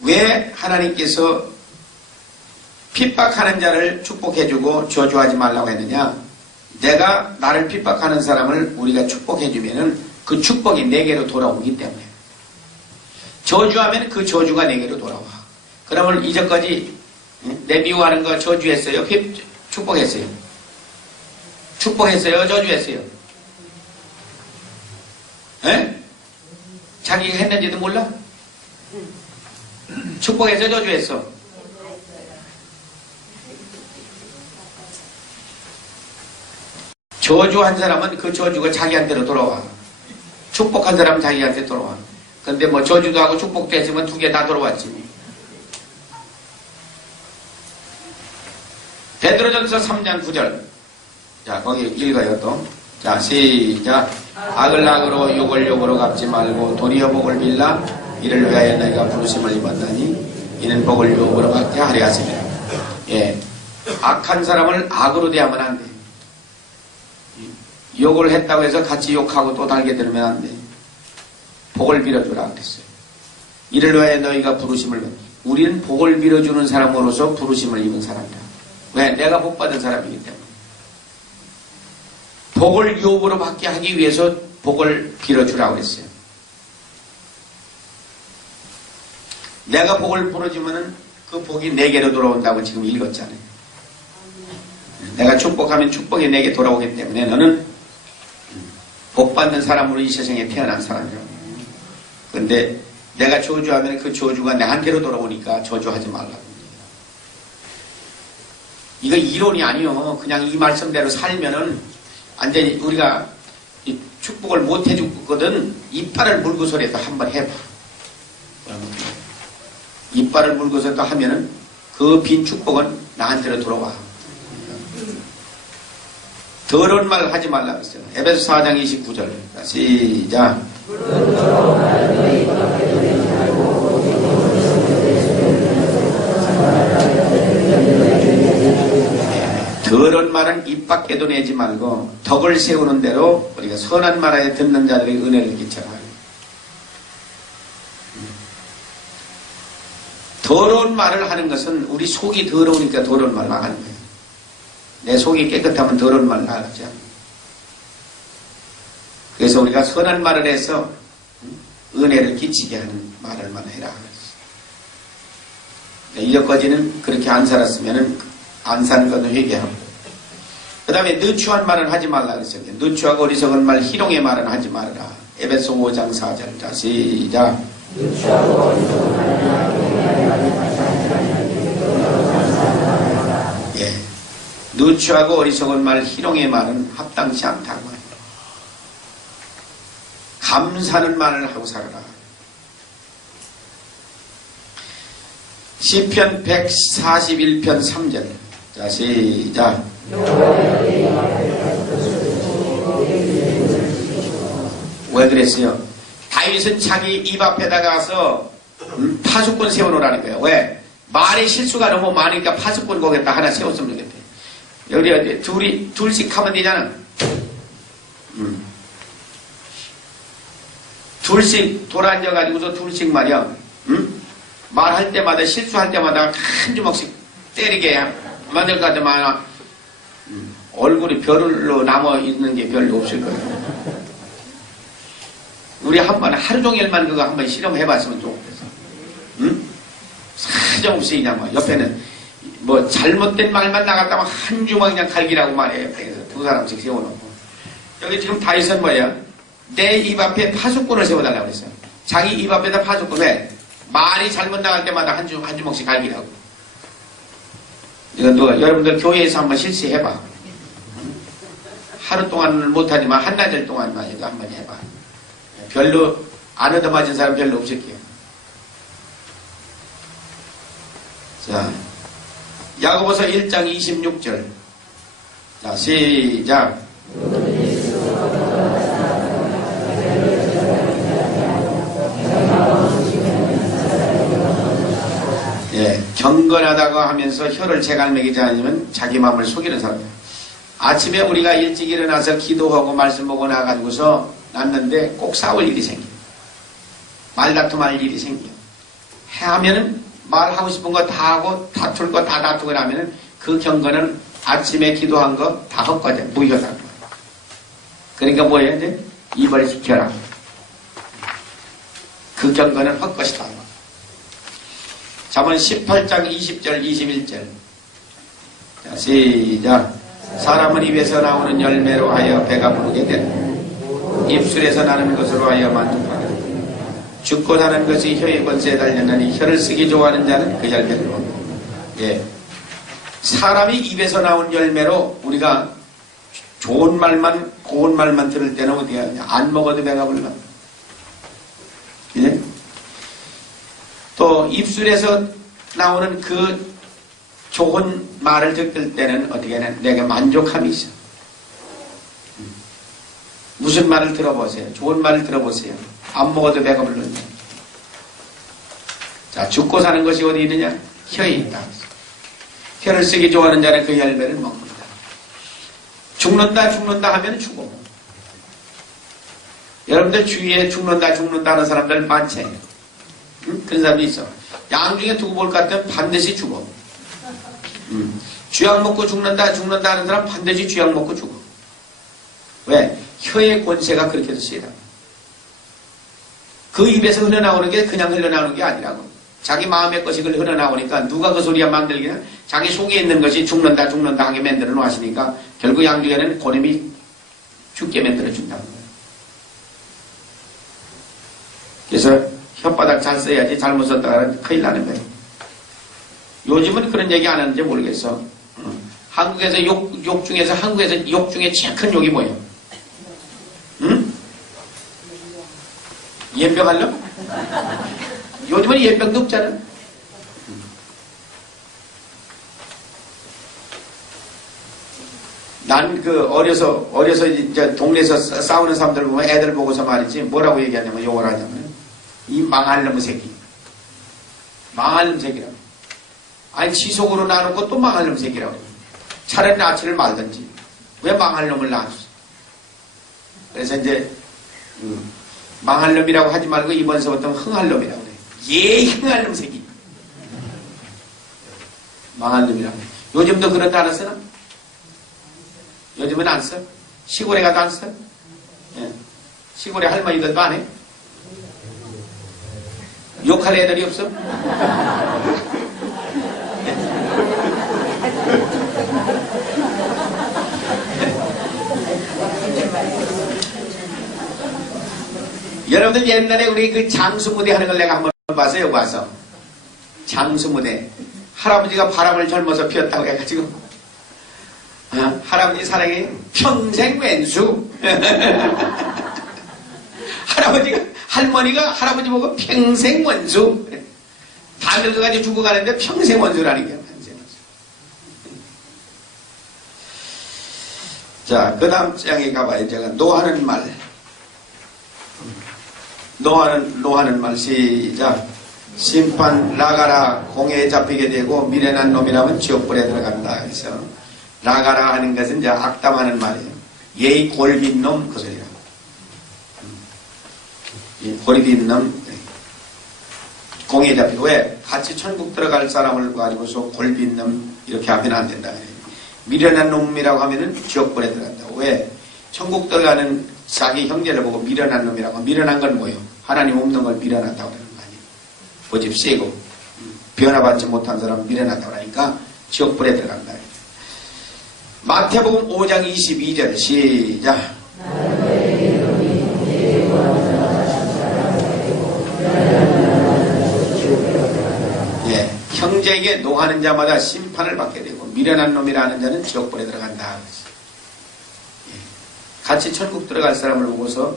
왜 하나님께서 핍박하는 자를 축복해주고 저주하지 말라고 했느냐? 내가 나를 핍박하는 사람을 우리가 축복해주면은 그 축복이 내게로 돌아오기 때문에. 저주하면 그 저주가 내게로 돌아와. 그러면 이제까지 내 미워하는 거 저주했어요? 축복했어요? 축복했어요? 저주했어요? 에? 자기가 했는지도 몰라? 축복했어? 저주했어? 저주한 사람은 그 저주가 자기한테로 돌아와. 축복한 사람은 자기한테 돌아와. 근데 뭐 저주도 하고 축복도 했으면 두 개 다 돌아왔지. 베드로전서 3장 9절. 자, 거기 읽어요 또. 자, 시작. 악을 악으로 욕을 욕으로 갚지 말고 도리어 복을 빌라 이를 위하여 너희가 부르심을 입었나니 이는 복을 욕으로 받게 하려 하심이라. 예, 악한 사람을 악으로 대하면 안 돼. 욕을 했다고 해서 같이 욕하고 또 달게 들으면 안 돼. 복을 빌어주라 그랬어요. 이를 위하여 너희가 부르심을 우리는 복을 빌어주는 사람으로서 부르심을 입은 사람이다. 왜? 내가 복 받은 사람이기 때문에. 복을 유업으로 받게 하기 위해서 복을 빌어주라고 했어요. 내가 복을 빌어주면은 그 복이 내게로 돌아온다고 지금 읽었잖아요. 내가 축복하면 축복이 내게 돌아오기 때문에 너는 복 받는 사람으로 이 세상에 태어난 사람이라고. 근데 내가 저주하면 그 저주가 나한테로 돌아오니까 저주하지 말라고. 이거 이론이 아니요. 그냥 이 말씀대로 살면은 완전히 우리가 이 축복을 못 해주거든. 이빨을 물고서라도 한번 해봐. 이빨을 물고서도 하면은 그 빈 축복은 나한테로 돌아와. 더러운 말 하지 말라 그랬어요. 에베소 4장 29절. 시작. 더러운 말은 입 밖에도 내지 말고 덕을 세우는 대로 우리가 선한 말에 듣는 자들에게 은혜를 끼쳐라. 더러운 말을 하는 것은 우리 속이 더러우니까 더러운 말을 하는 거예요. 내 속이 깨끗하면 더러운 말을 하지 않아요. 그래서 우리가 선한 말을 해서 은혜를 끼치게 하는 말을만 해라. 이제까지는 그렇게 안 살았으면은 안 사는 것도 회개하고. 그 다음에 느추한 말은 하지 말라 그랬어요. 느추하고 어리석은 말, 희롱의 말은 하지 말아라. 에베소 5장 4절. 자, 시작. 느추하고 어리석은 말, 예. 느추하고 어리석은 말, 희롱의 말은 합당치 않다고 해요. 감사하는 말을 하고 살아라. 시편 141편 3절. 자, 시작. 왜 그랬어요? 다윗은 자기 입 앞에다 가서 파수꾼 세워놓으라는 거예요. 왜? 말의 실수가 너무 많으니까 파수꾼 거기다 하나 세웠으면 되겠대. 여기 어디 둘씩 하면 되잖아. 둘씩 돌아앉아가지고서 둘씩 말이야. 말할 때마다 실수할 때마다 한 주먹씩 때리게 만들 것 같으면 얼굴이 별로 남아 있는 게 별로 없을 거예요. 우리 한 번 하루 종일만 그거 한번 실험해봤으면 좋겠어. 사정없이 그냥 뭐 옆에는 뭐 잘못된 말만 나갔다면 한 주먹 그냥 갈기라고 말해요. 그래서 두 사람씩 세워놓고. 여기 지금 다윗은 뭐야? 내 입 앞에 파수꾼을 세워달라고 그랬어요. 자기 입 앞에다 파수꾼. 왜? 말이 잘못 나갈 때마다 한 주먹씩 갈기라고. 이건 누가, 여러분들 교회에서 한번 실시해봐. 하루 동안은 못하지만 한나절 동안만 해도 한번 해봐. 별로, 안 얻어맞은 사람 별로 없을 게요. 자, 야고보서 1장 26절. 자, 시작. 예, 경건하다고 하면서 혀를 재갈매기지 않으면 자기 마음을 속이는 사람이에요. 아침에 우리가 일찍 일어나서 기도하고 말씀 보고 나가지고서 났는데 꼭 싸울 일이 생겨요. 말다툼할 일이 생겨요. 하면은 말하고 싶은 거 다 하고 다툴 거 다 다투고 나면은 그 경건은 아침에 기도한 거 다 헛거져. 무효다. 그러니까 뭐예요? 이제 입을 지켜라. 그 경건은 헛것이다. 잠언 18장 20절 21절. 자, 시작. 사람은 입에서 나오는 열매로 하여 배가 부르게 된다. 입술에서 나는 것으로 하여 만족하라. 죽고 사는 것이 혀의 권세에 달렸나니 혀를 쓰기 좋아하는 자는 그 열매를 먹는다. 예. 사람이 입에서 나온 열매로 우리가 좋은 말만 고운 말만 들을 때는 어디야? 안 먹어도 배가 불러. 예? 또 입술에서 나오는 그 좋은 말을 듣을 때는 어떻게 하냐? 내가 만족함이 있어. 무슨 말을 들어보세요. 좋은 말을 들어보세요. 안 먹어도 배가 부르는데. 자, 죽고 사는 것이 어디 있느냐? 혀에 있다. 혀를 쓰기 좋아하는 자는 그 열매를 먹는다. 죽는다 하면 죽어. 여러분들 주위에 죽는다 하는 사람들 많지? 응? 그런 사람도 있어. 양 중에 두고 볼 것 같으면 반드시 죽어. 쥐약 먹고 죽는다 하는 사람 반드시 쥐약 먹고 죽어. 왜? 혀의 권세가 그렇게 해서 쓰이다. 그 입에서 흘러나오는 게 그냥 흘러나오는 게 아니라고. 자기 마음의 것이 흘러나오니까 누가 그 소리야 만들기는 자기 속에 있는 것이 죽는다 하게 만들어 놓으시니까 결국 양중에는 고놈이 죽게 만들어 준다는 거예요. 그래서 혓바닥 잘 써야지 잘못 썼다가 큰일 나는 거예요. 요즘은 그런 얘기 안 하는지 모르겠어. 한국에서 욕 중에서 한국에서 욕 중에 제일 큰 욕이 뭐예요? 응? 연병하려고? 요즘은 연병도 없잖아. 난 어려서 이제 동네에서 싸우는 사람들 보면 애들 보고서 말이지 뭐라고 얘기하냐면 욕을 하냐면 이 망할 놈의 새끼. 망할 놈 새끼라고. 아니 지속으로 나누고 또 망할 놈 새끼라고. 차라리 나치를 말든지. 왜 망할 놈을 낳았어? 그래서 이제 망할 놈이라고 하지 말고 이번서부터 흥할 놈이라고 그래. 예, 흥할 놈 새끼. 망할 놈이라고. 요즘도 그런 단어 쓰나? 요즘은 안 써? 시골에 가도 안 써? 예. 시골에 할머니들도 안 해? 욕할 애들이 없어? 여러분들 옛날에 우리 그 장수무대 하는 걸 내가 한번 봤어요. 봐서 장수무대 할아버지가 바람을 젊어서 피웠다고 해가지고 할아버지 사랑해 평생 왼수 할머니가 할아버지 보고 평생 원수 다 늙어가지고 죽어가는데 평생 원수라는 게 평생 원수. 자, 그 다음 장에 가봐요. 제가 노하는 말 노하는 말 시작. 심판 라가라 공에 잡히게 되고 미련한 놈이라면 지옥불에 들어간다. 그래서 라가라 하는 것은 이제 악담하는 말이에요. 예의 골빈 놈 그 소리라고. 골빈 놈 공에 잡히고 왜 같이 천국 들어갈 사람을 가지고서 골빈 놈 이렇게 하면 안 된다. 미련한 놈이라고 하면은 지옥불에 들어간다고. 왜 천국 들어가는 자기 형제를 보고 미련한 놈이라고. 미련한 건 뭐예요? 하나님 없는 걸 미련하다고 그러는 거 아니에요. 고집 세고 변화받지 못한 사람은 미련하다고 하니까 지옥불에 들어간다. 마태복음 5장 22절 시작. 예, 형제에게 노하는 자마다 심판을 받게 되고 미련한 놈이라 하는 자는 지옥불에 들어간다. 예, 같이 천국 들어갈 사람을 보고서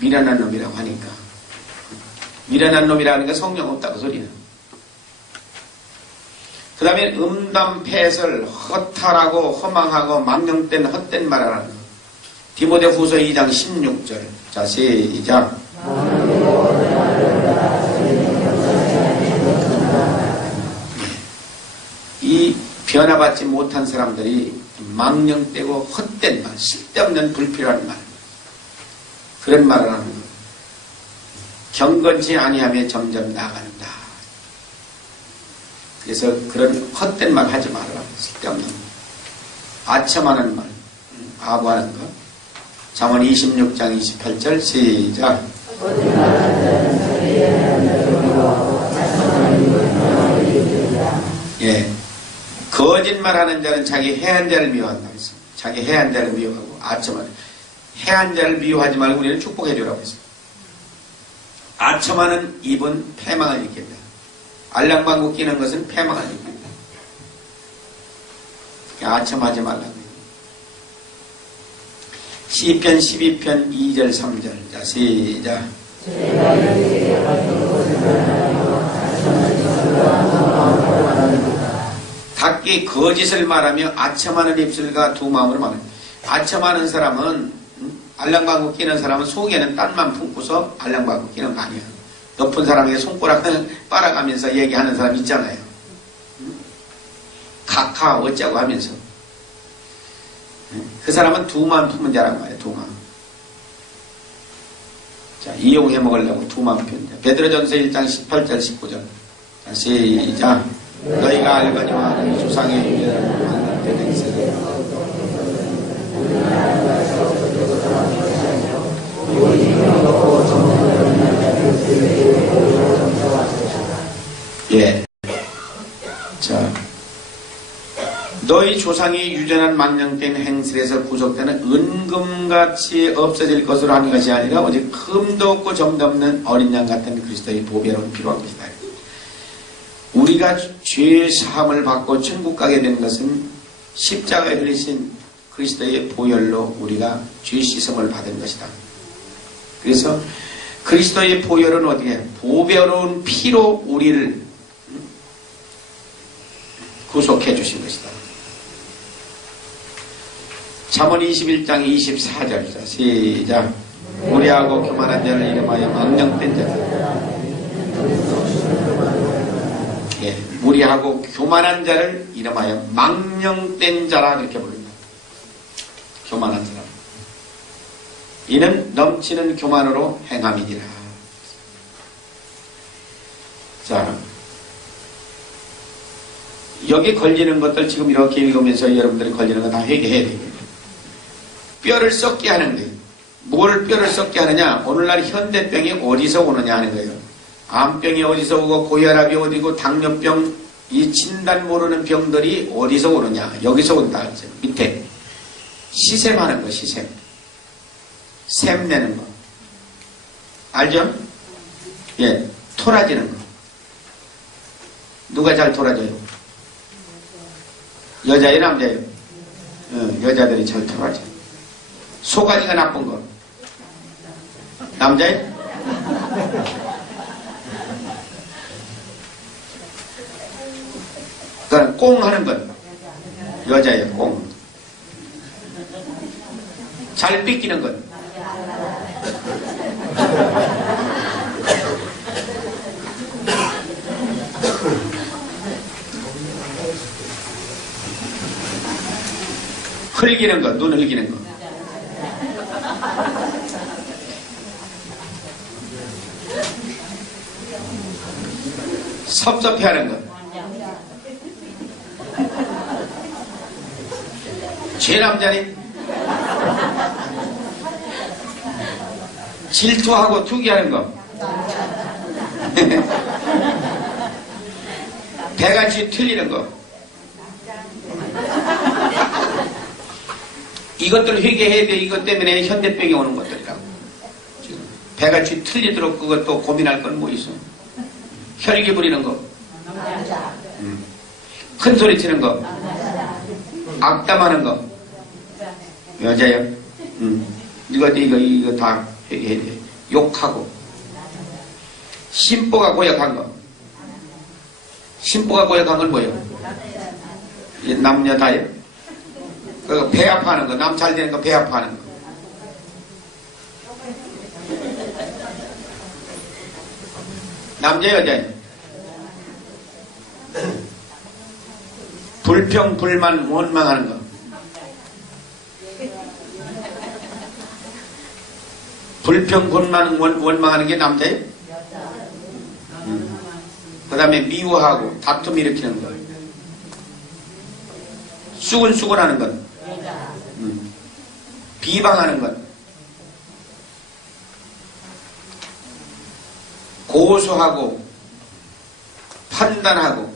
미련한 놈이라고 하니까 미련한 놈이라는 게 성령 없다 그 소리는. 그 다음에 음담패설, 허탈하고 허망하고 망령된 헛된 말을 하는 거. 디모데 후서 2장 16절. 자, 시작. 이 변화받지 못한 사람들이 망령되고 헛된 말, 쓸데없는 불필요한 말, 그런 말을 하는 거. 경건치 아니하며 점점 나아가는다. 그래서 그런 헛된 말 하지 말아라. 쓸데없는 아첨하는 말, 아부하는 것. 잠언 26장 28절 시작. 예, 거짓말하는 자는 자기 해한 자를 미워한다고 했습니다. 자기 해한 자를 미워하고 아첨하는 해한 자를 미워하지 말고 우리는 축복해 주라고 했습니다. 아첨하는 입은 패망을 일으킨다. 알랑방구 끼는 것은 패망을 일으킨다. 아첨하지 말라고. 시편 12편 2절 3절. 자, 시작. 각기 거짓을 말하며 아첨하는 입술과 두 마음으로 말합니다. 아첨하는 사람은 알랑방구 끼는 사람은 속에는 딴만 품고서 알랑방구 끼는 거 아니야. 높은 사람에게 손가락을 빨아가면서 얘기하는 사람 있잖아요. 카카 어쩌고 하면서. 그 사람은 두 마음 품은 자란 말이에요. 두 마음. 자, 이용해 먹으려고 두 마음 편자. 베드로전서 1장 18절 19절. 자, 시작. 너희가 알거니와 너희 조상의 유전을 만난 대등세대. 예. 자, 너희 너희 조상이 유전한 망령된 행실에서 구속되는 은금같이 없어질 것으로 하는 것이 아니라 오직 흠도 없고 점도 없는 어린 양 같은 그리스도의 보배로는 필요한 것이다. 우리가 죄 사함을 받고 천국 가게 되는 것은 십자가에 흘리신 그리스도의 보혈로 우리가 죄 씻음을 받은 것이다. 그래서 그리스도의 보혈은 어떻게 보배로운 피로 우리를 구속해 주신 것이다. 잠언 21장 24절 시작. 무리하고 교만한 자를 이름하여 망령된 자들. 예, 무리하고 교만한 자를 이름하여 망령된 자라 그렇게 부릅니다. 교만한 사람. 이는 넘치는 교만으로 행함이니라. 자, 여기 걸리는 것들 지금 이렇게 읽으면서 여러분들이 걸리는 거 다 회개해야 돼요. 뼈를 썩게 하는 거예요. 뭘 뼈를 썩게 하느냐? 오늘날 현대병이 어디서 오느냐 하는 거예요. 암병이 어디서 오고 고혈압이 어디고 당뇨병 이 진단 모르는 병들이 어디서 오느냐? 여기서 온다. 밑에 시샘하는 거, 시샘. 샘 내는 거. 알죠? 예, 토라지는 거. 누가 잘 토라져요? 여자예요, 남자예요? 여자들이 잘 토라져. 소가지가 나쁜 거. 남자예요? 그러니까 꽁 하는 건 여자예요, 꽁. 잘 삐끼는 건 흘기는 거, 눈 흘기는 거. 섭섭해하는 거. 제 남자니 질투하고 투기하는 거. 배같이 틀리는 거. 이것들 회개해야 돼. 이것 때문에 현대병이 오는 것들이라고. 지금 배같이 틀리도록 그것도 고민할 건 뭐 있어? 혈기 부리는 거. 큰 소리 치는 거. 악담하는 거. 여자요. 이거 다 회개해야 돼. 욕하고. 심보가 고약한 거. 심보가 고약한 건 뭐예요? 남녀 다요. 그 배 아파하는 거, 남 잘 되는 거 배 아파하는 거. 남자 여자. 불평 불만 원망하는 거. 불평 불만 원망하는 게 남자예요? 그 다음에 미워하고 다툼 일으키는 거. 수근수근하는 것. 비방하는 것. 고소하고 판단하고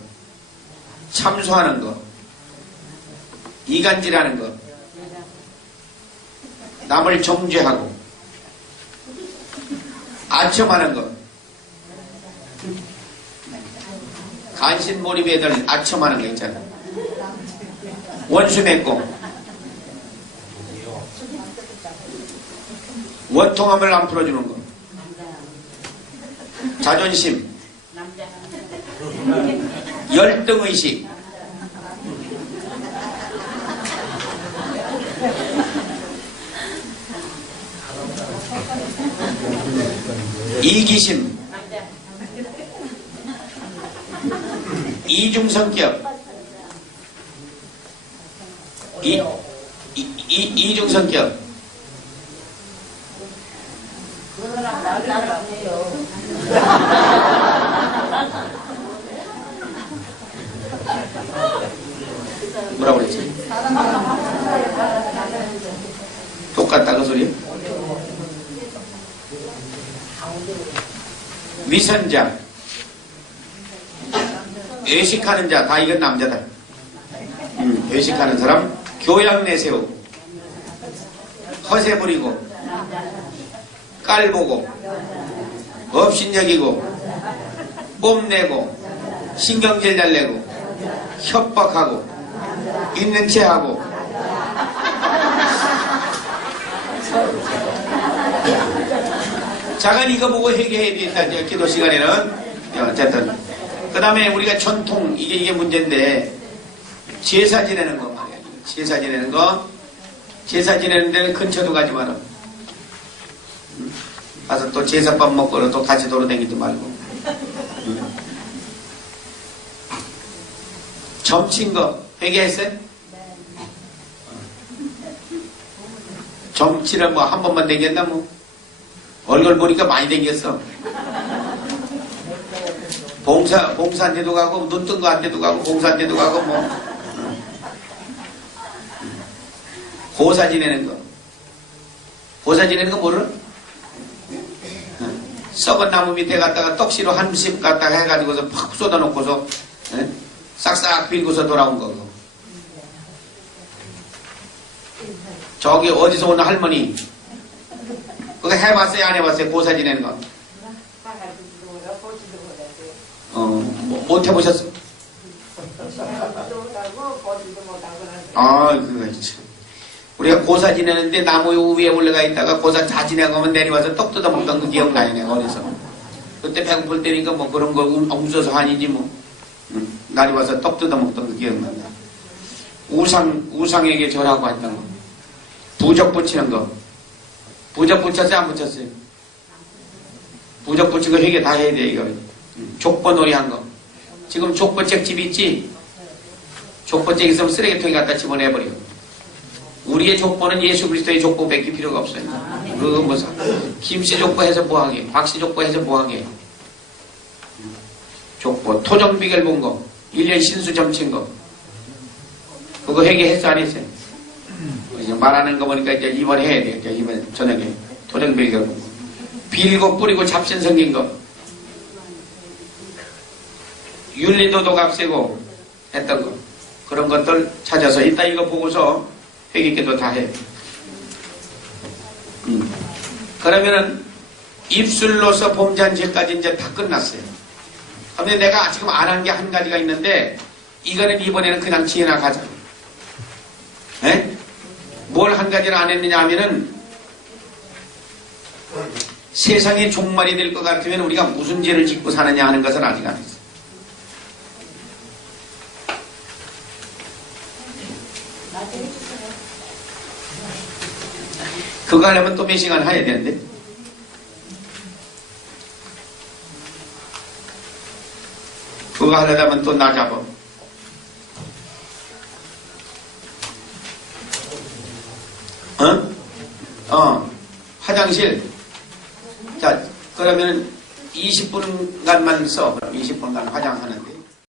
참소하는 것. 이간질하는 것. 남을 정죄하고 아첨하는 것. 간신 몰입애들 아첨하는 거 있잖아. 원수 맺고 원통함을 안 풀어주는 거. 자존심, 열등의식, 이기심, 이중성격, 이중성격. 뭐라고 그랬지? 똑같다 그 소리? 위선자, 외식하는 자, 다 이건 남자다. 외식하는 사람 교양 내세우고 허세 부리고 깔보고 업신여기고 뽐내고 신경질 달래고 협박하고 있는 체하고 자간 이거 보고 회개해야 된다. 기도 시간에는 어쨌든 그 다음에 우리가 전통 이게 문제인데 제사 지내는 거 말이야. 제사 지내는 거 제사 지내는 데는 근처도 가지 마라. 가서 또 제사밥 먹고 또 같이 돌아다니지 말고. 점친 거 회개했어요? 점치를 뭐 한 번만 댕겼나 뭐 얼굴 보니까 많이 댕겼어. 봉사한테도 가고 눈 뜬 거 한테도 가고 봉사한테도 가고 뭐 고사 지내는 거. 고사 지내는 거 모르나? 썩은 나무 밑에 갔다가 떡시로 한씩 갖다가 해가지고서 팍 쏟아놓고서 싹싹 빌고서 돌아온 거고. 저기 어디서 오는 할머니 그거 해봤어요 안 해봤어요? 고사 지내는 거. 못 해보셨어? 아 그거 참. 우리가 고사 지내는데 나무 위에 올라가 있다가 고사 다 지나가면 내려와서 떡 뜯어먹던 그 기억나요 내가 어려서. 그때 배고플 때니까 뭐 그런 거 엉서서 아니지 뭐. 날이 와서 떡 뜯어먹던 그 기억난다. 우상에게 절하고 했던 거. 부적 붙이는 거. 부적 붙였어요 안 붙였어요? 부적 붙인 거 회개 다 해야 돼 이거. 족보놀이 한 거. 지금 족보책 집이 있지? 족보책 있으면 쓰레기통에 갖다 집어내버려. 우리의 족보는 예수 그리스도의 족보 뺏길 필요가 없어요. 그거 뭐 김씨 족보 해서 뭐하게, 박씨 족보 해서 뭐하게. 족보, 토정비결 본 거, 1년 신수 점친 거. 그거 회개했어 안 했어요? 말하는 거 보니까 이제 이번에 해야 돼. 이번 저녁에 토정비결 본 거. 빌고 뿌리고 잡신 생긴 거. 윤리도덕 앞세고 했던 거. 그런 것들 찾아서 이따 이거 보고서 회개기도 다 해. 그러면은 입술로서 범잔죄까지 이제 다 끝났어요. 근데 내가 지금 안 한 게 한 가지가 있는데 이거는 이번에는 그냥 지나가자. 뭘 한 가지를 안 했느냐 하면은 세상의 종말이 될 것 같으면 우리가 무슨 죄를 짓고 사느냐 하는 것은 아직 안 했어요. 그거 하려면 또 몇 시간 해야 되는데. 그거 하려면 또 나 잡아. 화장실. 자, 그러면 20분간만 써. 그럼 20분간 화장하는데.